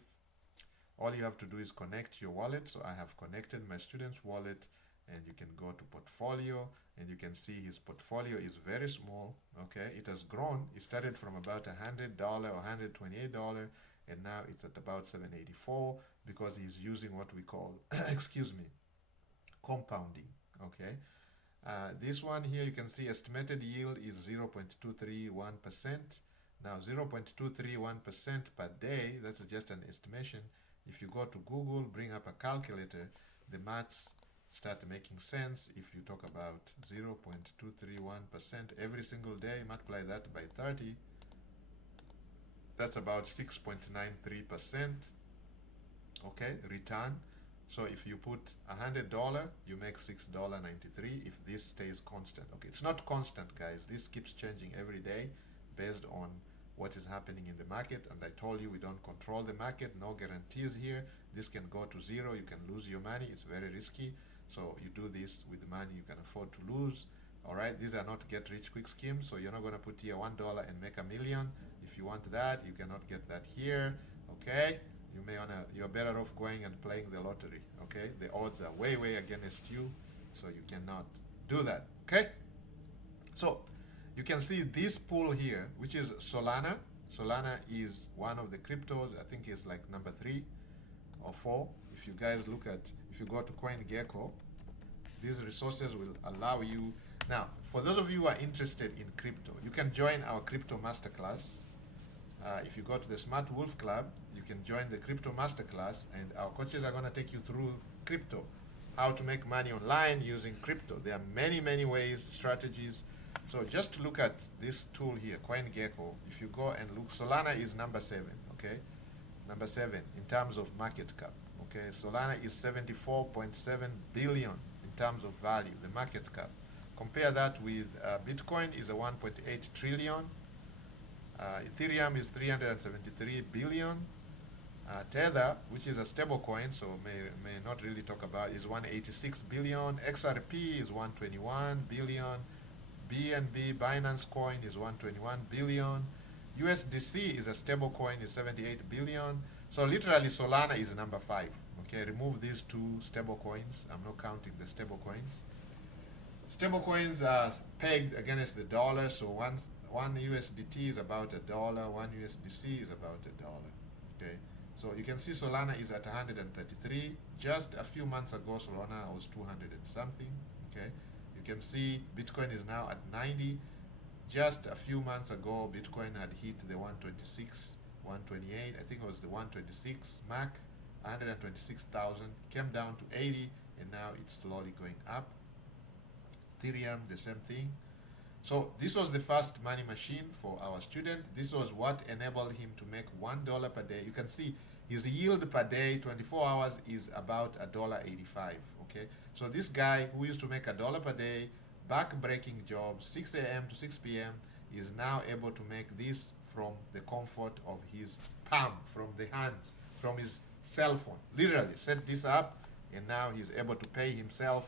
all you have to do is connect your wallet. So I have connected my student's wallet, and you can go to portfolio, and you can see his portfolio is very small. Okay, it has grown. It started from about $100 or $128, and now it's at about $784, because he's using what we call excuse me, compounding. Okay, this one here, you can see estimated yield is 0.231%. Now 0.231% per day, that's just an estimation. If you go to Google, bring up a calculator, the maths start making sense. If you talk about 0.231% every single day, multiply that by 30, that's about 6.93%. Okay, return. So if you put $100, you make $6.93 if this stays constant. Okay, it's not constant, guys. This keeps changing every day based on what is happening in the market. And I told you we don't control the market, no guarantees here. This can go to zero, you can lose your money, it's very risky. So you do this with the money you can afford to lose. All right, these are not get rich quick schemes, so you're not going to put here $1 and make $1 million. If you want that, you cannot get that here. Okay, you're better off going and playing the lottery. Okay, the odds are way against you, so you cannot do that. Okay, so you can see this pool here, which is Solana. Solana is one of the cryptos. I think it's like number 3 or 4. If you guys look at, if you go to CoinGecko, these resources will allow you. Now, for those of you who are interested in crypto, you can join our crypto masterclass. If you go to the Smart Wolf Club, you can join the crypto masterclass, and our coaches are going to take you through crypto, how to make money online using crypto. There are many ways, strategies. So just look at this tool here, CoinGecko. If you go and look, Solana is number 7, okay? Number 7 in terms of market cap, okay? Solana is 74.7 billion in terms of value, the market cap. Compare that with Bitcoin is a 1.8 trillion. Ethereum is 373 billion. Tether, which is a stable coin, so may not really talk about, is 186 billion. XRP is 121 billion. BNB, Binance Coin, is 121 billion. USDC is a stable coin, is 78 billion. So literally Solana is number 5. Okay, remove these 2 stable coins. I'm not counting the stable coins. Stable coins are pegged against the dollar, so one USDT is about $1, one USDC is about $1. Okay, so you can see Solana is at 133. Just a few months ago, Solana was 200 and something. Okay, you can see Bitcoin is now at 90. Just a few months ago, Bitcoin had hit the 126, 128. I think it was the 126 mark, 126,000. Came down to 80, and now it's slowly going up. Ethereum, the same thing. So this was the first money machine for our student. This was what enabled him to make $1 per day. You can see his yield per day, 24 hours, is about $1.85. Okay, so this guy who used to make $1 per day, back-breaking job, 6 a.m. to 6 p.m., is now able to make this from the comfort of his palm, from the hands, from his cell phone. Literally set this up, and now he's able to pay himself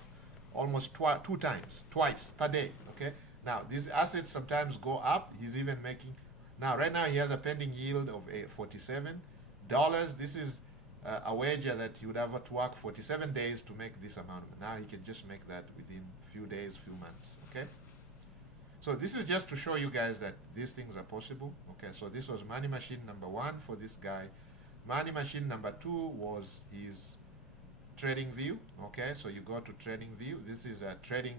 almost twice per day. Okay, now these assets sometimes go up. He's even making, now right now he has a pending yield of $47. This is a wager that he would have to work 47 days to make this amount. Now he can just make that within few days, few months. Okay, so this is just to show you guys that these things are possible. Okay, so this was money machine number 1 for this guy. Money machine number 2 was his trading view. Okay, so you go to trading view. This is a trading,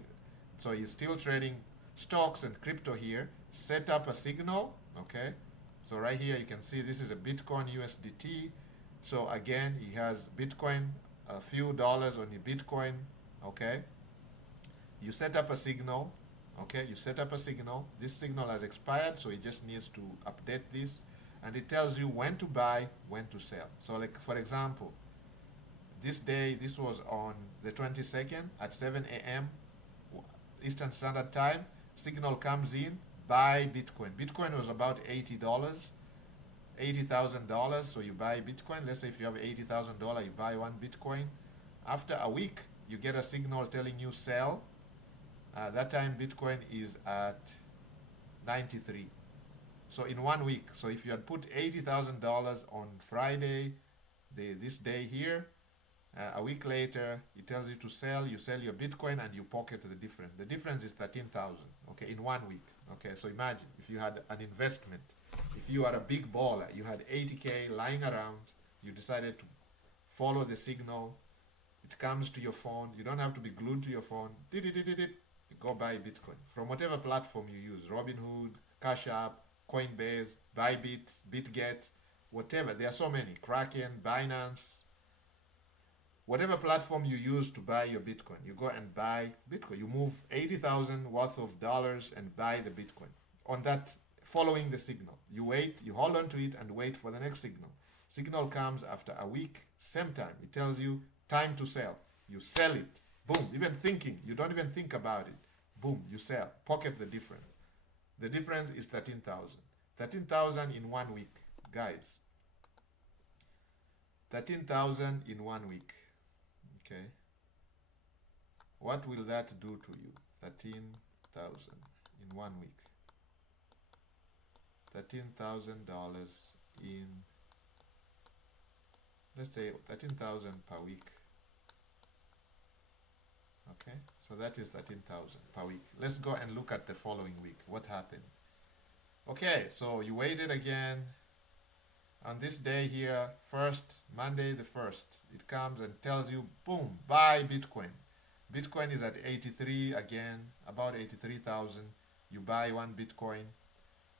so he's still trading stocks and crypto here. Set up a signal. Okay, so right here you can see this is a Bitcoin USDT. So again, he has Bitcoin, a few dollars on the Bitcoin. Okay, you set up a signal. Okay, you set up a signal. This signal has expired, so he just needs to update this, and it tells you when to buy, when to sell. So like for example, this day, this was on the 22nd at 7 a.m. Eastern Standard Time. Signal comes in, buy Bitcoin. Bitcoin was about $80, $80,000. So you buy Bitcoin. Let's say if you have $80,000, you buy 1 Bitcoin. After a week, you get a signal telling you sell. That time Bitcoin is at 93. So in 1 week, so if you had put $80,000 on Friday, this day here, a week later, it tells you to sell. You sell your Bitcoin and you pocket the difference. The difference is 13,000. Okay, in 1 week. Okay, so imagine if you had an investment. If you are a big baller, you had 80K lying around. You decided to follow the signal. It comes to your phone. You don't have to be glued to your phone. You go buy Bitcoin from whatever platform you use. Robinhood, Cash App, Coinbase, Bybit, BitGet, whatever. There are so many. Kraken, Binance. Whatever platform you use to buy your Bitcoin, you go and buy Bitcoin. You move 80,000 worth of dollars and buy the Bitcoin. On that, following the signal. You wait, you hold on to it and wait for the next signal. Signal comes after a week, same time. It tells you time to sell. You sell it. Boom. Even thinking, you don't even think about it. Boom, you sell. Pocket the difference. The difference is 13,000. 13,000 in 1 week, guys. 13,000 in 1 week. Okay. What will that do to you? 13,000 in 1 week. $13,000 in, let's say 13,000 per week. Okay, so that is 13,000 per week. Let's go and look at the following week. What happened? Okay, so you waited again. On this day here, Monday the 1st, it comes and tells you, boom, buy Bitcoin. Bitcoin is at 83 again, about 83,000. You buy 1 Bitcoin.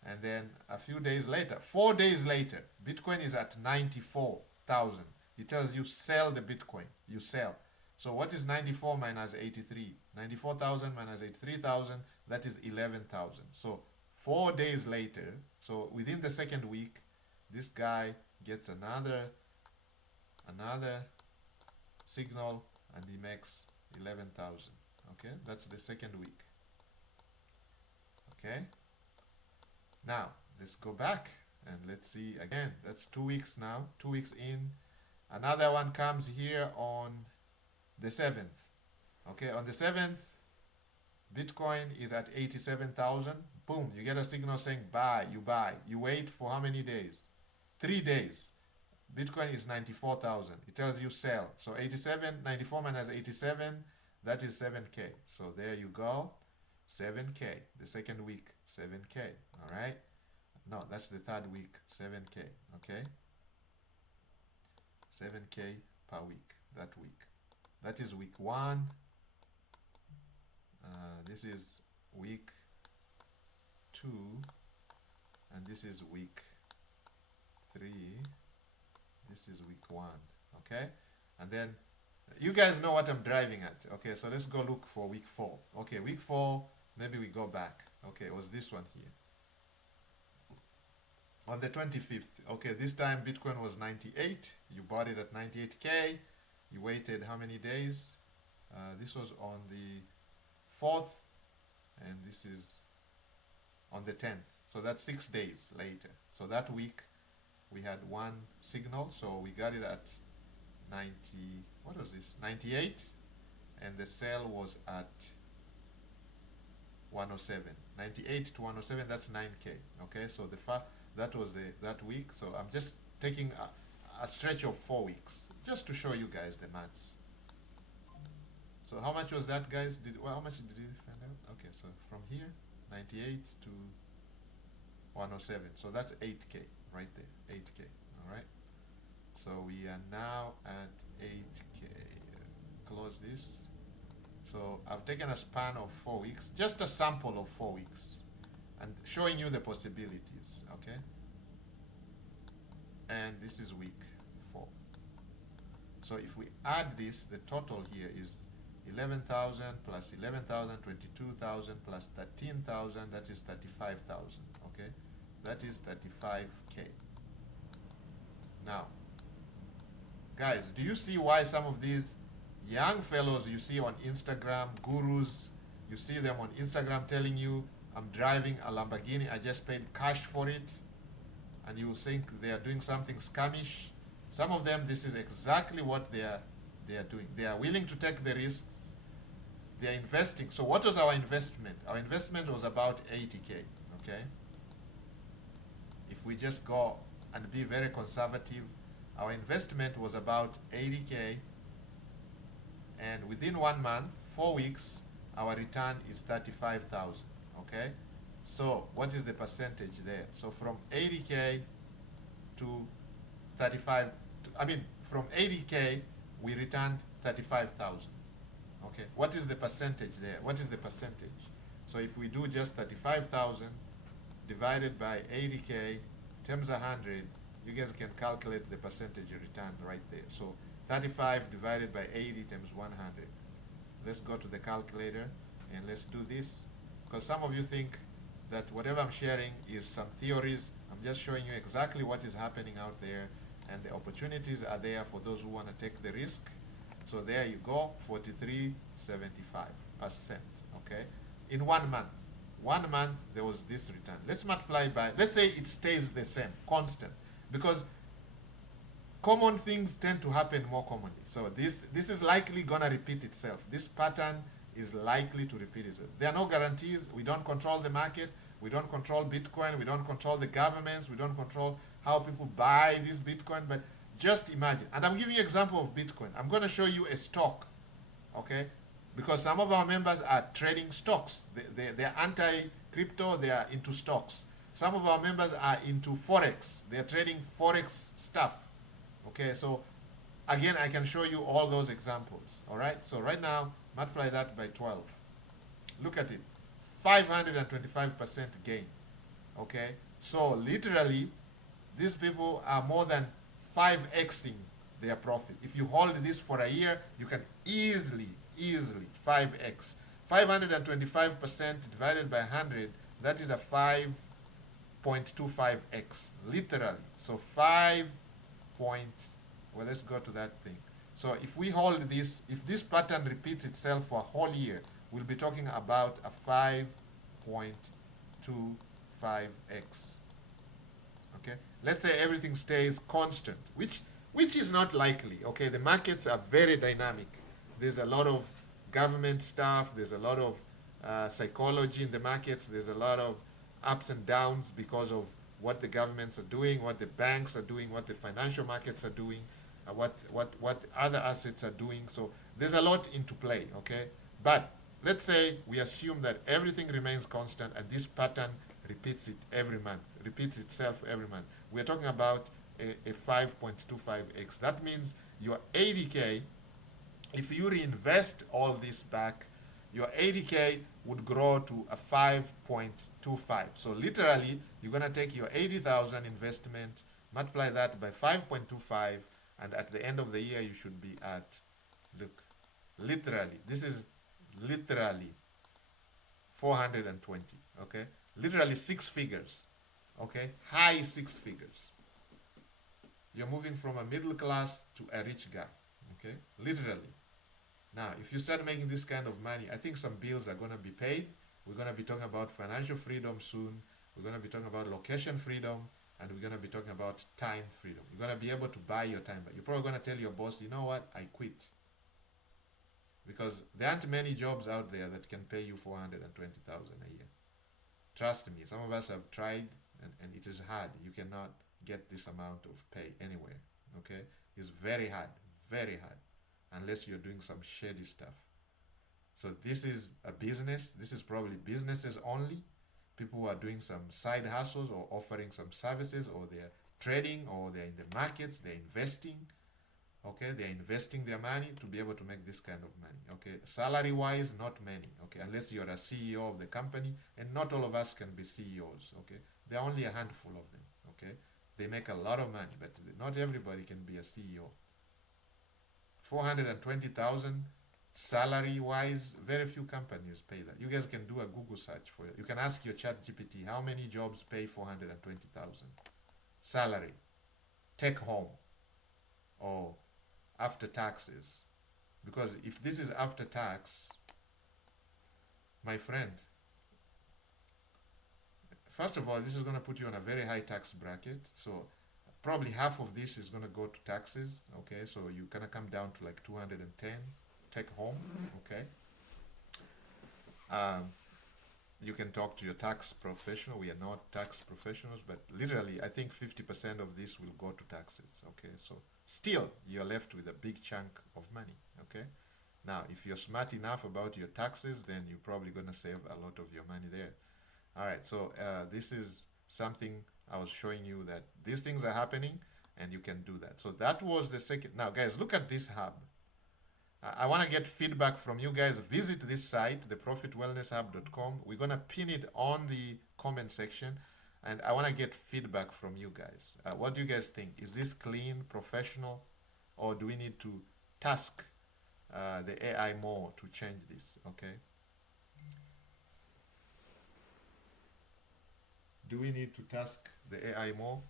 And then a few days later, 4 days later, Bitcoin is at 94,000. It tells you sell the Bitcoin. You sell. So what is 94 minus 83? 94,000 minus 83,000, that is 11,000. So 4 days later, so within the second week, this guy gets another signal and he makes 11,000. Okay, that's the second week. Okay. Now, let's go back and let's see again. That's 2 weeks now, 2 weeks in. Another one comes here on the 7th. Okay, on the 7th, Bitcoin is at 87,000. Boom, you get a signal saying buy, you buy. You wait for how many days? 3 days. Bitcoin is 94,000. It tells you sell. So 94 minus 87, that is 7K. So there you go. 7K, the second week, 7K, all right? No, that's the third week, 7K, okay? 7K per week, that week. That is week 1. This is week 2, and this is week 3. This is week 1, okay? And then you guys know what I'm driving at. Okay, so let's go look for week 4. Okay, week 4, maybe we go back. Okay, it was this one here. On the 25th, okay, this time Bitcoin was 98. You bought it at 98K. You waited how many days? This was on the 4th, and this is on the 10th. So that's 6 days later. So that week, we had 1 signal. So we got it at 90, what was this? 98, and the sell was at 107. 98 to 107, that's 9K. Okay, so that was that week. So I'm just taking a stretch of 4 weeks just to show you guys the maths. So how much was that, guys? How much did you find out? Okay, so from here, 98 to 107. So that's 8K right there, 8K, all right? So we are now at 8K. Close this. So I've taken a span of 4 weeks, just a sample of 4 weeks, and showing you the possibilities, okay? And this is week 4. So if we add this, the total here is 11,000 plus 11,000, 22,000 plus 13,000, that is 35,000, okay? That is 35K. Now, guys, do you see why some of these young fellows you see on Instagram, gurus, you see them on Instagram telling you, I'm driving a Lamborghini, I just paid cash for it, and you think they are doing something scamish? Some of them, this is exactly what they are doing. They are willing to take the risks. They are investing. So what was our investment? Our investment was about 80K, okay? If we just go and be very conservative, our investment was about 80K, and within 1 month, 4 weeks, our return is 35,000, okay? So what is the percentage there? So from 80K to 35, from 80K, we returned 35,000, okay? What is the percentage there? What is the percentage? So if we do just 35,000 divided by 80K times 100, you guys can calculate the percentage return right there. So 35 divided by 80 times 100. Let's go to the calculator and let's do this, because some of you think that whatever I'm sharing is some theories. I'm just showing you exactly what is happening out there, and the opportunities are there for those who want to take the risk. So there you go, 43.75%, okay? In 1 month. 1 month there was this return. Let's multiply by, let's say it stays the same, constant, because common things tend to happen more commonly. So this is likely gonna repeat itself. This pattern is likely to repeat itself. There are no guarantees. We don't control the market. We don't control Bitcoin. We don't control the governments. We don't control how people buy this Bitcoin. But just imagine, and I'm giving you an example of Bitcoin. I'm going to show you a stock, okay? Because some of our members are trading stocks. They're anti-crypto. They are into stocks. Some of our members are into Forex. They're trading Forex stuff, okay? So again, I can show you all those examples, all right? So right now, multiply that by 12. Look at it. 525% gain. Okay? So literally, these people are more than 5xing their profit. If you hold this for a year, you can easily 5x. 525% divided by 100, that is a 5.25x. Literally. So 5 point, well, let's go to that thing. So if we hold this, if this pattern repeats itself for a whole year, we'll be talking about a 5.25x. Okay? Let's say everything stays constant, which is not likely. Okay? The markets are very dynamic. There's a lot of government stuff. There's a lot of psychology in the markets. There's a lot of ups and downs because of what the governments are doing, what the banks are doing, what the financial markets are doing, what other assets are doing. So there's a lot into play, okay? But let's say we assume that everything remains constant and this pattern repeats itself every month. We're talking about a 5.25x. That means your 80K, if you reinvest all this back, your 80K would grow to a 5.25. So literally, you're going to take your 80,000 investment, multiply that by 5.25, and at the end of the year, you should be at, look, literally, this is literally 420, okay? Literally 6 figures, okay? High 6 figures. You're moving from a middle class to a rich guy, okay? Literally. Now, if you start making this kind of money, I think some bills are going to be paid. We're going to be talking about financial freedom soon. We're going to be talking about location freedom. And we're going to be talking about time freedom. You're going to be able to buy your time back. You're probably going to tell your boss, you know what, I quit. Because there aren't many jobs out there that can pay you $420,000 a year. Trust me, some of us have tried, and it is hard. You cannot get this amount of pay anywhere, okay? It's very hard, unless you're doing some shady stuff. So this is a business. This is probably businesses only. People who are doing some side hustles or offering some services, or they're trading, or they're in the markets, they're investing. Okay, they're investing their money to be able to make this kind of money. Okay, salary-wise, not many. Okay, unless you're a CEO of the company, and not all of us can be CEOs. Okay, there are only a handful of them. Okay, they make a lot of money, but not everybody can be a CEO. 420,000 salary-wise, very few companies pay that. You guys can do a Google search for it. You can ask your ChatGPT how many jobs pay 420,000 salary, take home, or after taxes. Because if this is after tax, my friend, first of all, this is going to put you on a very high tax bracket. So probably half of this is going to go to taxes. Okay, so you're going to come down to like 210 take home. Okay, you can talk to your tax professional. We are not tax professionals, but literally I think 50% of this will go to taxes. Okay, so still you're left with a big chunk of money. Okay, now if you're smart enough about your taxes, then you're probably going to save a lot of your money there. All right, so this is something I was showing you, that these things are happening and you can do that. So that was the second. Now guys, look at this hub. I want to get feedback from you guys. Visit this site, theprofitwellnesshub.com. We're going to pin it on the comment section, and I want to get feedback from you guys. What do you guys think? Is this clean, professional, or do we need to task the AI more to change this? Okay. Do we need to task the AI more?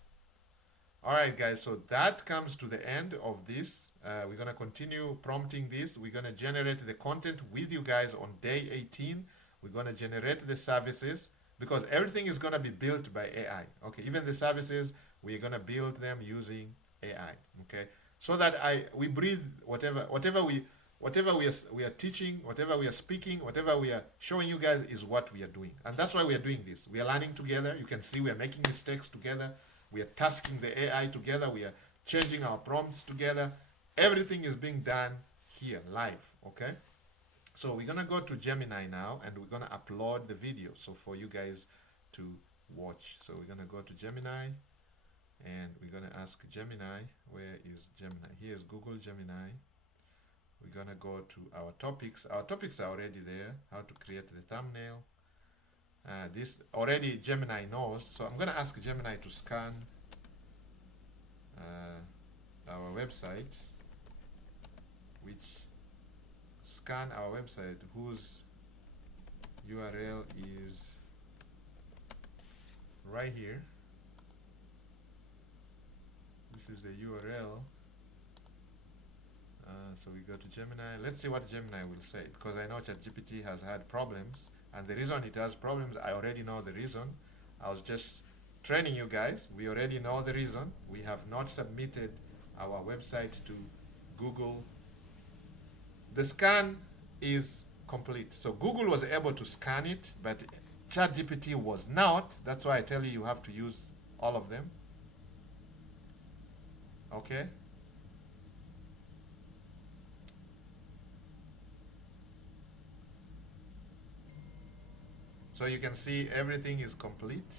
All right, guys, so that comes to the end of this. We're going to continue prompting this. We're going to generate the content with you guys on day 18 We're going to generate the services because everything is going to be built by AI. Okay, even the services, we're going to build them using AI. Okay, so that we breathe whatever we are teaching, whatever we are speaking, whatever we are showing you guys is what we are doing. And that's why we are doing this. We are learning together. You can see we are making mistakes together. We are tasking the AI together. We are changing our prompts together. Everything is being done here live, okay? So we're gonna go to Gemini now and we're gonna upload the video so for you guys to watch. So we're gonna go to Gemini and we're gonna ask Gemini, where is Gemini? Here's Google Gemini. We're gonna go to our topics. Our topics are already there. How to create the thumbnail. This already Gemini knows. So I'm gonna ask Gemini to scan our website, scan our website whose URL is right here. This is the URL. So we go to Gemini. Let's see what Gemini will say, because I know ChatGPT has had problems, and the reason it has problems, I already know the reason. I was just training you guys. We already know the reason. We have not submitted our website to Google. The scan is complete. So Google was able to scan it, but ChatGPT was not. That's why I tell you, you have to use all of them. Okay? So you can see everything is complete.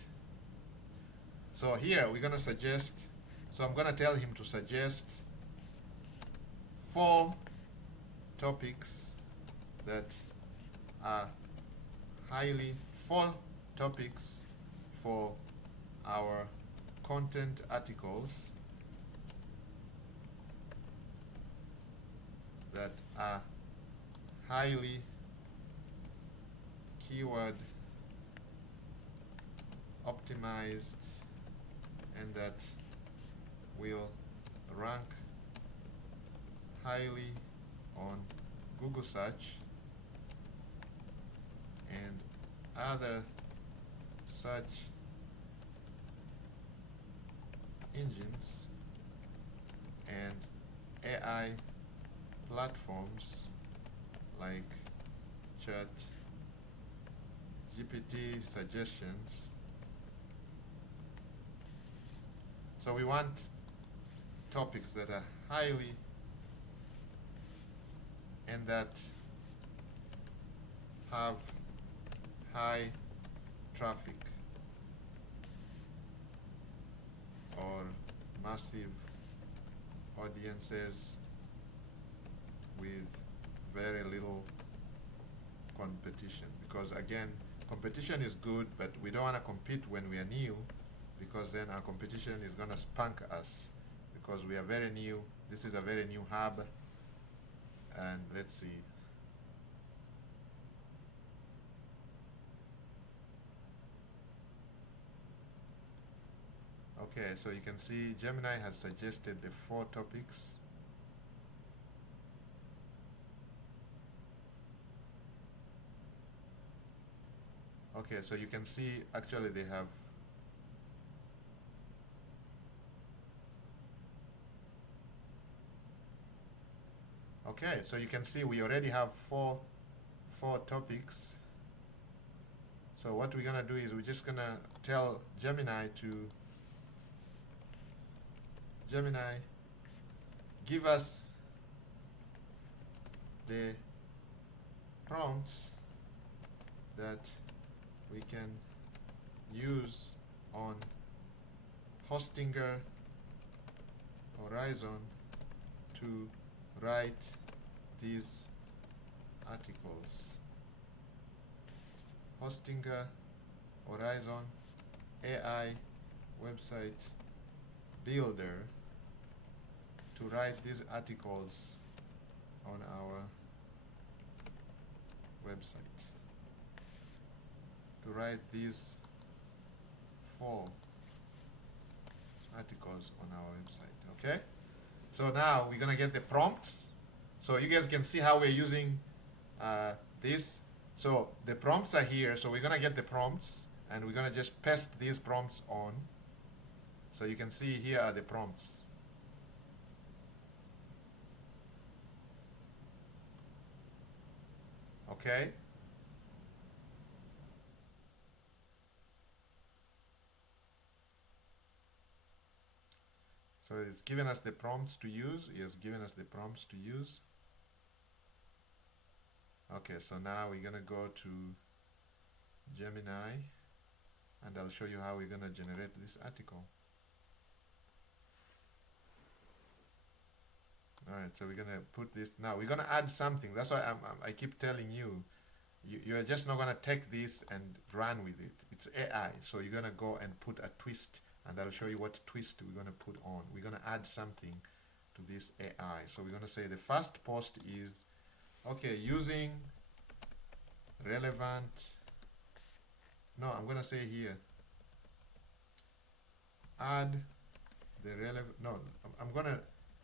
So here we're going to suggest, so I'm going to tell him to suggest 4 topics that are 4 topics for our content articles that are highly keyword optimized and that will rank highly on Google search and other search engines and AI platforms like ChatGPT suggestions. So we want topics that are highly and that have high traffic or massive audiences with very little competition. Because again, competition is good, but we don't want to compete when we are new, because then our competition is going to spunk us because we are very new. This is a very new hub. And let's see. Okay, so you can see Gemini has suggested the 4 topics. Okay, so you can see actually they have okay, so you can see we already have four topics. So what we're gonna do is we're just gonna tell Gemini give us the prompts that we can use on Hostinger Horizon to write these articles. Hostinger Horizon AI website builder to write these articles on our website. To write these 4 articles on our website. Okay? So now we're gonna get the prompts. So you guys can see how we're using this. So the prompts are here. So we're gonna get the prompts and we're gonna just paste these prompts on. So you can see here are the prompts. Okay. So it's given us the prompts to use. It has given us the prompts to use. Okay, so now we're gonna go to Gemini and I'll show you how we're gonna generate this article. All right, so we're gonna put this now. We're gonna add something. That's why I keep telling you, you're just not gonna take this and run with it. It's AI, so you're gonna go and put a twist, and I'll show you what twist we're gonna put on. We're gonna add something to this AI. So we're gonna say the first post is, okay, using relevant. No, I'm gonna say here, add the relevant. No, I'm gonna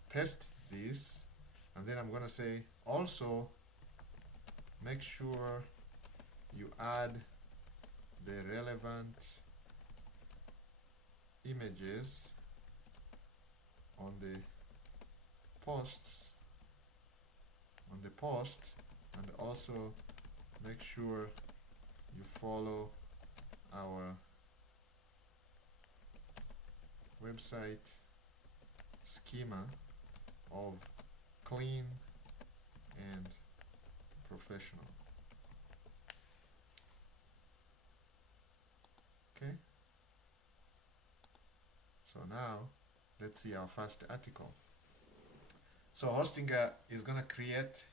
paste this, and then I'm gonna say also make sure you add the relevant images on the posts, on the post, and also make sure you follow our website schema of clean and professional. Okay, so now let's see our first article. So Hostinger is gonna create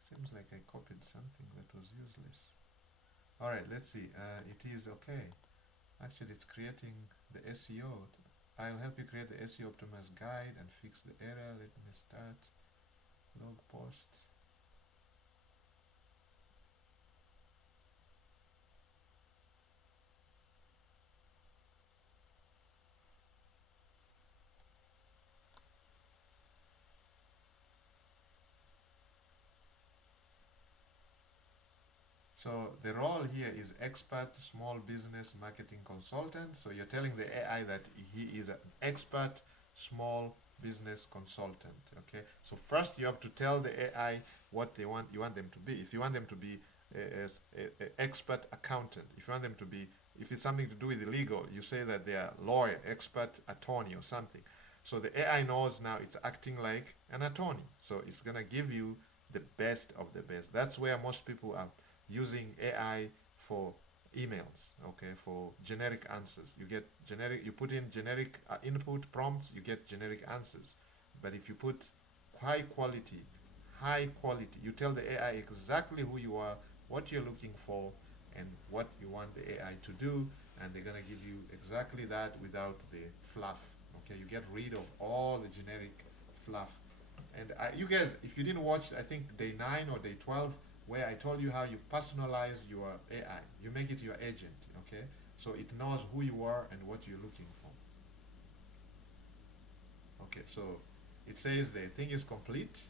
seems like I copied something that was useless. All right, let's see. It is okay. Actually, it's creating the SEO. I'll help you create the SEO optimized guide and fix the error. Let me start. Blog post. So the role here is expert small business marketing consultant. So you're telling the AI that he is an expert small business consultant. Okay. So first you have to tell the AI what they want. You want them to be. If you want them to be a expert accountant, if you want them to be, if it's something to do with illegal, you say that they are lawyer, expert attorney, or something. So the AI knows now it's acting like an attorney. So it's gonna give you the best of the best. That's where most people are using AI for emails, okay, for generic answers. You get generic, you put in generic input prompts, you get generic answers. But if you put high quality, you tell the AI exactly who you are, what you're looking for, and what you want the AI to do, and they're gonna give you exactly that without the fluff. Okay, you get rid of all the generic fluff. And you guys, if you didn't watch, I think day 9 or day 12, where I told you how you personalize your AI. You make it your agent, okay? So it knows who you are and what you're looking for. Okay, so it says the thing is complete.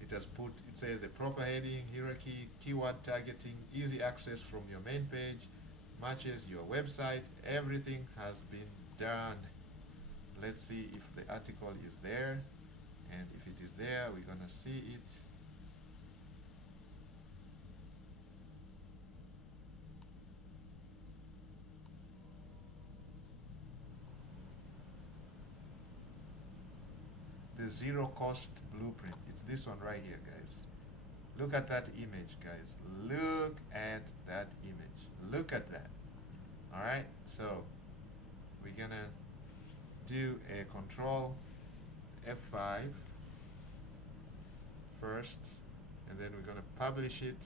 It has put, it says the proper heading, hierarchy, keyword targeting, easy access from your main page, matches your website, everything has been done. Let's see if the article is there. And if it is there, we're gonna see it. The zero cost blueprint. It's this one right here, guys. Look at that image, guys. Look at that image. Look at that. All right. So we're gonna do a control F5 first, and then we're gonna publish it,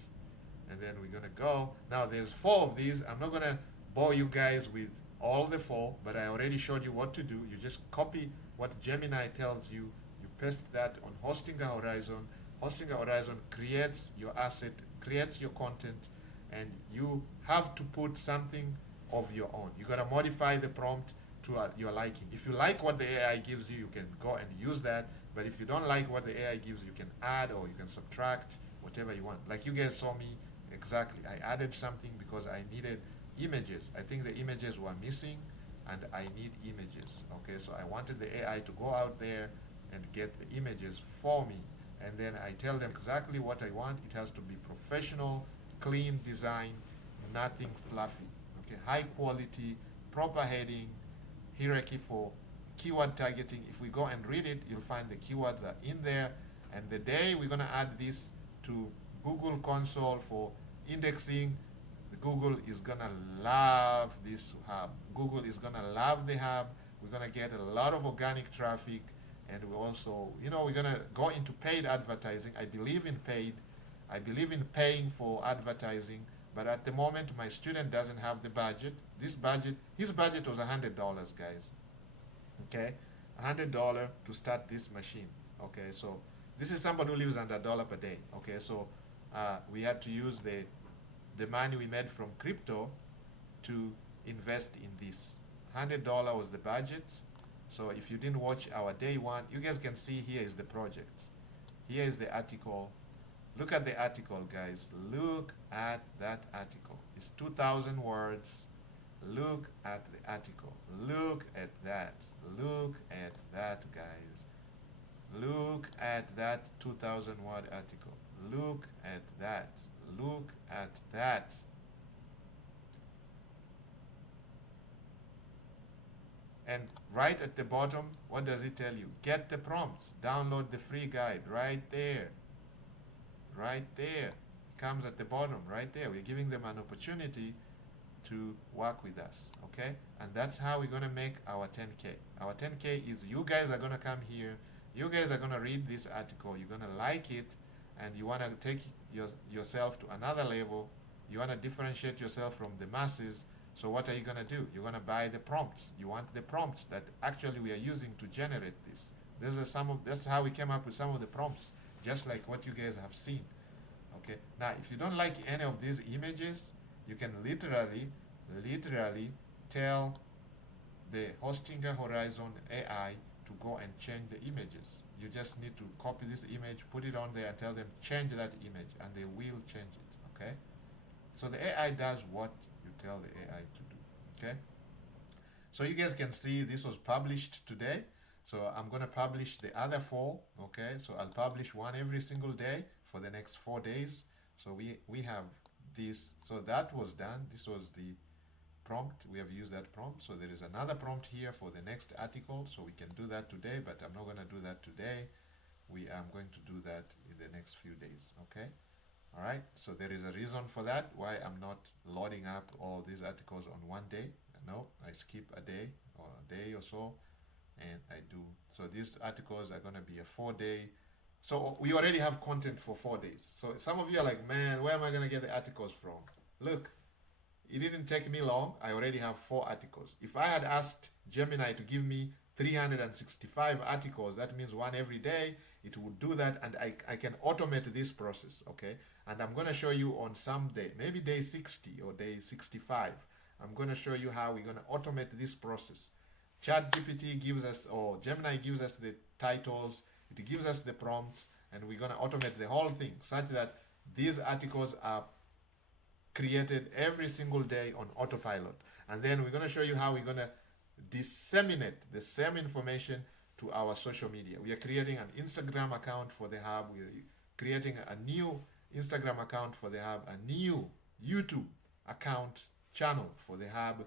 and then we're gonna go. Now there's 4 of these. I'm not gonna bore you guys with all the four, but I already showed you what to do. You just copy what Gemini tells you, you paste that on Hosting a Horizon. Hosting a Horizon creates your asset, creates your content, and you have to put something of your own. You gotta modify the prompt to your liking. If you like what the AI gives you, you can go and use that. But if you don't like what the AI gives you, you can add or you can subtract whatever you want. Like you guys saw me exactly. I added something because I needed images. I think the images were missing and I need images. Okay, so I wanted the AI to go out there and get the images for me. And then I tell them exactly what I want. It has to be professional, clean design, nothing fluffy. Okay, high quality, proper heading, hierarchy for keyword targeting. If we go and read it, you'll find the keywords are in there. And the day we're going to add this to Google Console for indexing, Google is going to love this hub. Google is going to love the hub. We're going to get a lot of organic traffic. And we also, we're going to go into paid advertising. I believe in paid. I believe in paying for advertising. But at the moment, my student doesn't have the budget. His budget was $100, guys. Okay, $100 to start this machine. Okay, so this is somebody who lives under $1 per day. Okay, so we had to use the money we made from crypto to invest in this. $100 was the budget. So if you didn't watch our day one, you guys can see here is the project. Here is the article. Look at the article, guys. Look at that article. It's 2,000 words. Look at the article. Look at that. Look at that, guys. Look at that 2,000 word article. Look at that. Look at that. And right at the bottom, what does it tell you? Get the prompts. Download the free guide right there. Right there. It comes at the bottom, right there. We're giving them an opportunity to work with us, okay? And that's how we're going to make our 10K. Our 10K is you guys are going to come here. You guys are going to read this article. You're going to like it, and you want to take yourself to another level. You want to differentiate yourself from the masses. So what are you going to do? You're going to buy the prompts. You want the prompts that actually we are using to generate this. That's how we came up with some of the prompts, just like what you guys have seen. Okay. Now, if you don't like any of these images, you can literally tell the Hosting a Horizon AI to go and change the images. You just need to copy this image, put it on there, and tell them change that image, and they will change it. Okay. So the AI does what you tell the AI to do. Okay. So you guys can see this was published today. So I'm going to publish the other 4. Okay. So I'll publish one every single day for the next 4 days. So we have this. So that was done. This was the prompt. We have used that prompt. So there is another prompt here for the next article. So we can do that today, but I'm not going to do that today. I'm going to do that in the next few days. Okay. All right. So there is a reason for that, why I'm not loading up all these articles on one day. No, I skip a day or a day or so, and I do. So these articles are going to be a 4-day. So we already have content for 4 days. So some of you are like, man, where am I going to get the articles from? Look, it didn't take me long. I already have 4 articles. If I had asked Gemini to give me 365 articles, that means one every day, it would do that, and I can automate this process, okay? And I'm going to show you on some day, maybe day 60 or day 65, I'm going to show you how we're going to automate this process. ChatGPT gives us, or Gemini gives us the titles, it gives us the prompts, and we're going to automate the whole thing such that these articles are created every single day on autopilot. And then we're going to show you how we're going to disseminate the same information to our social media. We are creating an Instagram account for the hub. We are creating a new Instagram account for the hub, a new YouTube account channel for the hub,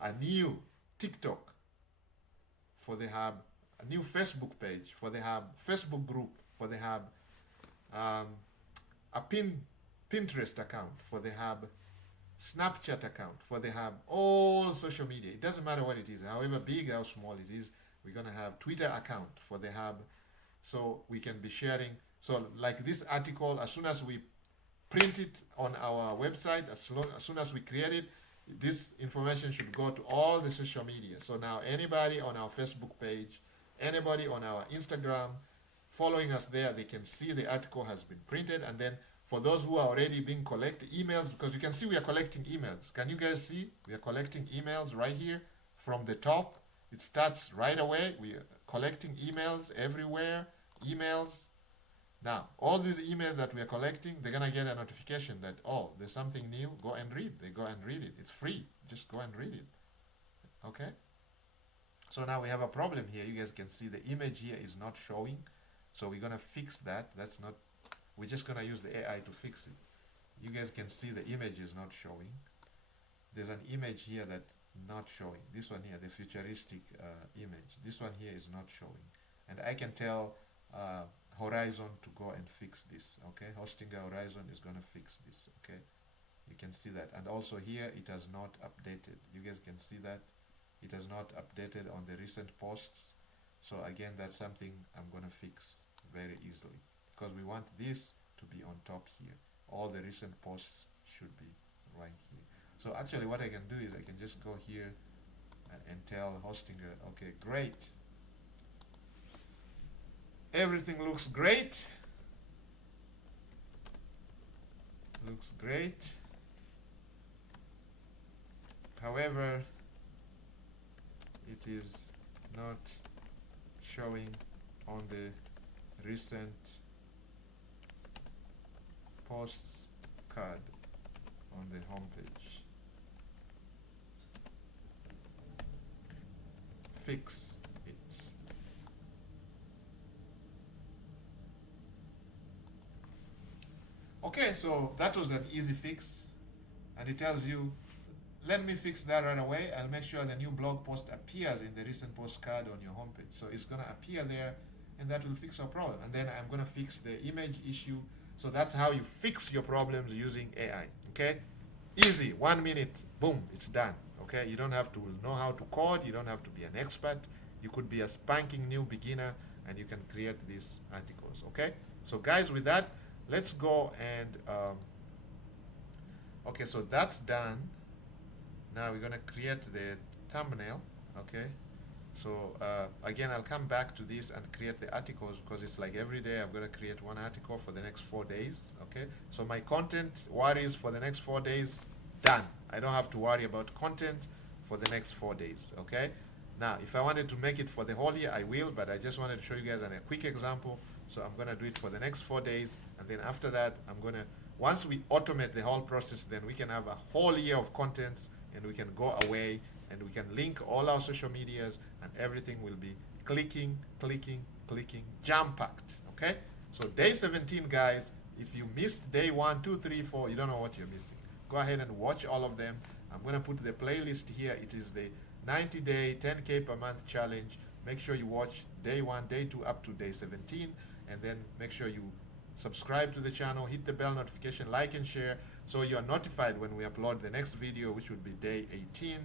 a new TikTok for the hub, a new Facebook page for the hub, Facebook group for the hub, a Pinterest account for the hub, Snapchat account for the hub, all social media. It doesn't matter what it is, however big or small it is. We're going to have Twitter account for the hub, so we can be sharing. So like this article, as soon as we print it on our website, as soon as we create it, this information should go to all the social media. So now anybody on our Facebook page, anybody on our Instagram, following us there, they can see the article has been printed. And then for those who are already being collecting emails, because you can see we are collecting emails. Can you guys see? We are collecting emails right here from the top. It starts right away. We are collecting emails everywhere. Emails. Now, all these emails that we are collecting, they're going to get a notification that, oh, there's something new. Go and read. They go and read it. It's free. Just go and read it. Okay? So now we have a problem here. You guys can see the image here is not showing. So we're going to fix that. That's not, we're just going to use the AI to fix it. You guys can see the image is not showing. There's an image here that not showing. This one here, the futuristic image. This one here is not showing. And I can tell Horizon to go and fix this. Okay, Hosting Horizon is going to fix this. Okay, you can see that. And also here, it has not updated. You guys can see that it has not updated on the recent posts. So again, that's something I'm going to fix very easily, because we want this to be on top here. All the recent posts should be right here. So actually what I can do is I can just go here and tell Hostinger, okay, great. Everything looks great. Looks great. However, it is not showing on the recent posts card on the homepage. Fix it. Okay, so that was an easy fix, and it tells you, let me fix that right away. I'll make sure the new blog post appears in the recent post card on your homepage. So it's going to appear there, and that will fix our problem. And then I'm going to fix the image issue. So that's how you fix your problems using AI. Okay, easy, 1 minute, boom, it's done. Okay, you don't have to know how to code. You don't have to be an expert. You could be a spanking new beginner, and you can create these articles. Okay, so guys, with that, let's go and okay, so that's done. Now we're going to create the thumbnail. Okay, so again, I'll come back to this and create the articles, because it's like every day I'm going to create one article for the next 4 days. Okay, so my content worries for the next 4 days, done. I don't have to worry about content for the next 4 days. Okay, now if I wanted to make it for the whole year, I will, but I just wanted to show you guys a quick example. So I'm going to do it for the next 4 days, and then after that, I'm going to, once we automate the whole process, then we can have a whole year of contents, and we can go away and we can link all our social medias, and everything will be clicking, clicking, clicking, jam-packed. Okay, so day 17, guys. If you missed day 1, 2, 3, 4, you don't know what you're missing. Go ahead and watch all of them. I'm going to put the playlist here. It is the 90-day 10K per month challenge. Make sure you watch day 1, day 2 up to day 17, and then make sure you subscribe to the channel, hit the bell notification, like and share, so you are notified when we upload the next video, which would be day 18.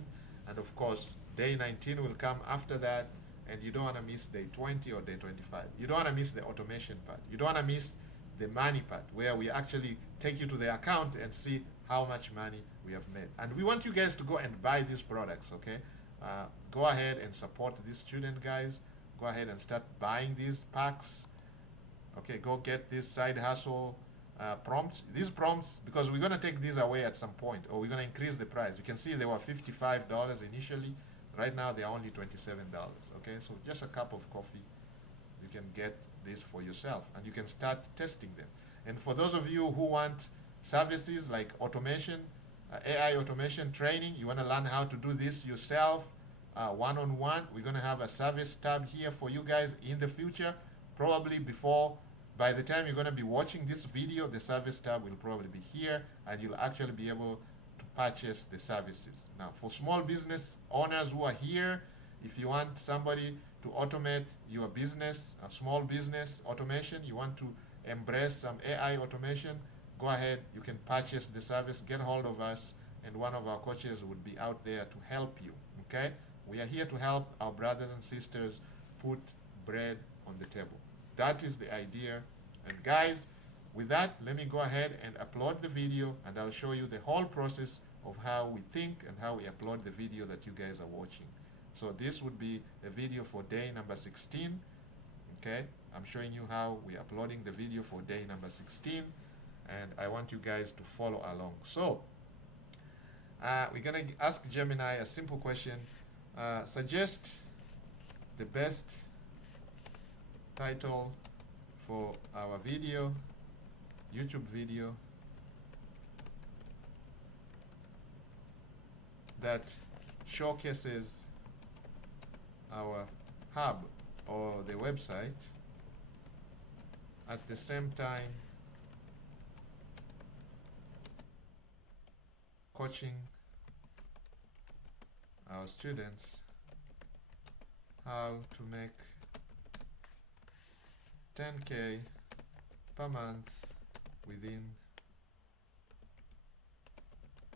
And of course, day 19 will come after that, and you don't want to miss day 20 or day 25. You don't want to miss the automation part. You don't want to miss the money part, where we actually take you to the account and see how much money we have made. And we want you guys to go and buy these products, okay? Go ahead and support these student guys. Go ahead and start buying these packs. Okay, go get this side hustle prompts. These prompts, because we're going to take these away at some point, or we're going to increase the price. You can see they were $55 initially. Right now, they are only $27. Okay, so just a cup of coffee, you can get this for yourself, and you can start testing them. And for those of you who want services like automation, AI automation training, you want to learn how to do this yourself, one-on-one, we're going to have a service tab here for you guys in the future. Probably by the time you're going to be watching this video, the service tab will probably be here, and you'll actually be able to purchase the services. Now, for small business owners who are here, if you want somebody to automate your business, a small business automation, you want to embrace some AI automation, go ahead, you can purchase the service, get hold of us, and one of our coaches would be out there to help you. Okay? We are here to help our brothers and sisters put bread on the table. That is the idea. And guys, with that, let me go ahead and upload the video, and I'll show you the whole process of how we think and how we upload the video that you guys are watching. So this would be a video for day number 16. Okay, I'm showing you how we're uploading the video for day number 16, and I want you guys to follow along. So we're gonna ask Gemini a simple question. Suggest the best title for our video, YouTube video, that showcases our hub or the website, at the same time coaching our students how to make 10K per month within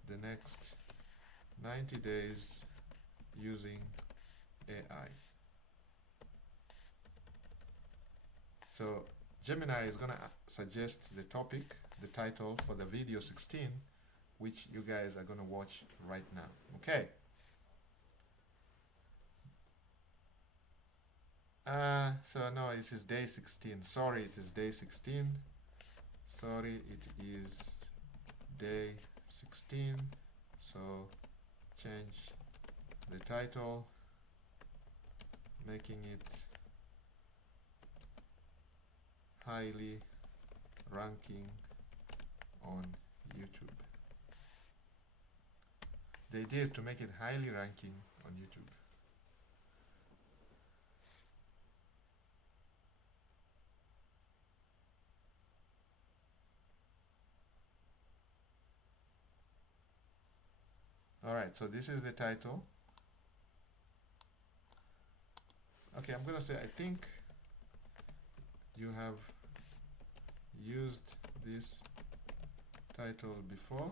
the next 90 days using AI. So Gemini is going to suggest the topic, the title for the video 16, which you guys are going to watch right now. Okay. So no, this is day 16. Sorry, it is day 16. Sorry, it is day 16. So change the title, making it highly ranking on YouTube. The idea is to make it highly ranking on YouTube. Alright, so this is the title. Okay, I'm gonna say I think you have used this title before.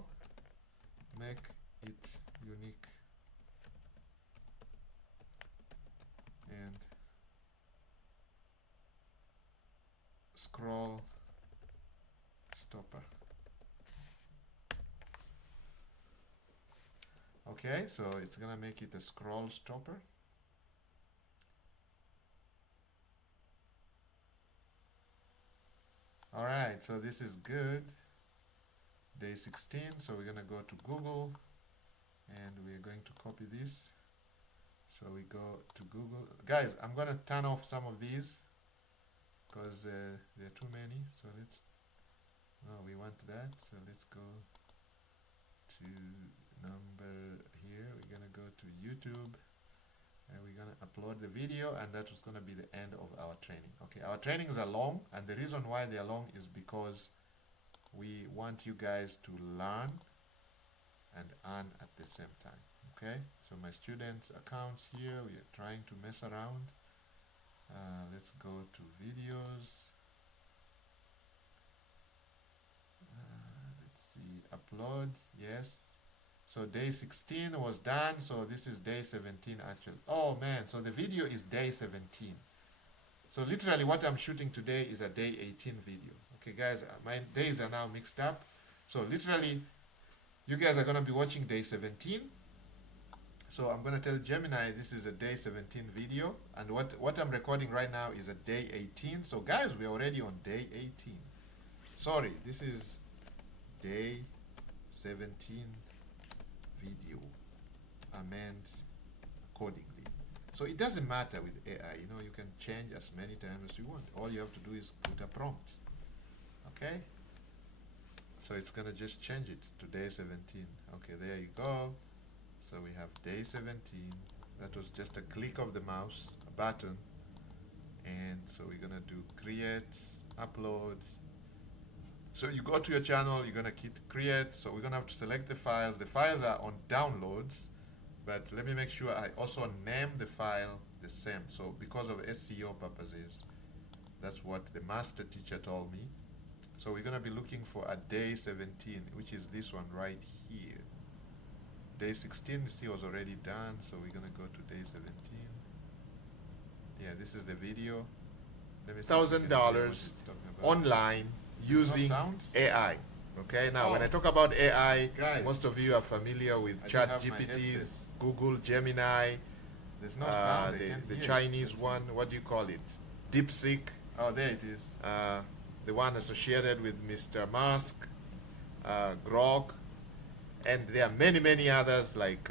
Make it unique and scroll stopper. Okay, so it's gonna make it a scroll stopper. All right, so this is good. Day 16, so we're gonna go to Google and we're going to copy this. So we go to Google. Guys, I'm gonna turn off some of these because there are too many. So let's, no, we want that. So let's go to number here. We're gonna go to YouTube and we're gonna upload the video, and that was gonna be the end of our training. Okay, our trainings are long, and the reason why they are long is because we want you guys to learn and earn at the same time. Okay, so my students' accounts here, we are trying to mess around. Let's go to videos. Let's see, upload, yes. So day 16 was done, so this is day 17 actually. Oh man, so the video is day 17. So literally what I'm shooting today is a day 18 video. Okay guys, my days are now mixed up. So literally, you guys are gonna be watching day 17. So I'm gonna tell Gemini this is a day 17 video, and what I'm recording right now is a day 18. So guys, we're already on day 18. Sorry, this is day 17 video. Amend accordingly. So it doesn't matter with AI, you know, you can change as many times as you want. All you have to do is put a prompt. Okay? So it's gonna just change it to day 17. Okay, there you go. So we have day 17. That was just a click of the mouse, a button. And so we're gonna do create, upload. So you go to your channel, you're gonna hit create. So we're gonna have to select the files. The files are on downloads, but let me make sure I also name the file the same. So because of SEO purposes, that's what the master teacher told me. So we're gonna be looking for a day 17, which is this one right here. Day 16, you see, was already done. So we're gonna go to day 17. Yeah, this is the video. Let me see if you can hear what $1,000 it's talking about. online using AI. Okay, now Oh, when I talk about AI, guys, most of you are familiar with I don't have my ChatGPTs, headset. Google, Gemini, There's no sound. I can't the hear Chinese it. one, what do you call it? DeepSeek, Oh, there it is. the one associated with Mr. Musk, Grok, and there are many, many others like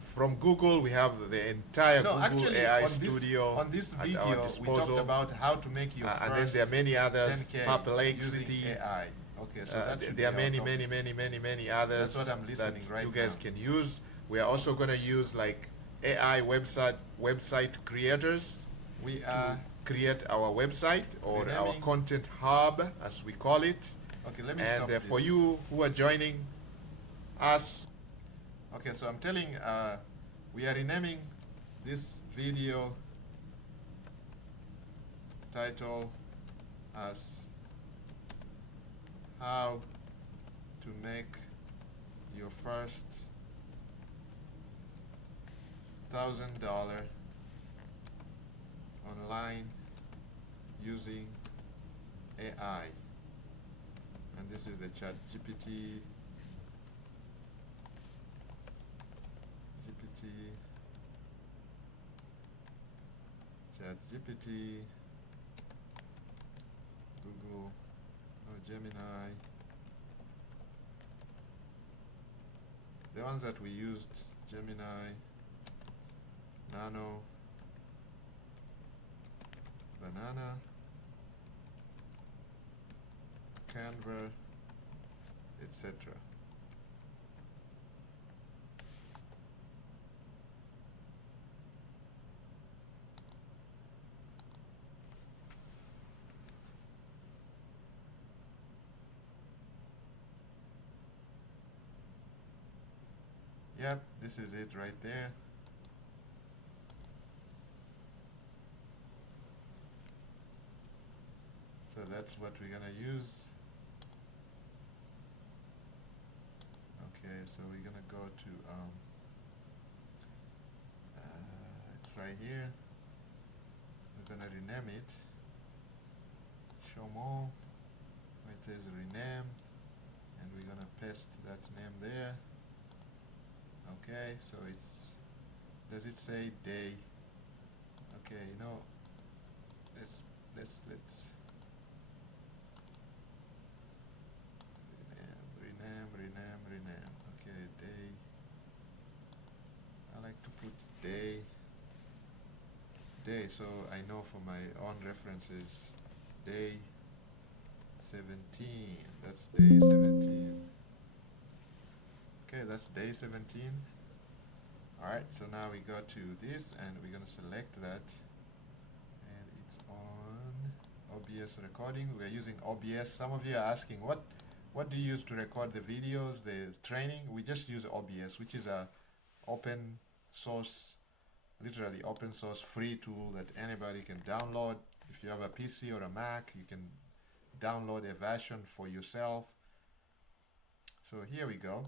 from Google, we have the entire No, Google actually, AI studio on this at our video, we talked disposal. about how to make your And then first there are many others, 10K using Perplexity. AI. Okay, so that should There are be our many, topic. many others That's what I'm that listening right you guys now. can use. We are also going to use like AI website creators We to are create our website or our renaming. content hub, as we call it. Okay, let me And stop this. for you who are joining us, Okay, so I'm telling, we are renaming this video title as how to make your first $1,000 online using AI. And this is the ChatGPT ChatGPT, Google, Gemini. The ones that we used, Gemini, Nano, Banana, Canva, etc. Yep, this is it right there. So that's what we're gonna use. Okay, so we're gonna go to it's right here. We're gonna rename it. Show more. It says rename, and we're gonna paste that name there. Okay, so it's, does it say day? Okay, you know, let's rename. Okay, day. I like to put day. So I know for my own references, day 17. That's day 17. Okay, that's day 17. Alright, so now we go to this and we're gonna select that, and it's on OBS recording. We're using OBS. Some of you are asking, what do you use to record the videos, the training? We just use OBS, which is a open source, literally open source free tool that anybody can download. If you have a PC or a Mac, you can download a version for yourself. So here we go.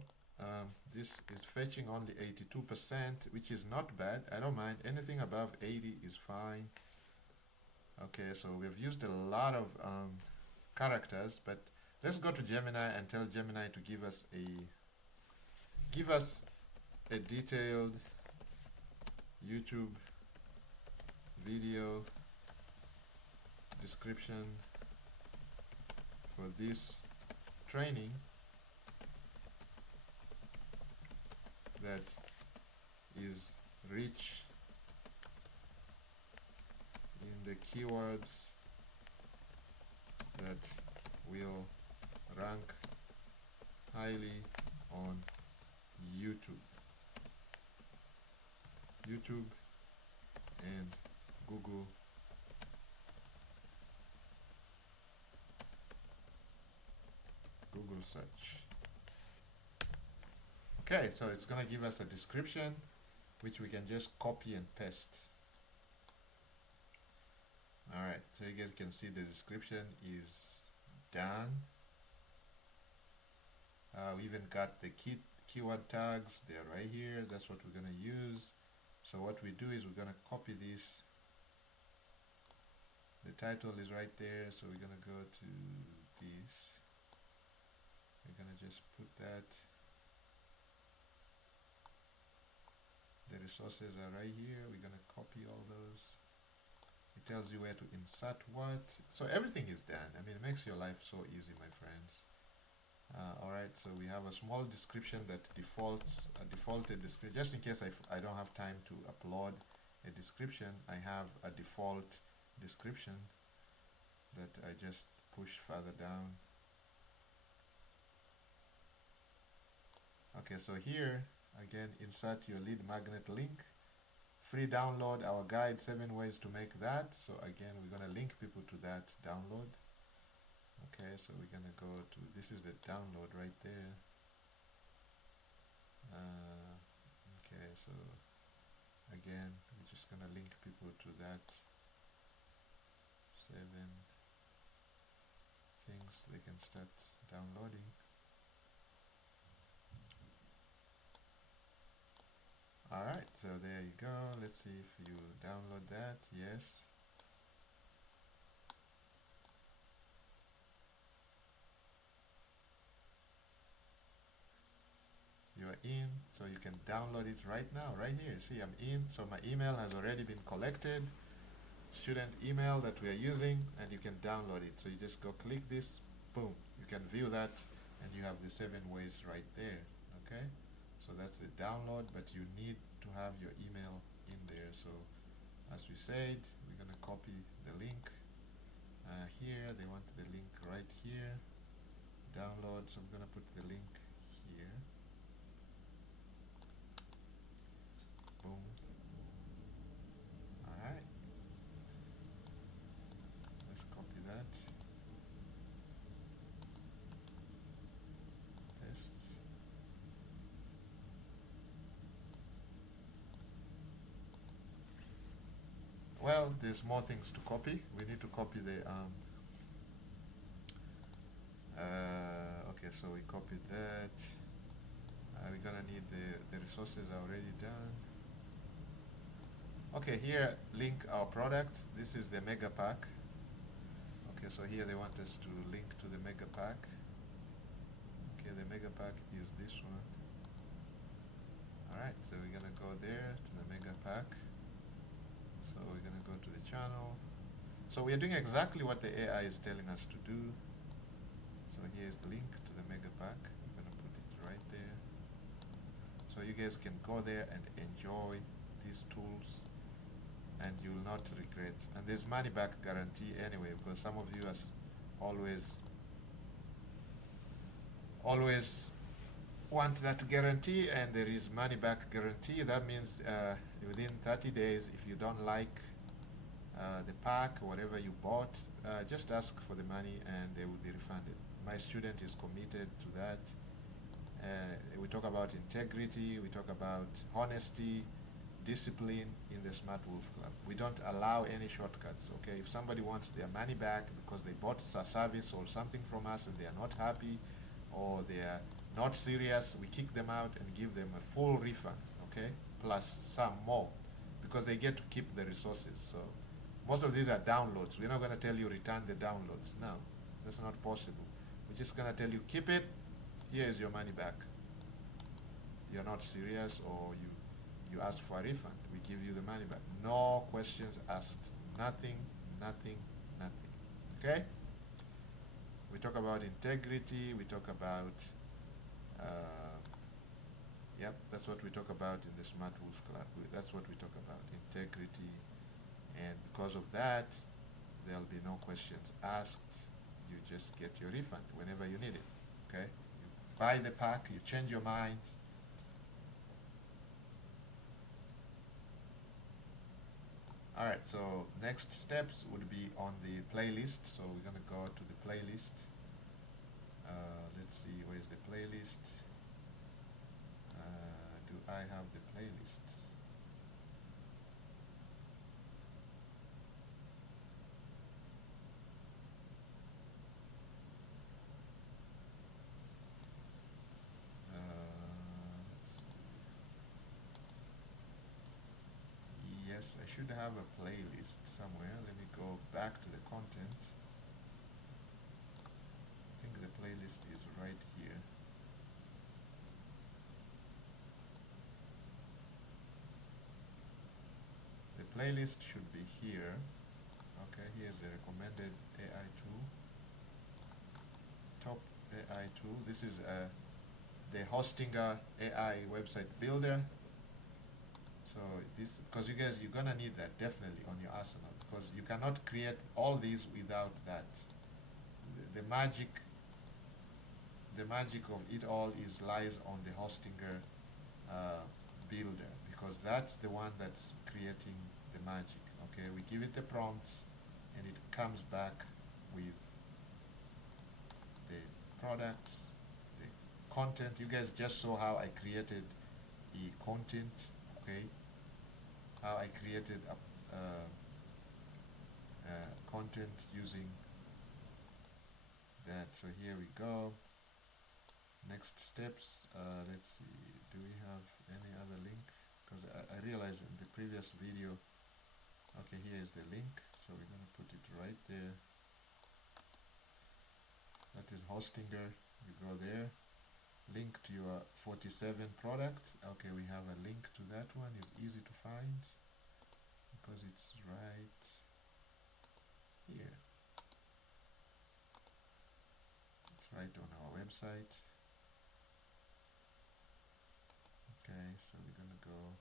This is fetching only 82%, which is not bad. I don't mind. Anything above 80 is fine. Okay, so we've used a lot of characters, but let's go to Gemini and tell Gemini to give us a detailed YouTube video description for this training that is rich in the keywords that will rank highly on YouTube and Google search. Okay, so it's gonna give us a description which we can just copy and paste. Alright, so you guys can see the description is done. We even got the keyword tags, they're right here. That's what we're gonna use. So what we do is we're gonna copy this. The title is right there, so we're gonna go to this. we're gonna just put that. The resources are right here. We're gonna copy all those. It tells you where to insert what. So everything is done. I mean, it makes your life so easy, my friends. Alright, so we have a small description that defaults, a defaulted description. Just in case I don't have time to upload a description, I have a default description that I just push further down. Okay, so here, again, insert your lead magnet link. Free download our guide, 7 ways to make that. So again, we're going to link people to that download. Okay, so we're going to go to, this is the download right there. Okay, so again, we're just going to link people to that 7 things they can start downloading. Alright, so there you go. Let's see if you download that. Yes. You are in, so you can download it right now, right here. See, I'm in, so my email has already been collected. Student email that we are using, and you can download it. So you just go click this, boom, you can view that, and you have the 7 ways right there. Okay, so that's the download, but you need to have your email in there. So as we said, we're gonna copy the link here. They want the link right here, download, so I'm gonna put the link here. Boom. Alright, let's copy that, paste. Well, there's more things to copy. We need to copy the okay, so we copied that. We're gonna need the resources are already done. Okay, here, link our product. This is the mega pack. Okay, so here they want us to link to the mega pack. Okay, the mega pack is this one. Alright, so we're gonna go there to the mega pack. So we're gonna go to the channel. So we are doing exactly what the AI is telling us to do. So here's the link to the mega pack. We're gonna put it right there. So you guys can go there and enjoy these tools, and you will not regret. And there's money back guarantee anyway, because some of you always want that guarantee, and there is money back guarantee. That means within 30 days, if you don't like the pack or whatever you bought, just ask for the money and they will be refunded. My student is committed to that. We talk about integrity, we talk about honesty, discipline in the Smart Wolf Club. We don't allow any shortcuts, okay? If somebody wants their money back because they bought a service or something from us and they are not happy, or they are not serious, we kick them out and give them a full refund, okay? Plus some more, because they get to keep the resources. So most of these are downloads. We're not going to tell you return the downloads. No, that's not possible. We're just going to tell you keep it. Here is your money back. You're not serious, or you ask for a refund, we give you the money back. No questions asked. Nothing, nothing, nothing. Okay? We talk about integrity. We talk about, yep, that's what we talk about in the Smart Wolf Club. That's what we talk about, integrity. And because of that, there'll be no questions asked. You just get your refund whenever you need it. Okay? You buy the pack, you change your mind. Alright, so next steps would be on the playlist. So we're going to go to the playlist. Let's see, where's the playlist? Do I have the playlist? Let's see. Yes, I should have a playlist somewhere. Let me go back to the content. I think the playlist playlist is right here. The playlist should be here. Okay, here's the recommended AI tool. Top AI tool. This is the Hostinger AI website builder. So this, because you guys, you're gonna need that definitely on your arsenal, because you cannot create all these without that. The magic of it all lies on the Hostinger builder, because that's the one that's creating the magic. Okay, we give it the prompts and it comes back with the products, the content. You guys just saw how I created the content. Okay, how I created content using that. So here we go. Next steps. Let's see, do we have any other link? Because I realized in the previous video, okay, here is the link, so we're going to put it right there. That is Hostinger. You go there, link to your 47 product. Okay, we have a link to that one. It's easy to find because it's right here. It's right on our website. Okay, so we're gonna go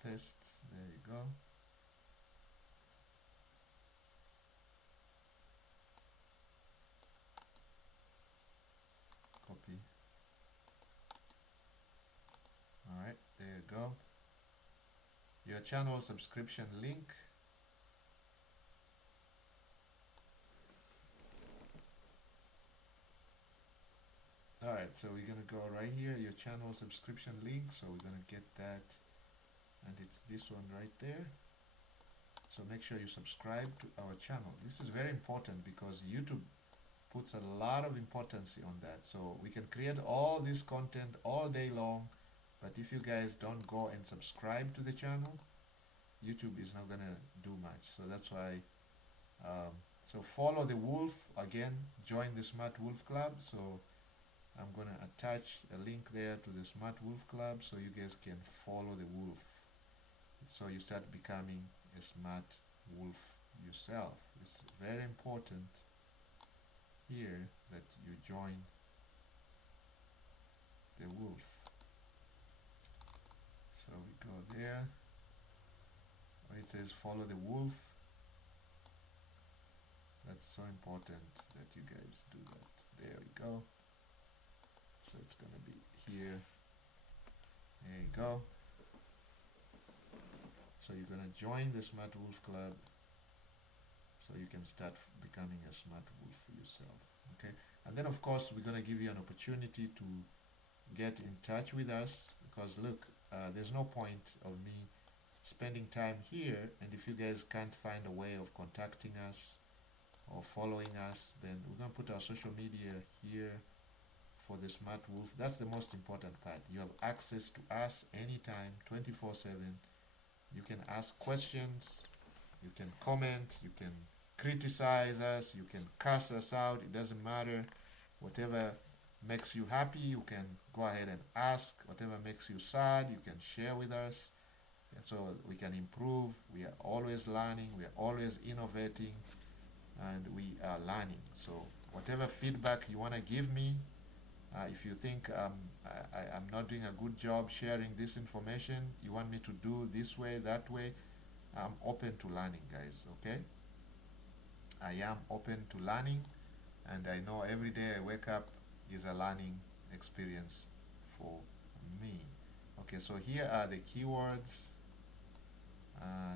test. There you go. Copy. All right, there you go. Your channel subscription link. All right, so we're gonna go right here, your channel subscription link. So we're gonna get that, and it's this one right there. So make sure you subscribe to our channel. This is very important because YouTube puts a lot of importance on that. So we can create all this content all day long, but if you guys don't go and subscribe to the channel, YouTube is not gonna do much. So that's why, so follow the wolf. Again, join the Smart Wolf Club. So I'm gonna attach a link there to the Smart Wolf Club so you guys can follow the wolf. So you start becoming a smart wolf yourself. It's very important here that you join the wolf. So we go there. It says follow the wolf. That's so important that you guys do that. There we go. So it's gonna be here. There you go. So you're gonna join the Smart Wolf Club so you can start becoming a smart wolf for yourself. Okay, and then of course we're gonna give you an opportunity to get in touch with us, because look, there's no point of me spending time here, and if you guys can't find a way of contacting us or following us, then we're gonna put our social media here for the Smart Wolf. That's the most important part. You have access to us anytime, 24/7. You can ask questions, you can comment, you can criticize us, you can cuss us out. It doesn't matter. Whatever makes you happy, you can go ahead and ask. Whatever makes you sad, you can share with us. And so we can improve. We are always learning, we are always innovating, and we are learning. So whatever feedback you want to give me, if you think I'm not doing a good job sharing this information, you want me to do this way, that way, I'm open to learning, guys, okay? I am open to learning, and I know every day I wake up is a learning experience for me. Okay, so here are the keywords.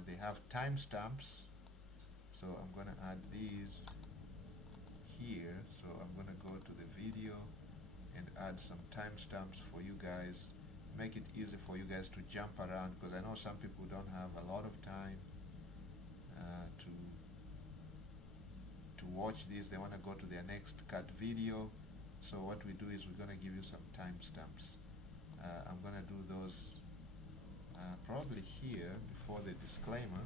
They have timestamps, so I'm gonna add these here. So I'm gonna go to the video and add some timestamps for you guys. Make it easy for you guys to jump around, because I know some people don't have a lot of time to watch this. They want to go to their next cut video. So what we do is we're going to give you some timestamps. I'm going to do those probably here before the disclaimer.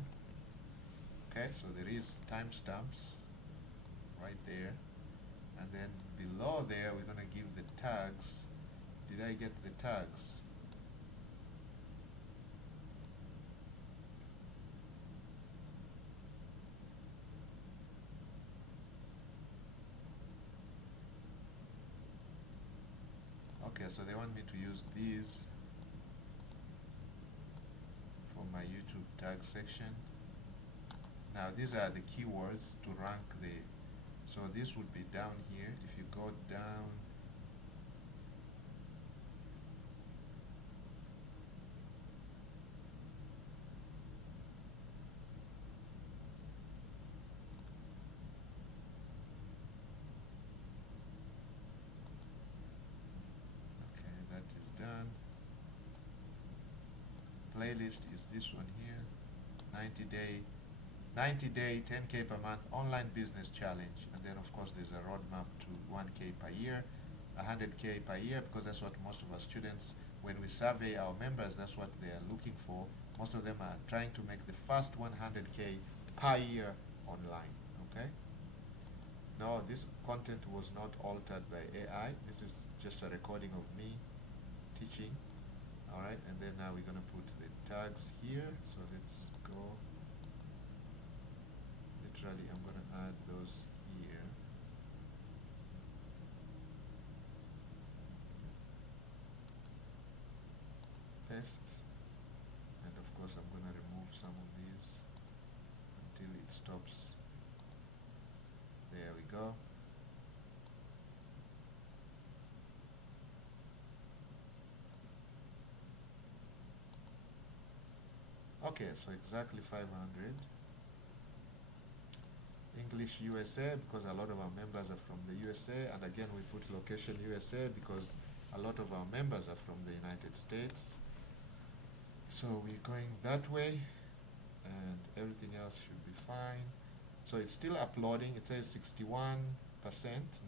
Okay, so there is timestamps right there, and then below there we're gonna give the tags. Did I get the tags? Okay, so they want me to use these for my YouTube tag section. Now these are the keywords to rank the, so this would be down here. If you go down, okay, that is done. Playlist is this one here, 90 day 10K per month online business challenge, and then of course there's a roadmap to 1K per year, 100K per year, because that's what most of our students, when we survey our members, that's what they are looking for. Most of them are trying to make the first 100K per year online. Okay, no, this content was not altered by AI. This is just a recording of me teaching. All right, and then now we're gonna put the tags here. So let's go. Literally, I'm gonna add those here. Paste, and of course I'm gonna remove some of these until it stops. There we go. Okay, so exactly 500. English USA, because a lot of our members are from the USA, and again we put location USA because a lot of our members are from the United States. So we're going that way, and everything else should be fine. So it's still uploading. It says 61%,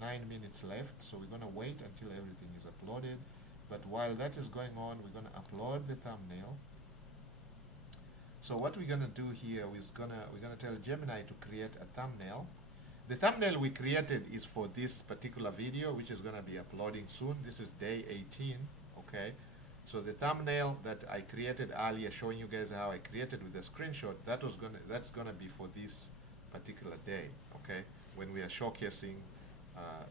9 minutes left. So we're gonna wait until everything is uploaded. But while that is going on, we're gonna upload the thumbnail. So what we're gonna do here is we're gonna tell Gemini to create a thumbnail. The thumbnail we created is for this particular video, which is gonna be uploading soon. This is day 18, okay? So the thumbnail that I created earlier, showing you guys how I created with the screenshot, that's gonna be for this particular day, okay? When we are showcasing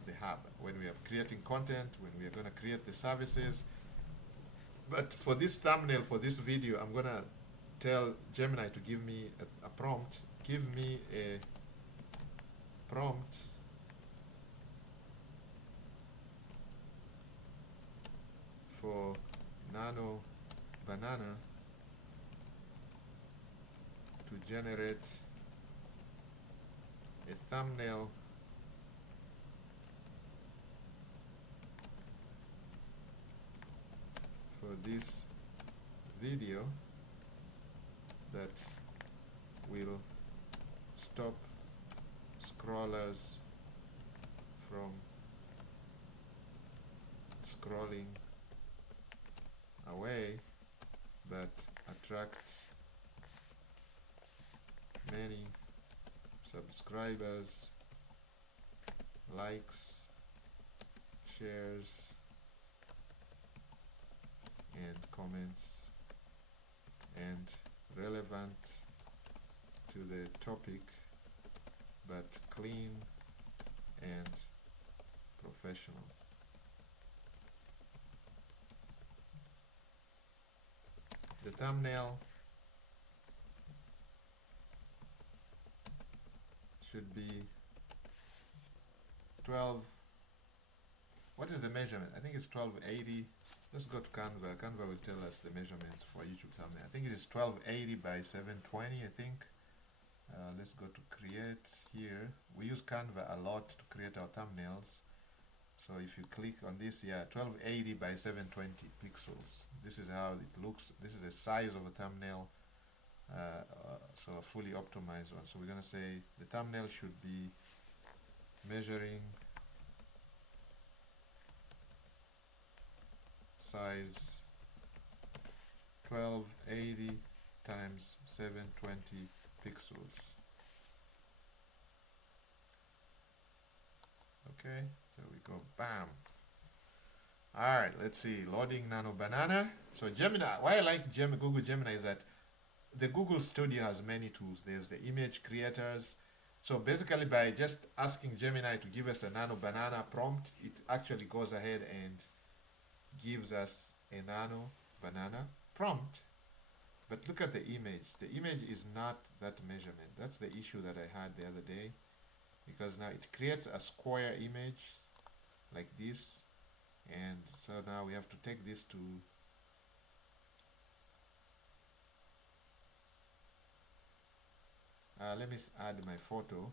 the hub, when we are creating content, when we are gonna create the services. But for this thumbnail, for this video, I'm gonna tell Gemini to give me a prompt. Give me a prompt for Nano Banana to generate a thumbnail for this video that will stop scrollers from scrolling away, but attracts many subscribers, likes, shares, and comments, and relevant to the topic, but clean and professional. The thumbnail should be 12. What is the measurement? I think it's 1280. Let's go to Canva. Canva will tell us the measurements for YouTube thumbnail. I think it is 1280 by 720, I think. Let's go to create here. We use Canva a lot to create our thumbnails. So if you click on this, yeah, 1280 by 720 pixels. This is how it looks. This is the size of a thumbnail. So a fully optimized one. So we're gonna say the thumbnail should be measuring size 1280 times 720 pixels. Okay, so we go bam. All right, let's see, loading Nano Banana. So Gemini, why I like Google Gemini is that the Google Studio has many tools. There's the image creators. So basically, by just asking Gemini to give us a Nano Banana prompt, it actually goes ahead and gives us a Nano Banana prompt. But look at the image. The image is not that measurement. That's the issue that I had the other day. Because now it creates a square image like this. And so now we have to take this to let me add my photo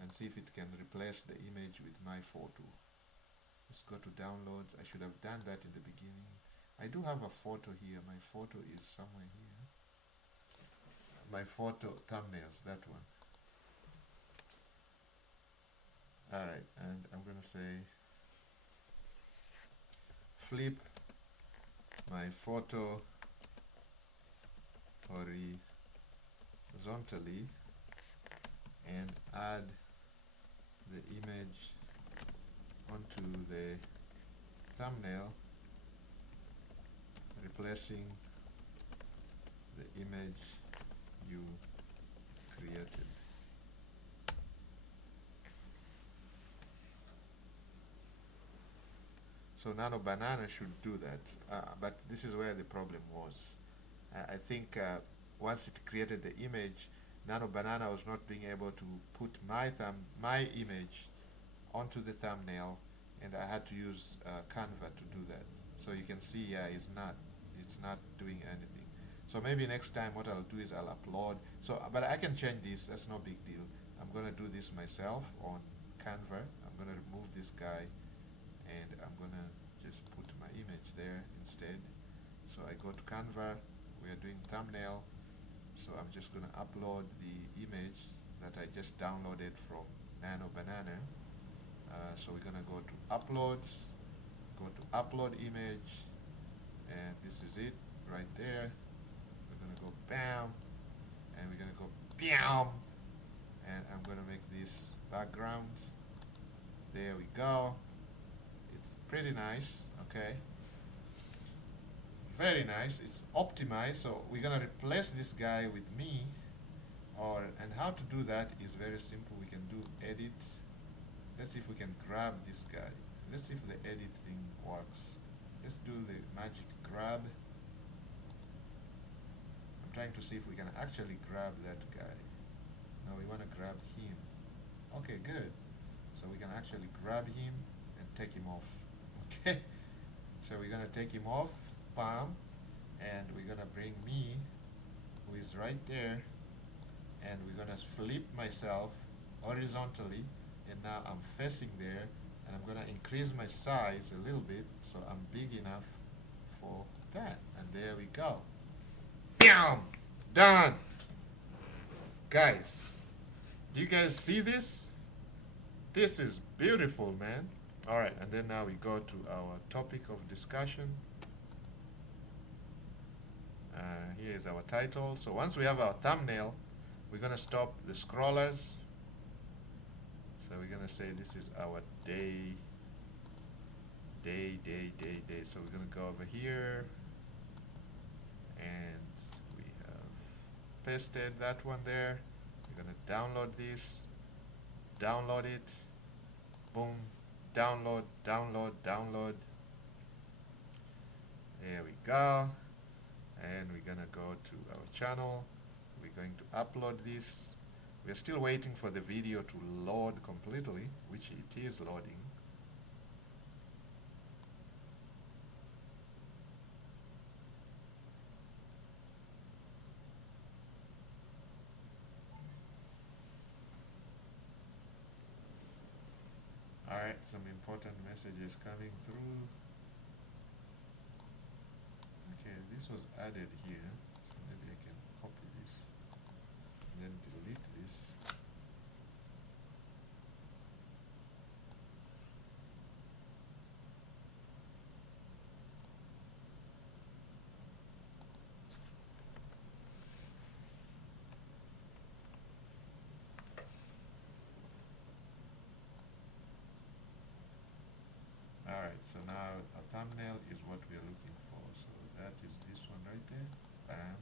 and see if it can replace the image with my photo. Let's go to downloads. I should have done that in the beginning. I do have a photo here. My photo is somewhere here. My photo thumbnails, that one. Alright, and I'm going to say flip my photo horizontally and add the image onto the thumbnail, replacing the image you created. So Nano Banana should do that, but this is where the problem was. I think once it created the image, Nano Banana was not being able to put my image onto the thumbnail, and I had to use Canva to do that. So you can see, yeah, it's not doing anything. So maybe next time what I'll do is I'll upload. So, but I can change this. That's no big deal. I'm gonna do this myself on Canva. I'm gonna remove this guy, and I'm gonna just put my image there instead. So I go to Canva. We are doing thumbnail. So I'm just gonna upload the image that I just downloaded from Nano Banana. So we're gonna go to uploads, go to upload image, and this is it right there. We're gonna go bam, and we're gonna go bam, and I'm gonna make this background. There we go. It's pretty nice, okay? Very nice. It's optimized, so we're gonna replace this guy with me. And how to do that is very simple. We can do edit. Let's see if we can grab this guy. Let's see if the edit thing works. Let's do the magic grab. I'm trying to see if we can actually grab that guy. No, we want to grab him. Okay, good. So we can actually grab him and take him off. Okay. So we're gonna take him off, bam, and we're gonna bring me, who is right there, and we're gonna flip myself horizontally, and now I'm facing there, and I'm gonna increase my size a little bit so I'm big enough for that. And there we go. Bam! Done! Guys, do you guys see this? This is beautiful, man. All right, and then now we go to our topic of discussion. Here is our title. So once we have our thumbnail, we're gonna stop the scrollers. So we're gonna say this is our day. So we're gonna go over here, and we have pasted that one there. We're gonna download this, download it, boom, download. There we go. And we're gonna go to our channel. We're going to upload this. We're still waiting for the video to load completely, which it is loading. Alright, some important messages coming through. Okay, this was added here, so maybe I can copy this and then delete this. so now a thumbnail is what we are looking for. So that is this one right there. Bam.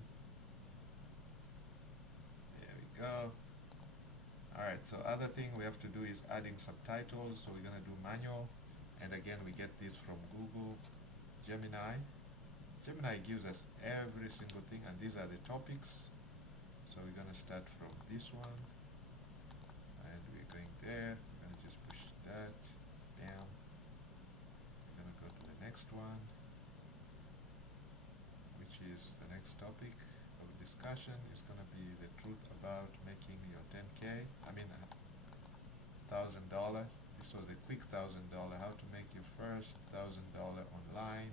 There we go. Alright, so other thing we have to do is adding subtitles. So we're gonna do manual. And again, we get this from Google, Gemini. Gemini gives us every single thing, and these are the topics. So we're gonna start from this one. And we're going there. We're gonna just push that down. We're gonna go to the next one, which is the next topic of discussion. Is gonna be the truth about making your 10K. I mean, $1,000. This was a quick $1,000. How to make your first $1,000 online.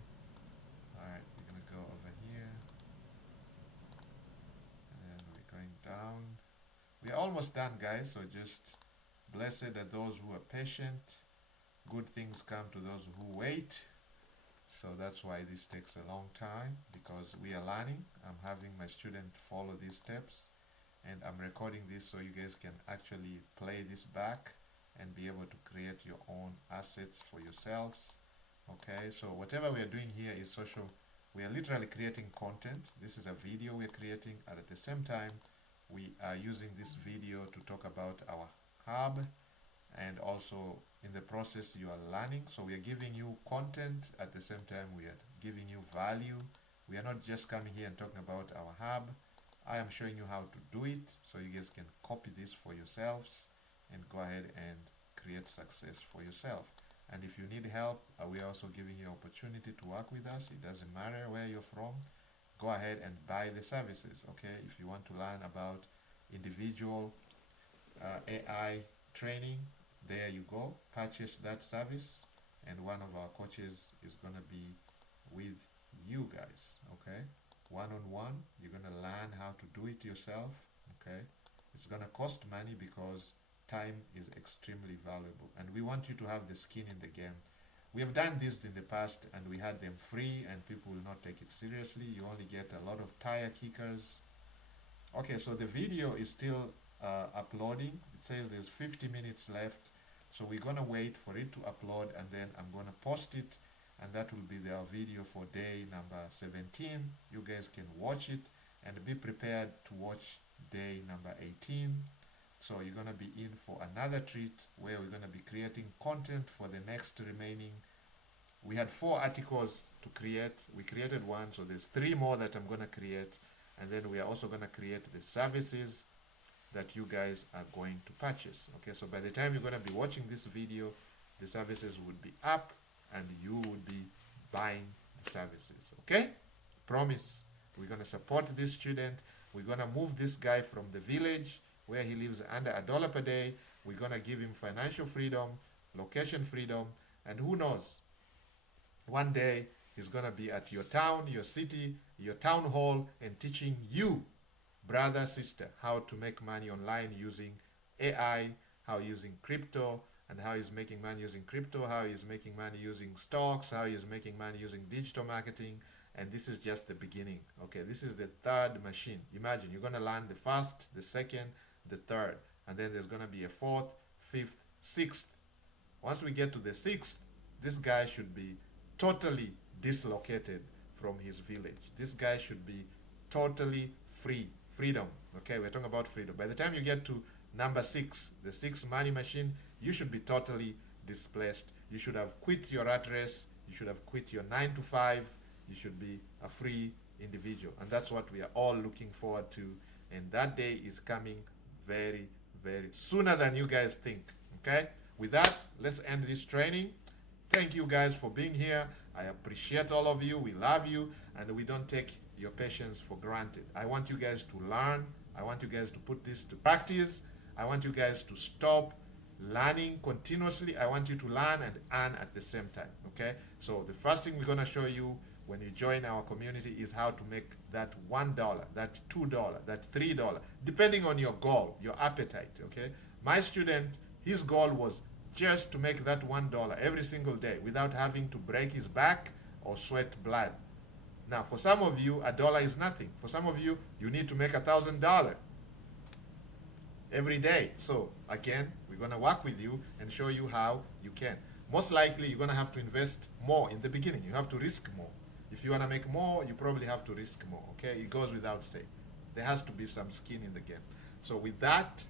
Alright, we're gonna go over here. And we're going down. We're almost done, guys, so just blessed are those who are patient. Good things come to those who wait. So that's why this takes a long time, because we are learning. I'm having my student follow these steps, and I'm recording this so you guys can actually play this back and be able to create your own assets for yourselves. Okay, so whatever we are doing here is social. We are literally creating content. This is a video we're creating, and at the same time we are using this video to talk about our hub, and also in the process you are learning. So we are giving you content, at the same time we are giving you value. We are not just coming here and talking about our hub. I am showing you how to do it so you guys can copy this for yourselves and go ahead and create success for yourself. And if you need help, we are also giving you opportunity to work with us. It doesn't matter where you're from. Go ahead and buy the services, okay? If you want to learn about individual AI training, there you go. Purchase that service, and one of our coaches is going to be with you guys, okay? One-on-one, you're going to learn how to do it yourself, okay? It's going to cost money because time is extremely valuable, and we want you to have the skin in the game. We have done this in the past, and we had them free, and people will not take it seriously. You only get a lot of tire kickers. Okay, so the video is still uploading. It says there's 50 minutes left, so we're gonna wait for it to upload, and then I'm gonna post it, and that will be our video for day number 17. You guys can watch it and be prepared to watch day number 18. So you're going to be in for another treat where we're going to be creating content for the next remaining. We had 4 articles to create. We created one, so there's 3 more that I'm going to create. And then we are also going to create the services that you guys are going to purchase. Okay, so by the time you're going to be watching this video, the services would be up and you would be buying the services. Okay, promise. We're going to support this student. We're going to move this guy from the village where he lives under $1 per day. We're going to give him financial freedom, location freedom, and who knows, one day he's going to be at your town, your city, your town hall, and teaching you, brother, sister, how to make money online using AI, how using crypto, and how he's making money using crypto, how he's making money using stocks, how he's making money using digital marketing. And this is just the beginning. Okay, this is the 3rd machine. Imagine you're going to learn the 1st, the 2nd, the 3rd, and then there's going to be a 4th, 5th, 6th. Once we get to the 6th, this guy should be totally dislocated from his village. This guy should be totally free. Freedom. Okay, we're talking about freedom. By the time you get to number 6, the 6th money machine, you should be totally displaced. You should have quit your rat race. You should have quit your 9 to 5. You should be a free individual. And that's what we are all looking forward to. And that day is coming very, very sooner than you guys think. Okay? With that, let's end this training. Thank you guys for being here. I appreciate all of you. We love you, and we don't take your patience for granted. I want you guys to learn. I want you guys to put this to practice. I want you guys to stop learning continuously. I want you to learn and earn at the same time. Okay? So the first thing we're going to show you when you join our community is how to make that $1, that $2, that $3, depending on your goal, your appetite, okay? My student, his goal was just to make that $1 every single day without having to break his back or sweat blood. Now, for some of you, $1 is nothing. For some of you, you need to make $1,000 every day. So, again, we're going to work with you and show you how you can. most likely you're going to have to invest more in the beginning. You have to risk more. If you want to make more, you probably have to risk more. Okay, it goes without saying. There has to be some skin in the game. So with that,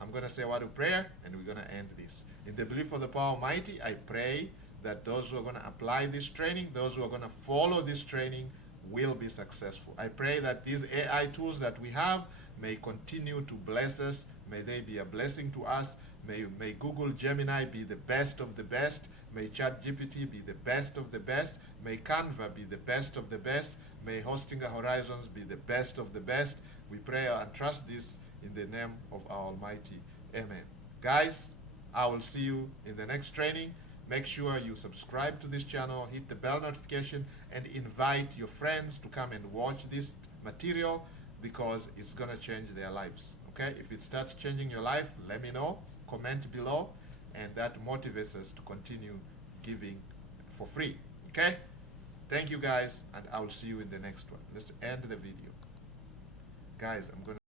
I'm going to say a word of prayer and we're going to end this. In the belief of the power almighty, I pray that those who are going to apply this training, those who are going to follow this training, will be successful. I pray that these AI tools that we have may continue to bless us. May they be a blessing to us. May Google Gemini be the best of the best. May ChatGPT be the best of the best. May Canva be the best of the best. May Hosting Horizons be the best of the best. We pray and trust this in the name of our Almighty. Amen. Guys, I will see you in the next training. Make sure you subscribe to this channel, hit the bell notification, and invite your friends to come and watch this material because it's going to change their lives. Okay? If it starts changing your life, let me know. Comment below, and that motivates us to continue giving for free. Okay? Thank you guys, and I will see you in the next one. Let's end the video. Guys, I'm going to